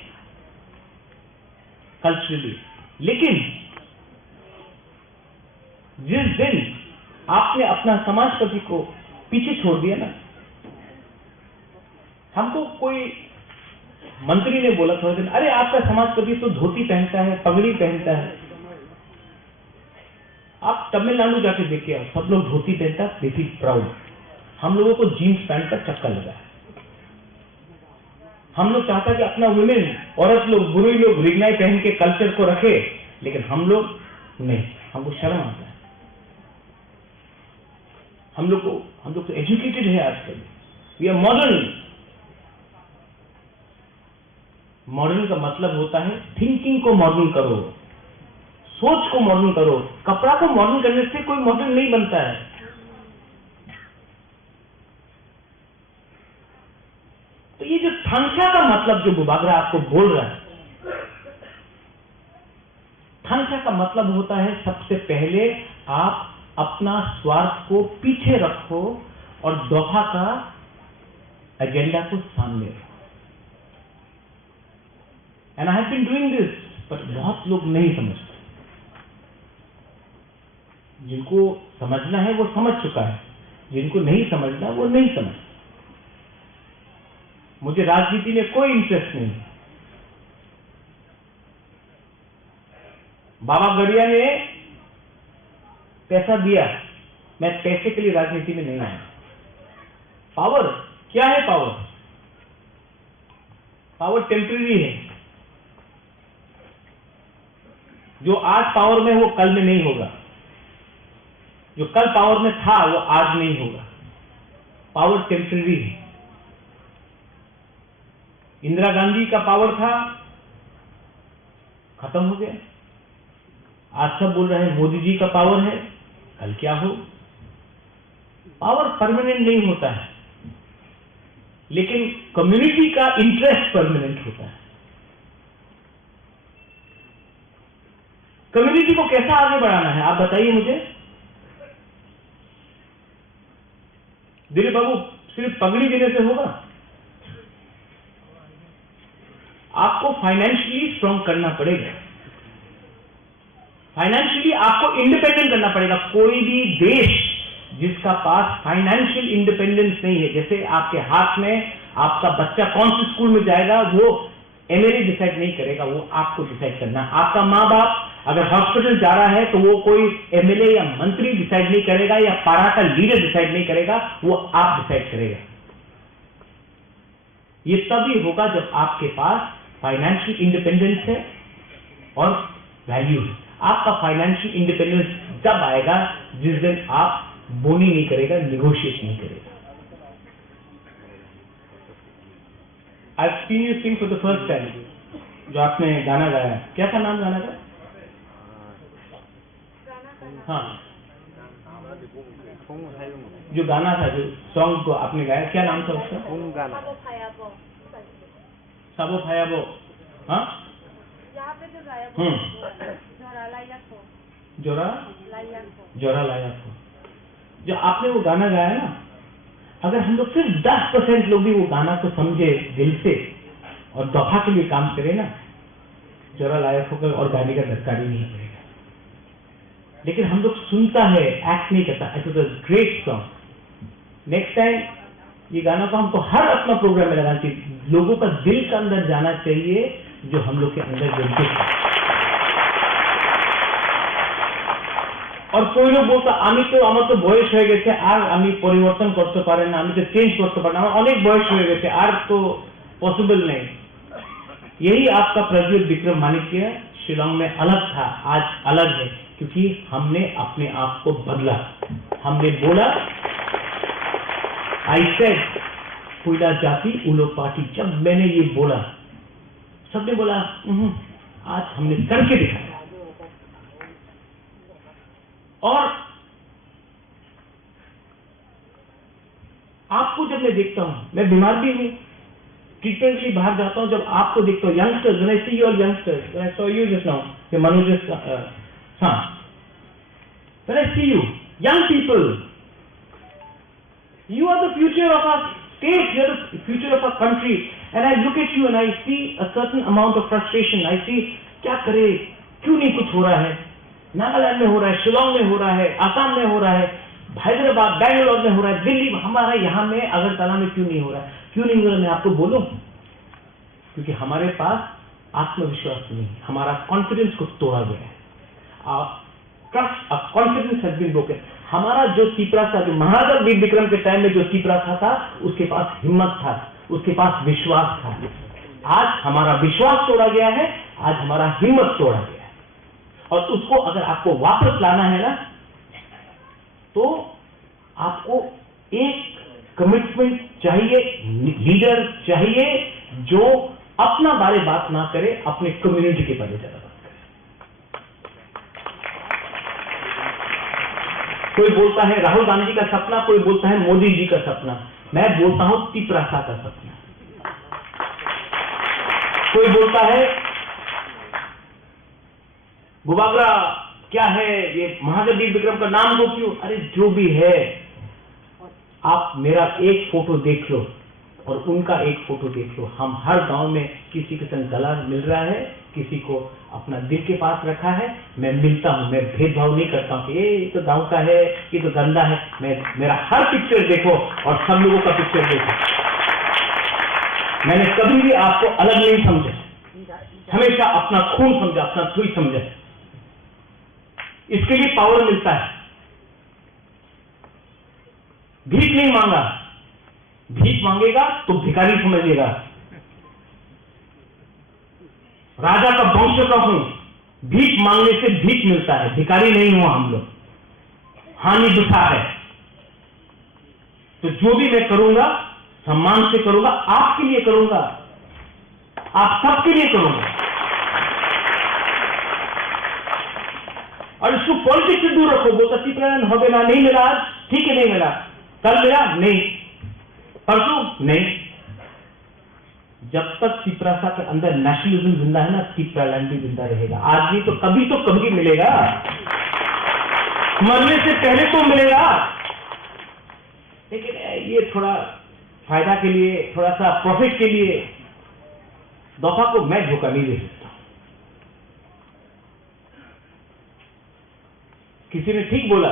कल्चरली। लेकिन जिस दिन आपने अपना समाजपति को पीछे छोड़ दिया ना, हमको कोई मंत्री ने बोला थोड़े दिन, अरे आपका समाजपति तो धोती पहनता है, पगड़ी पहनता है। आप तमिलनाडु जाके देखिए, सब लोग धोती पहनता, वेरी प्राउड। हम लोगों को जीन्स पैंट का चक्कर लगा है। हम लोग चाहता कि अपना वुमेन, औरत लोग, बुरी लोग रिगनाई पहन के कल्चर को रखे, लेकिन हम लोग नहीं, हमको शर्म आता है। हम लोग तो एजुकेटेड है आजकल, वी आर मॉडर्न। मॉडर्न का मतलब होता है थिंकिंग को मॉडर्न करो, सोच को मॉडर्न करो। कपड़ा को मॉडर्न करने से कोई मॉडर्न नहीं बनता है। तो ये जो थांचा का मतलब जो बुबागरा आपको बोल रहा है, थांचा का मतलब होता है सबसे पहले आप अपना स्वार्थ को पीछे रखो और दोहा का एजेंडा को सामने रखो। And I have been doing this, but बहुत लोग नहीं समझते। जिनको समझना है वो समझ चुका है, जिनको नहीं समझना वो नहीं समझ। मुझे राजनीति में कोई इंटरेस्ट नहीं। बाबा गड़िया ने पैसा दिया, मैं पैसे के लिए राजनीति में नहीं आया। पावर क्या है? पावर टेम्परेरी है। जो आज पावर में वो कल में नहीं होगा, जो कल पावर में था वो आज नहीं होगा। पावर टेम्परेरी है। इंदिरा गांधी का पावर था, खत्म हो गया। आज सब बोल रहे हैं मोदी जी का पावर है, कल क्या हो। पावर परमानेंट नहीं होता है, लेकिन कम्युनिटी का इंटरेस्ट परमानेंट होता है। कम्युनिटी को कैसा आगे बढ़ाना है आप बताइए मुझे। दिलीप बाबू, सिर्फ पगड़ी देने से होगा? आपको फाइनेंशियली स्ट्रांग करना पड़ेगा, फाइनेंशियली आपको इंडिपेंडेंट करना पड़ेगा। कोई भी देश जिसका पास फाइनेंशियल इंडिपेंडेंस नहीं है, जैसे आपके हाथ में आपका बच्चा कौन सी स्कूल में जाएगा वो एमएलए डिसाइड नहीं करेगा, वो आपको डिसाइड करना। आपका माँ बाप अगर हॉस्पिटल जा रहा है तो वो कोई एमएलए या मंत्री डिसाइड नहीं करेगा, या पारा का लीडर डिसाइड नहीं करेगा, वो आप डिसाइड करेगा। ये तभी होगा जब आपके पास फाइनेंशियल इंडिपेंडेंस है और वैल्यू है। आपका फाइनेंशियल इंडिपेंडेंस जब आएगा जिस दिन आप बोनी नहीं करेगा, निगोशिएट नहीं करेगा। I've seen you sing for the first time, जो आपने गाना गाया, क्या था नाम गाना का? हाँ, जो गाना था, जो सॉन्ग को आपने गाया, क्या नाम था उसका? साबो फायाबो। हाँ, जोरा लाया को। जो आपने वो गाना गाया ना, अगर हम लोग सिर्फ 10% लोग भी वो गाना को समझे दिल से और दफा के लिए काम करें ना, जोरा लायक होकर और गाने का धक्का भी नहीं पड़ेगा। लेकिन हम लोग सुनता है, एक्ट नहीं करता। It was a great song. Next time ये गाना को हमको हर अपना प्रोग्राम में लगाना चाहिए। लोगों का दिल के अंदर जाना चाहिए जो हम लोग के अंदर जलते हैं। और कोई लोग बोलता আমার তো বয়স হয়ে গেছে, আর আমি পরিবর্তন করতে পারি না, আমি তো চেঞ্জ করতে পারি না, আমার অনেক বয়স হয়ে গেছে, আর তো पॉसिबल नहीं। यही आपका प्रज्वल विक्रम मानिक्य शिलोंग में अलग था, आज अलग है, क्योंकि हमने अपने आप को बदला। हमने बोला आई सेड कोयला जाति उलो पार्टी। जब मैंने ये बोला सबने बोला आज हमने करके दिखाया। और आपको जब मैं देखता हूं, मैं बीमार भी हूं, ट्रीटमेंट के लिए बाहर जाता हूं, जब आपको देखता हूं, youngsters, when I see your youngsters, when I saw you just now, ये मनोज हाँ, when I see you young people, you are the future of our state, you are the future of our country, and I look at you and I see a certain amount of frustration. I see क्या करे, क्यों नहीं कुछ हो रहा है। नागालैंड में हो रहा है, शिलोंग में हो रहा है, आसाम में हो रहा है, हैदराबाद, बैंगलोर में हो रहा है, दिल्ली, हमारा यहाँ में अगरतला में क्यों नहीं हो रहा है? क्यों नहीं हो रहा? मैं आपको बोलूं, क्योंकि हमारे पास आत्मविश्वास नहीं, हमारा कॉन्फिडेंस को तोड़ा गया है। Trust, confidence has been broken. हमारा जो तीपरा था, जो महाराजा वीर विक्रम के टाइम में जो तीपरा था, उसके पास हिम्मत था, उसके पास विश्वास था। आज हमारा विश्वास तोड़ा गया है, आज हमारा हिम्मत तोड़ा गया है। और उसको अगर आपको वापस लाना है ना, तो आपको एक कमिटमेंट चाहिए, लीडर चाहिए जो अपना बारे बात ना करे, अपने कम्युनिटी के बारे ज्यादा बात करे। कोई बोलता है राहुल गांधी का सपना, कोई बोलता है मोदी जी का सपना, मैं बोलता हूं तिपरासा का सपना। कोई बोलता है बुबागरा क्या है, ये महादेव विक्रम का नाम को क्यों, अरे जो भी है, आप मेरा एक फोटो देख लो और उनका एक फोटो देख लो। हम हर गांव में किसी के संग गला मिल रहा है, किसी को अपना दिल के पास रखा है। मैं मिलता हूं, मैं भेदभाव नहीं करता हूं कि ये तो गांव का है, ये तो गंदा है। मेरा हर पिक्चर देखो और सब लोगों का पिक्चर देखो। मैंने कभी भी आपको अलग नहीं समझा, हमेशा अपना खून समझा, अपना सुई समझा। इसके लिए पावर मिलता है। भीख नहीं मांगा, भीख मांगेगा तो भिखारी समझिएगा। राजा का वंश का हूं, भीख मांगने से भीख मिलता है, भिखारी नहीं हुआ हम लोग। हानि दुखा है तो जो भी मैं करूंगा सम्मान से करूंगा, आपके लिए करूंगा, आप सबके लिए करूंगा। और इसको पॉलिटिक्स से दूर रखो। बोलता तिपरानंद हो गया, नहीं मिला आज, ठीक है नहीं मिला, कल मिला नहीं, परसों नहीं। जब तक तिपरासा के अंदर नेशनलिज्म जिंदा है ना, तिपरालैंड भी जिंदा रहेगा। आज नहीं तो कभी मिलेगा, मरने से पहले तो मिलेगा। लेकिन ये थोड़ा फायदा के लिए, थोड़ा सा प्रॉफिट के लिए दफा को मैं धोखा नहीं दे सकता। किसी ने ठीक बोला,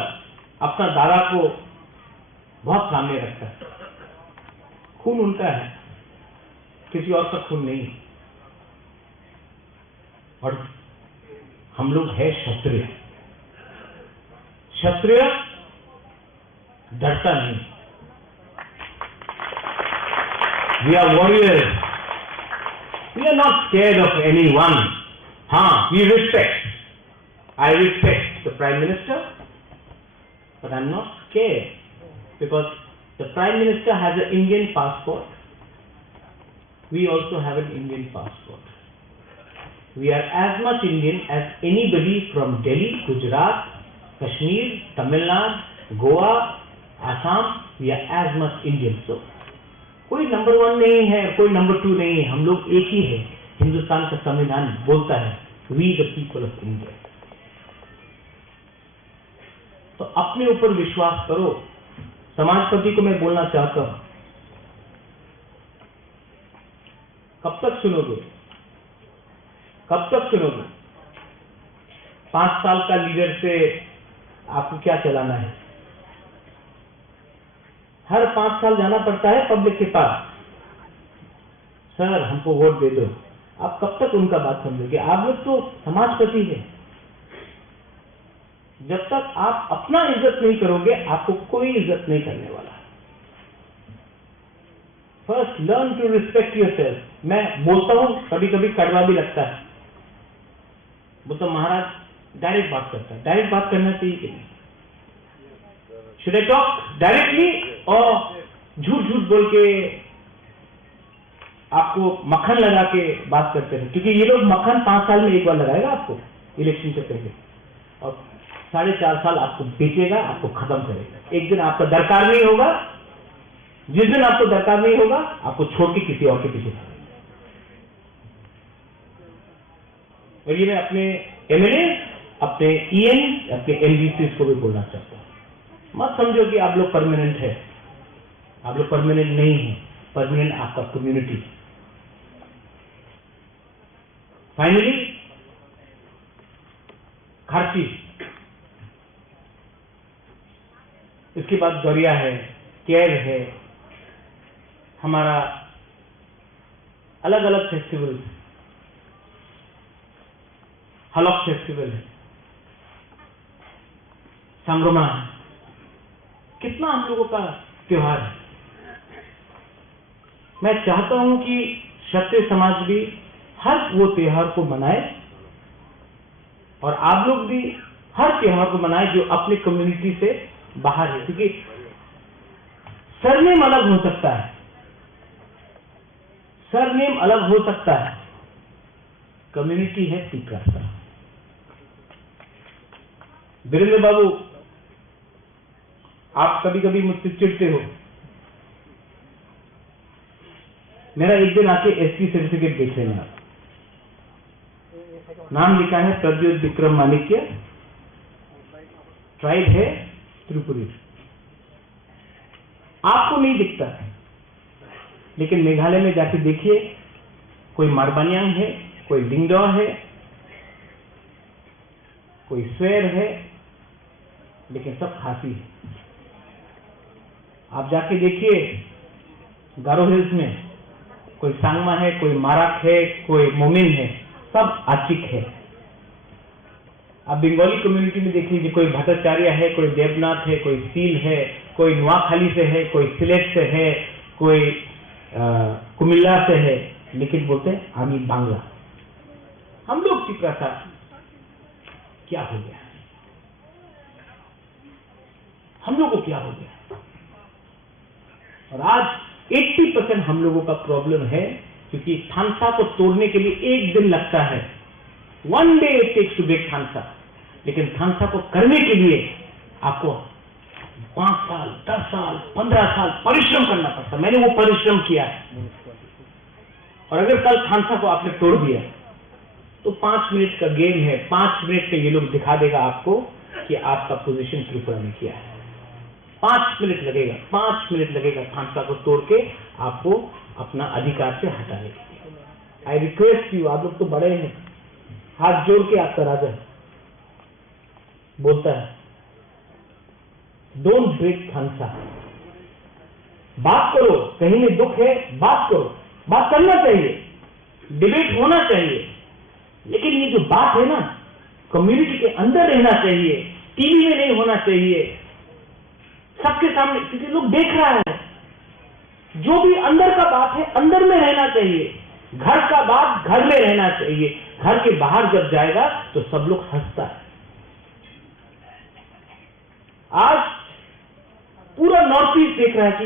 अपना दादा को बहुत सामने रखता है। खून उनका है, किसी और का खून नहीं। और हम लोग है क्षत्रिय। क्षत्रिय डरता नहीं। We are warriors. We are not scared of anyone. We respect. I respect the Prime Minister, but I'm not scared because the Prime Minister has an Indian passport. We also have an Indian passport. We are as much Indian as anybody from Delhi, Gujarat, Kashmir, Tamil Nadu, Goa, Assam. We are as much Indian. So, कोई number 1 नहीं है, कोई number 2 नहीं है, हम लोग एक ही है। हिंदुस्तान का संविधान बोलता है we the people of India. तो अपने ऊपर विश्वास करो। समाजपति को मैं बोलना चाहता हूं, कब तक सुनोगे, कब तक सुनोगे? 5 साल का लीडर से आपको क्या चलाना है? हर 5 साल जाना पड़ता है पब्लिक के पास, सर हमको वोट दे दो। आप कब तक उनका बात समझोगे? आप लोग तो समाजपति हैं। जब तक आप अपना इज्जत नहीं करोगे, आपको कोई इज्जत नहीं करने वाला। First learn to respect yourself. मैं बोलता हूं, कभी कभी कड़वा भी लगता है। बोलता महाराज डायरेक्ट बात करता है, डायरेक्ट बात करना चाहिए कि नहीं? शुड आई टॉक डायरेक्टली और झूठ झूठ बोल के आपको मक्खन लगा के बात करते हैं? क्योंकि ये लोग मक्खन 5 साल में एक बार लगाएगा आपको इलेक्शन से पहले, और 4.5 साल आपको बेचेगा, आपको खत्म करेगा। एक दिन आपका दरकार नहीं होगा, जिस दिन आपको दरकार नहीं होगा, आपको छोड़ के किसी और के पीछे भागेगा। और ये मैं अपने एमएलए, अपने ईएन, अपने एमडीसी को भी बोलना चाहता हूं। मत समझो कि आप लोग परमानेंट है, आप लोग परमानेंट नहीं है। परमानेंट आपका कम्युनिटी। फाइनली खार्ची, इसके बाद दरिया है, केर है, हमारा अलग अलग फेस्टिवल, हलक फेस्टिवल है, संगमा है, कितना हम लोगों का त्योहार है। मैं चाहता हूं कि क्षत्रिय समाज भी हर वो त्योहार को मनाए और आप लोग भी हर त्योहार को मनाए जो अपनी कम्युनिटी से बाहर है। क्योंकि सरनेम अलग हो सकता है, सरनेम अलग हो सकता है, कम्युनिटी है टिकासा। वीरेंद्र बाबू, आप कभी कभी मुझसे चिढ़ते हो। मेरा एक दिन आके एसटी सर्टिफिकेट देख लेना, नाम लिखा है प्रद्योत विक्रम माणिक्य, ट्राइब है त्रिपुरी। आपको नहीं दिखता है, लेकिन मेघालय में जाके देखिए, कोई मारबानियांग है, कोई डिंगडॉ है, कोई स्वेर है, लेकिन सब खासी है। आप जाके देखिए गारो हिल्स में, कोई सांगमा है, कोई माराक है, कोई मोमिन है, सब आचिक है। आप बंगाली कम्युनिटी में देख लीजिए, कोई भट्टाचार्य है, कोई देवनाथ है, कोई सील है, कोई नुआखाली से है, कोई सिलेट से है, कोई कुमिल्ला से है, लेकिन बोलते हैं आमी बांग्ला। हम लोग चिपरासा, क्या हो गया? हम लोगों को क्या हो गया? और आज 80% हम लोगों का प्रॉब्लम है, क्योंकि थानसा को तोड़ने के लिए एक दिन लगता है, 1 day it takes to break थानसा। लेकिन थानसा को करने के लिए आपको 5 साल, 10 साल, 15 साल परिश्रम करना पड़ता। मैंने वो परिश्रम किया है। और अगर कल थानसा को आपने तोड़ दिया तो 5 मिनट का गेम है, 5 मिनट में ये लोग दिखा देगा आपको कि आपका पोजीशन त्रिपुरा में क्या है। 5 मिनट लगेगा, 5 मिनट लगेगा थानसा को तोड़ के आपको अपना अधिकार से हटाने के लिए। आई रिक्वेस्ट यू, आप लोग तो बड़े हैं, हाथ जोड़ के आपका राजा बोलता है, डोंट ब्रेक थानसा। बात करो, कहीं में दुख है, बात करो, बात करना चाहिए, डिबेट होना चाहिए, लेकिन ये जो बात है ना, कम्युनिटी के अंदर रहना चाहिए, टीवी में नहीं होना चाहिए, सबके सामने, क्योंकि लोग देख रहा है। जो भी अंदर का बात है अंदर में रहना चाहिए, घर का बात घर में रहना चाहिए। घर के बाहर जब जाएगा तो सब लोग हंसता है। आज पूरा नॉर्थ ईस्ट देख रहा है कि